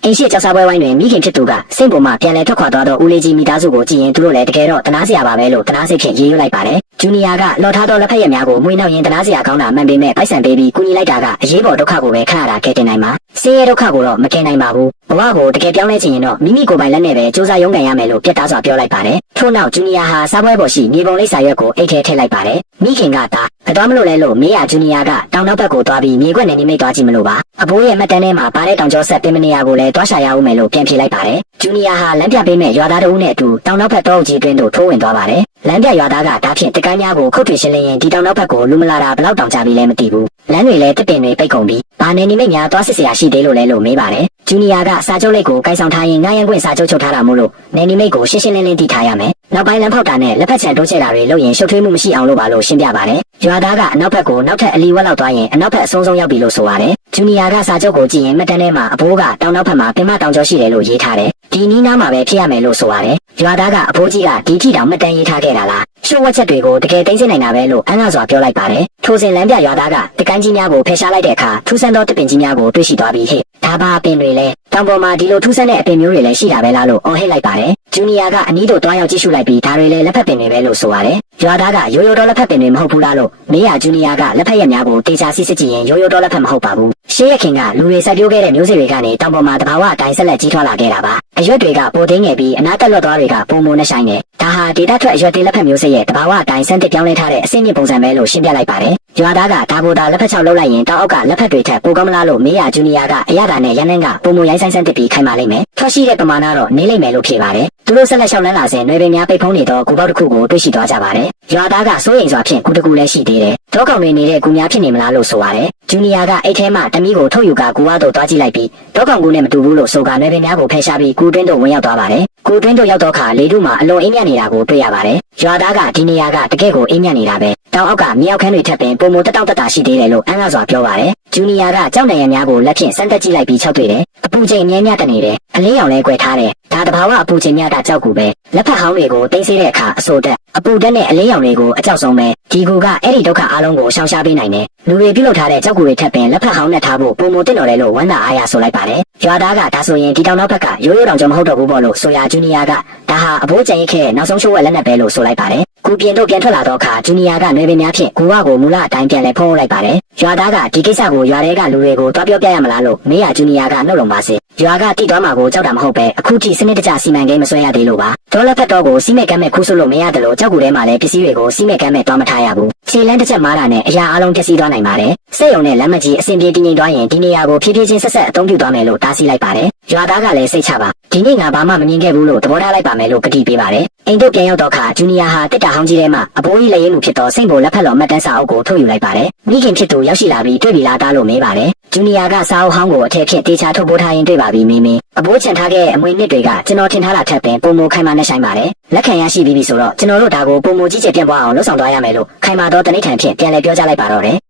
အင်းရှိကြောက်စားပွဲဝိုင်းတွင်မိခင်ဖြစ်သူကစိတ်ပေါ်မှာပြန်လဲထွက်ခွာသွားတော့ဦးလေးကြီးမိသားစုကိုကြည့်ရင်သူတို့လည်းတကယ်တော့တနာစရာပါပဲလို့တနာစိတ်ဖြင့်ရေးရွလိုက်ပါတယ်ဂျူနီယာကလော်ထားသောလက်ဖက်ရည်များကိုမွေးနှောက်ရင်တနာစရာကောင်းတာမှန်ပေမဲ့ပိုက်ဆံပေးပြီးကူညီလိုက်တာကအရေးပေါ်ဒုက္ခကိုပဲခါရတာကဲတင်နိုင်မှာဆင်းရဲဒုက္ခကိုတော့မကယ်နိုင်ပါဘူးဘဝကိုတကယ်ပြောင်းလဲချင်ရင်တော့မိမိကိုယ်ပိုင်လက်နဲ့ပဲစူးစမ်းရုန်းကန်ရမယ်လို့ပြတ်သားစွာပြောလိုက်ပါတယ်ထို့နောက်ဂျူနီယာဟာစားပွဲပေါ်ရှိမြေပုံလိပ်စာရွက်ကိုအိတ်ထဲထည့်လိုက်ပါတယ်မိခင်ကသာဘယ်တော့မလို့လဲလို့မေးရဂျူနီယာကတောင်နောက်ဘက်ကိုသွားပြီးမြေခွက်နဲ့နေမိတ်သွားကြည့်မလို့ပါအဘိုးရဲ့မှတ်တမ်းထဲမှာပါတဲ့တောင်ကျောဆက်ပင်မနေရကိုလည်းတွားရှာရအောင်မယ်လို့ပြန်ဖြေလိုက်ပါတယ်ဂျူနီယာဟာလမ်းပြပေးမဲ့ရွာသားတို့နဲ့အတူတောင်နောက်ဘက်တောအုပ်ကြီးအတွင်းသို့ထိုးဝင်သွားပါတယ်လမ်းပြရွာသားကဒါဖြင့်တကိုင်းများကိုခုတ်ထွေရှင်းလင်းရင်ဒီတောင်နောက်ဘက်ကိုလူမလာတာဘယ်လောက်တောင်ကြပြီလဲမသိဘူးလမ်းတွေလည်းတစ်ပင်တွေပိတ်ကုန်ပြီးဘာနေနေမိတ်များသွားစစ်စရာရှိသေးလို့လဲလို့မေးပါတယ်ဂျူနီယာကစာချုပ်လိပ်ကိုကိုင်ဆောင်ထားရင်ငားရန်ခွင့်စာချုပ်ချုပ်ထားတာမို့လို့နေနေမိတ်ကိုရှင်းရှင်းလင်းလင်းသိထားရမယ်နောက်ပိုင်းလမ်းဖောက်တာနဲ့လက်ဖက်ချံတိုးချဲ့တာတွေလုပ်ရင်ရှုပ်ထွေးမှုမရှိအောင်လို့ပါလို့ရှင်းပြပါတယ်ရွာသားကအနောက်ဘက်ကိုနောက်ထပ်အလီဝက်လောက်သွားရင်အနောက်ဘက်အဆုံးဆုံးရောက်ပြီလို့ဆိုပါတယ်ဂျူနီယာကစာချုပ်ကိုကြည့်ရင်မှတ်တမ်းထဲမှာအဘိုးကတောင်နောက်ဘက်မှာပင်မတောင်ကျော်ရှိတယ်လို့ရေးထားတယ်ဒီနီးနားမှာပဲဖြစ်ရမယ်လို့ဆိုပါတယ်ရွာသားကအဘိုးကြီးကဒီထိတောင်မှတ်တမ်းရေးထားခဲ့တာလားရှုပ်ဝက်ချက်တွေကိုတကယ်သိသိနိုင်တာပဲလို့အန်းကားစွာပြောလိုက်ပါတယ်ထိုစဉ်လမ်းပြရွာသားကတကိုင်းကြီးများကိုဖယ်ရှားလိုက်တဲ့အခါထူးဆန်းသောတပင်ကြီးများကိုတွေ့ရှိသွားပြီးဟဲ့ဒါပါအပင်တွေလဲတောင်ပေါ်မှာဒီလိုထူးဆန်းတဲ့အပင်မျိုးတွေလည်းရှိတာပဲလားလို့အော်ဟစ်လိုက်ပါတယ်ဂျူနီယာကအနီးတို့တွားရောက်ကြည့်ရှုလိုက်ပြီးဒါတွေလည်းလက်ဖက်ပင်တွေပဲလို့ဆိုပါတယ်ရွာသားကရိုးရိုးတော့လက်ဖက်ပင်တွေမဟုတ်ဘူးလားလို့မေးရဂျူနီယာကလက်ဖက်ရည်များကိုတေချာစစ်စစ်ကြည့်ရင်ရိုးရိုးတော့လက်ဖက်မဟုတ်ပါဘူးရှေးရခင်ကလူတွေစိုက်ပျိုးခဲ့တဲ့မျိုးစေ့တွေကနေတောင်ပေါ်မှာတဘာဝအတိုင်းဆက်လက်ကြီးထွားလာခဲ့တာပါအရွက်တွေကပိုသိငယ်ပြီးအနာတက်လွတ်သွားတွေကပုံမနဲ့ဆိုင်နေဒါဟာဒေတာထွက်အရွက်တွေလက်ဖက်မျိုးစေ့ရဲ့တဘာဝအတိုင်းစမ်းသစ်ပြောင်းလဲထားတဲ့အဆင့်မြင့်ပုံစံပဲလို့ရှင်းပြလိုက်ပါတယ်ရွာသားကဒါကိုဒါလက်ဖက်ချောက်လှုပ်လိုက်ရင်တောင်အောက်ကလက်ဖက်တွေထက်ပိုကောင်းမလားလို့မေးရဂျူနီယာကအရသာနဲ့ရန်နှင်းကပုံမရိုင်းဆိုင်ဆန်းတစ်ပြီးခိုင်မာလိမ့်မယ်ထွက်ရှိတဲ့ပမာဏတော့နေလိမ့်မယ်လို့ဖြေပါတယ်သူတို့ဆက်လက်လျှောက်လန်းလာစဉ်ຫນွေပင်များပိတ်ဖုံးနေတော့ကူပေါက်တစ်ခုကိုတွေ့ရှိသွားကြပါတယ်ရွာသားကစိုးရိမ်စွာဖြင့်ကူတကူလည်းရှိသေးတယ်တောကောင်တွေနေတဲ့ကူများဖြစ်နေမလားလို့ဆိုပါတယ်ဂျူနီယာကအိတ်ထဲမှတမီးကိုထုတ်ယူကကူဝါတို့သွားကြည့်လိုက်ပြီးတောကောင်ကူနဲ့မတူဘူးလို့ဆိုကຫນွေပင်များကိုဖယ်ရှားပြီးကူတွင်းတို့ဝင်ရောက်သွားပါတယ်ကူတွင်းတို့ရောက်တော့ခါလေတုမှာအလွန်အေးမြတ်နေတာကိုတွေ့ရပါတယ်ရွာသားကဒီနေရာကတကယ့်ကိုအေးမြတ်နေတာပဲတောင်အောက်ကမြေအောက်ခန်းတွေထပ်ပင်ပုံမတက်တောင့်တက်တာရှိသေးတယ်လို့အန်းကားစွာပြောပါတယ်ဂျူနီယာကကြောက်နေရများကိုလက်ဖြင့်စမ်းသက်ကြည့်လိုက်ပြီး၆တွေ့တယ်အပူချိန်အမြဲမြတ်နေတယ်အလင်းရောင်လဲကွယ်ထားတယ်ဒါတဘာဝအပူချိန်မြတ်တာကြောက်ကူပဲလက်ဖက်ဟောင်းတွေကိုတင်းစေးတဲ့အခါအဆိုတက်အပူတက်နဲ့အလင်းရောင်တွေကိုအကြောက်ဆုံးပဲဒီကူကအဲ့ဒီဒုက္ခအလုံးကိုရှောင်ရှားပေးနိုင်တယ်လူတွေပြုလုပ်ထားတဲ့ကြောက်ကူတွေထပ်ပင်လက်ဖက်ဟောင်းနဲ့ထားဖို့ပုံမတင်တော်တယ်လို့ဝမ်းသာအားရဆိုလိုက်ပါတယ်ရွာသားကဒါဆိုရင်ဒီတောင်နောက်ဘက်ကရိုးရိုးတောင်ကျော်မဟုတ်တော့ဘူးပေါ့လို့ဆိုရဂျူနီယာကဒါဟာအဘိုးကျန်ရစ်ခဲ့နောက်ဆုံးရှိုးဝက်လက်နဲ့ပဲလို့ဆိုလိုက်ပါတယ်ကူပြင်တို့ပြန်ထွက်လာတော့အခါဂျူနီယာကနှွေပင်များဖြင့်ကူဝကိုမူလအတိုင်းပြန်လဲဖုံးလိုက်ပါတယ်ရွာသားကဒီကိစ္စကိုရွာထဲကလူတွေကိုတွားပြောပြရမလားလို့မေးရဂျူနီယာကနှုတ်လုံပါစေရွာကတိသွားမှာကိုကြောက်တာမဟုတ်ပဲအခုထိစနစ်တကျစီမံကိန်းမဆွဲရသေးလို့ပါဒေါ်လက်ဖက်တော့ကိုစီးမဲ့ကမ်းမဲ့ခူးဆွလို့မရတယ်လို့ကြောက်ကူထဲမှာလည်းပစ္စည်းတွေကိုစီးမဲ့ကမ်းမဲ့တွားမထားရဘူးခြေလန်းတစ်ချက်မားတာနဲ့အရာအလုံးပျက်စီးသွားနိုင်ပါတယ်စက်ရုံနဲ့လမ်းမကြီးအဆင်ပြေတည်ငြိမ်သွားရင်ဒီနေရာကိုဖြည်းဖြည်းချင်းဆက်ဆက်အသုံးပြုသွားမယ်လို့တားဆီးလိုက်ပါတယ်ရွာသားကလည်းစိတ်ချပါဒီနေ့ငါဘာမှမငြင်းခဲ့ဘူးလို့သဘောထားလိုက်ပါမယ်လို့ကတိပေးပါတယ်အိမ်တို့ပြန်ရောက်တော့ခါဂျူနီယာဟာတစ်တာဟောင်းကြီးထဲမှာအဘိုးကြီးလက်ရည်မှုဖြစ်တော့စိတ်ပေါ်လက်ဖက်လော်မှတ်တမ်းစာအုပ်ကိုထုတ်ယူလိုက်ပါတယ်မိခင်ဖြစ်သူရောက်ရှိလာပြီးတွေ့ပြီလားတားလို့မေးပါတယ်ဂျူနီယာကစာအုပ်ဟောင်းကိုအထက်ဖြင့်တေချာထုတ်ပိုးထားရင်တွေ့ပါပြီမင်းအဘိုးချန်ထားခဲ့တဲ့အမွေနှစ်တွေကကျွန်တော်ထင်ထားတာထက်ပင်ပုံမခိုင်မာနဲ့ဆိုင်ပါတယ်လက်ခံရရှိပြီးပြီဆိုတော့ကျွန်တော်တို့ဒါကိုပုံမကြီးကျယ်ပြန့်ပွားအောင်လှုပ်ဆောင်သွားရမယ်လို့ခိုင်မာသောတနိဋ္ဌာန်ဖြင့်ပြန်လည်ပြောကြားလိုက်ပါတော့တယ်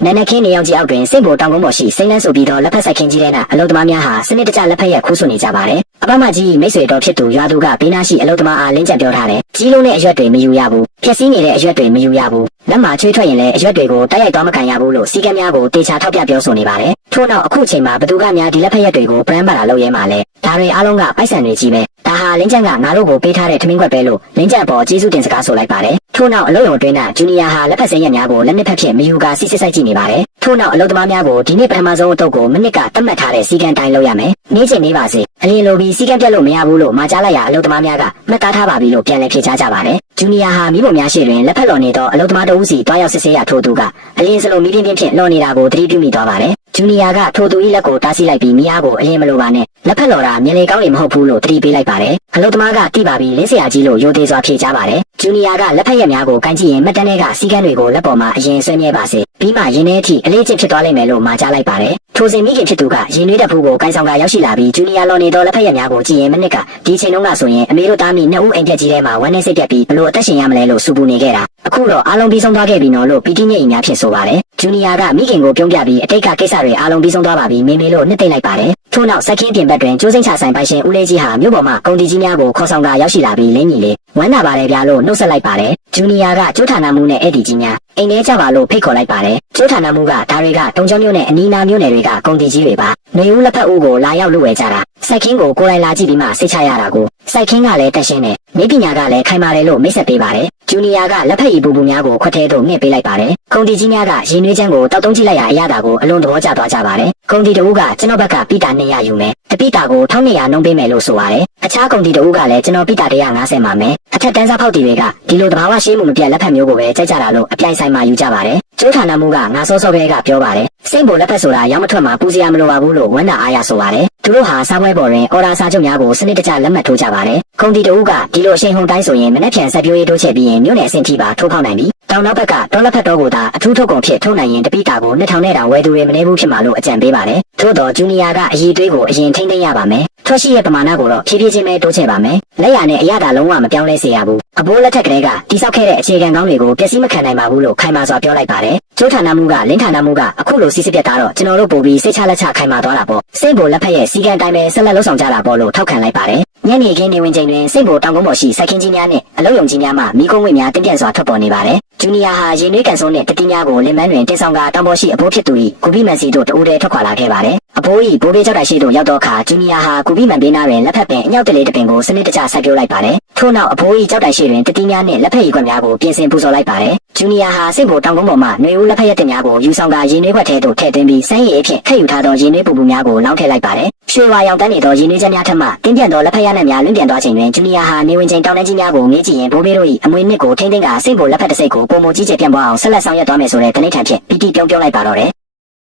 နနခင်းနေရောက်ကြီးအောက်တွင်စိတ်ပေါ်တောင်ကုန်းပေါ်ရှိစိမ့်နှန်းဆိုပြီးတော့လက်ဖက်ဆိုင်ခင်းကြီးထဲကအလုသမားများဟာစနစ်တကျလက်ဖက်ရက်ခိုးဆွနေကြပါတယ်အပမကြီးမိတ်ဆွေတော်ဖြစ်သူရွာသူကဘေးနားရှိအလုသမားအားလင်းကျက်ပြောထားတယ်ကြီးလုံးနဲ့အရွက်တွေမယူရဘူးဖြက်စီးနေတဲ့အရွက်တွေမယူရဘူးလက်မှာချွေးထွက်ရင်လည်းအရွက်တွေကိုတိုက်ရိုက်သွားမခံရဘူးလို့စီကံများကိုတေချာထောက်ပြပြောဆိုနေပါတယ်ထို့နောက်အခုချိန်မှာဘသူကများဒီလက်ဖက်ရက်တွေကိုပရမ်းပါလာလုပ်ရဲမှာလဲဒါတွေအားလုံးကပိုက်ဆံတွေကြီးပဲဒါ ဟာလင်းကျန်းကငါတို့ကိုပေးထားတဲ့ထမင်းခွက်ပဲလို့လင်းကျန်းပေါ်ကျေးဇူးတင်စကားဆိုလိုက်ပါတယ်ထို့နောက်အလုပ်ရုံအတွင်းကဂျူနီယာဟာလက်ဖက်စိမ်းရက်များကိုလက်နှစ်ဖက်ဖြင့်မယူကာစစ်စစ်ဆိုင်ကြည့်နေပါတယ်ထို့နောက်အလုပ်သမားများကိုဒီနေ့ပထမဆုံးအတုပ်ကိုမိနစ်ကသတ်မှတ်ထားတဲ့စီကံတိုင်းလုပ်ရမယ်နေ့ချိန်နေပါစေအရင်လိုပြီးစီကံပြတ်လို့မရဘူးလို့မှာကြားလိုက်ရအလုပ်သမားများကမှတ်သားထားပါပြီလို့ပြန်လည်ဖြေကြားကြပါတယ်ဂျူနီယာဟာမိဘများရှိတွင်လက်ဖက်လော်နေသောအလုပ်သမားတဦးစီတွားရောက်စစ်ဆေးရထို့သူကအရင်စလိုမိပြင်းပြင်းဖြင့်လော်နေတာကိုသတိပြုမိသွားပါတယ်ဂျူနီယာကထိုသူ၏လက်ကိုတားဆီးလိုက်ပြီးမိအားကိုအရင်မလိုပါနဲ့လက်ဖက်လော်တာမြင်လေကောင်းနေမဟုတ်ဘူးလို့သတိပေးလိုက်ပါတယ်အလုပ်သမားကတိပါပြီးလင်းစရာကြီးလို့ရိုသေစွာဖြေကြားပါတယ်ဂျူနီယာကလက်ဖက်ရက်များကိုကန်ကြည့်ရင်မှတ်တမ်းတွေကစီကံတွေကိုလက်ပေါ်မှာအရင်ဆွဲမြဲပါစေပြီးမှရင်ထဲအထိအလေးကျင့်ဖြစ်သွားလိမ့်မယ်လို့မှာကြားလိုက်ပါတယ်ထိုစဉ်မိခင်ဖြစ်သူကရင်နွေးတဲ့ဖူးကိုကန်ဆောင်ကရောက်ရှိလာပြီးဂျူနီယာလော်နေသောလက်ဖက်ရက်များကိုကြည့်ရင်မိနစ်ကဒီချိန်လုံးကဆိုရင်အမေတို့သားမိနှစ်ဦးအိမ်ပြက်ကြီးထဲမှာဝမ်းနဲ့စိတ်ပြက်ပြီးဘလို့အသက်ရှင်ရမလဲလို့စူပူနေခဲ့တာအခုတော့အားလုံးပြီးဆုံးသွားခဲ့ပြီနော်လို့ပီတိညိတ်အများဖြစ်ဆိုပါတယ်ဂျူနီယာကမိခင်ကိုပြုံးပြပြီးအတိတ်ကကိစ္စတွေအားလုံးပြီးဆုံးသွားပါပြီမေမေလို့နှစ်သိမ့်လိုက်ပါတယ်ထို့နောက်စက်ခင်းပြင်ဘက်တွင်ကျိုးစိမ့်ချဆိုင်ပိုင်ရှင်ဦးလေးကြီးဟာမြို့ပေါ်မှာကုန်တီကြီးများကိုခေါ်ဆောင်ကရောက်ရှိလာပြီးလင်းကြီးလေးဝမ်းနာပါတယ်ဗျာလို့နှုတ်ဆက်လိုက်ပါတယ်ဂျူနီယာကကျိုးဌာနမှုနဲ့အဲ့ဒီကြီးများအိမ်ထဲကြပါလို့ဖိတ်ခေါ်လိုက်ပါတယ်ကျိုးဌာနမှုကဒါတွေကတုံချောင်းမြို့နဲ့အနီးနားမြို့နယ်တွေကကုန်တီကြီးတွေပါနေဦးလက်ဖက်ဦးကိုလာရောက်လို့ဝယ်ကြတာစိုက်ခင်းကိုကိုယ်တိုင်လာကြည့်ပြီးမှစိတ်ချရတာကိုစိုက်ခင်းကလည်းတက်ရှင်းတယ်နေပညာကလည်းခိုင်မာတယ်လို့မိတ်ဆက်ပေးပါတယ်ဂျူနီယာကလက်ဖက်ရည်ပူပူများကိုခွက်ထဲသို့ငှက်ပေးလိုက်ပါတယ်ကုန်တီကြီးများကရင်နွေးချမ်းကိုတောက်တုံးကြည့်လိုက်ရအရသာကိုအလွန်သဘောကျသွားကြပါတယ်ကုန်တီတဦးကကျွန်တော်ဘက်ကပိတာ200ယူမယ်တပိတာကို1200နှုံးပေးမယ်လို့ဆိုပါတယ်အခြားကုန်တီတဦးကလည်းကျွန်တော်ပိတာ150ပါမယ်အထက်တန်းစားဖောက်တီတွေကဒီလိုတဘာဝရှိမှုမပြတ်လက်ဖက်မျိုးကိုပဲကြိုက်ကြတာလို့အပြိုင်ဆိုင်မှာယူကြပါတယ်ကျိုးဌာနမှုကငါစောစောပဲကပြောပါတယ်စိတ်ပေါ်လက်ဖက်ဆိုတာရောင်းမထွက်မှာပူစရာမလိုပါဘူးလို့ဝမ်းသာအားရဆိုပါတယ်သူတို့ဟာစားပွဲပေါ်တွင်အော်ဒါစာချုပ်များကိုစနစ်တကျလက်မှတ်ထိုးကြပါတယ်ကုန်တီတဦးကဒီလိုအရှိန်ဟုန်တိုင်းဆိုရင်မနေ့ပြန်ဆက်ပြိုးရေးတိုးချဲ့ပြီးရင်မြို့နယ်အဆင့်ထိပါထိုးဖောက်နိုင်ပြီတောင်နောက်ဘက်ကဒေါ်လက်ဖက်တော်ကိုသာအထူးထုတ်ကုန်ဖြစ်ထုတ်နိုင်ရင်တပိတာကို2000နဲ့တောင်ဝယ်သူတွေမနေဘူးဖြစ်မှာလို့အကြံပေးပါတယ်ထို့တော့ဂျူနီယာကအည်သွေးကိုအရင်ထိမ့်သိမ်းရပါမယ်ထွက်ရှိရဲ့ပမာဏကိုတော့ဖြည်းဖြည်းချင်းပဲတိုးချဲ့ပါမယ်လက်ရနဲ့အရသာလုံးဝမပြောင်းလဲစေရဘူးအဘိုးလက်ထက်ကလေးကတိဆောက်ခဲ့တဲ့အခြေခံကောင်းတွေကိုပျက်စီးမခံနိုင်ပါဘူးလို့ခိုင်မာစွာပြောလိုက်ပါတယ်ကျိုးဌာနမှုကလင်းဌာနမှုကအခုလိုစီစစ်ပြတ်တာတော့ကျွန်တော်တို့ပို့ပြီးစိတ်ချလက်ချခိုင်မာသွားတာပေါ့စိတ်ဘိုလက်ဖက်ရဲ့စီကံတိုင်းပဲဆက်လက်လှုပ်ဆောင်ကြတာပေါ့လို့ထောက်ခံလိုက်ပါတယ်ညနေခင်းနေဝင်ချိန်တွင်စိတ်ဘိုတောင်ကုန်းပေါ်ရှိစိုက်ခင်းကြီးများနဲ့အလုံးယုံကြီးများမှမိကုန်းဝိများတင်းပြန့်စွာထွက်ပေါ်နေပါတယ်ဂျူနီယာဟာရင်နွေးကန်ဆုံးနဲ့တတိများကိုလင်မန်းတွင်တင်ဆောင်ကတောင်ပေါ်ရှိအဘိုးဖြစ်သူ၏ကူဘီမန်စီတို့တူတဲထွက်ခွာလာခဲ့ပါတယ်အဘိုး၏ဘိုးဘေးကြောက်တိုင်ရှိသို့ရောက်တော့အခါဂျူနီယာဟာကူဘီမန်ဘေးနားတွင်လက်ဖက်ပင်အညောက်တလေးတစ်ပင်ကိုစနစ်တကျစိုက်ပျိုးလိုက်ပါတယ်ထို့နောက်အဘိုး၏ကြောက်တိုင်ရှိတွင်တတိများနဲ့လက်ဖက်ရည်ခွက်များကိုပြင်ဆင်ပူဇော်လိုက်ပါတယ်ဂျူနီယာဟာစိတ်ဘိုတောင်ကုန်းပေါ်မှနှွေဦးလက်ဖက်ရက်တင်များကိုယူဆောင်ကရင်နွေးခွက်ထဲသို့ထည့်သွင်းပြီးစမ်းရည်အဖြစ်ခက်ယူထားသောရင်နွေးပူပူများကိုလောင်းထည့်လိုက်ပါတယ်ရွှေဝါရောင်တန်းနေသောရင်နွေးချက်များထက်မှတင်းပြန့်သောလက်ဖက်ရနံ့များလွင့်ပြန်သွားချိန်တွင်ဂျူနီယာဟာနေဝင်ချိန်တောင်တန်းကြီးများကိုငေးကြည့်ရင်ဘိုးဘေးတို့၏အမွေနှစ်ကိုထိမ့်သိမ်းကစိတ်ဘိုလက်ဖက်တစ်စိတ်ကိုပုံမကြီးကျယ်ပြန့်ပွားအောင်ဆက်လက်ဆောင်ရွက်သွားမယ်ဆိုတဲ့တနိဋ္ဌာန်ဖြင့်ပီတိပြုံးလိုက်ပါတော့တယ်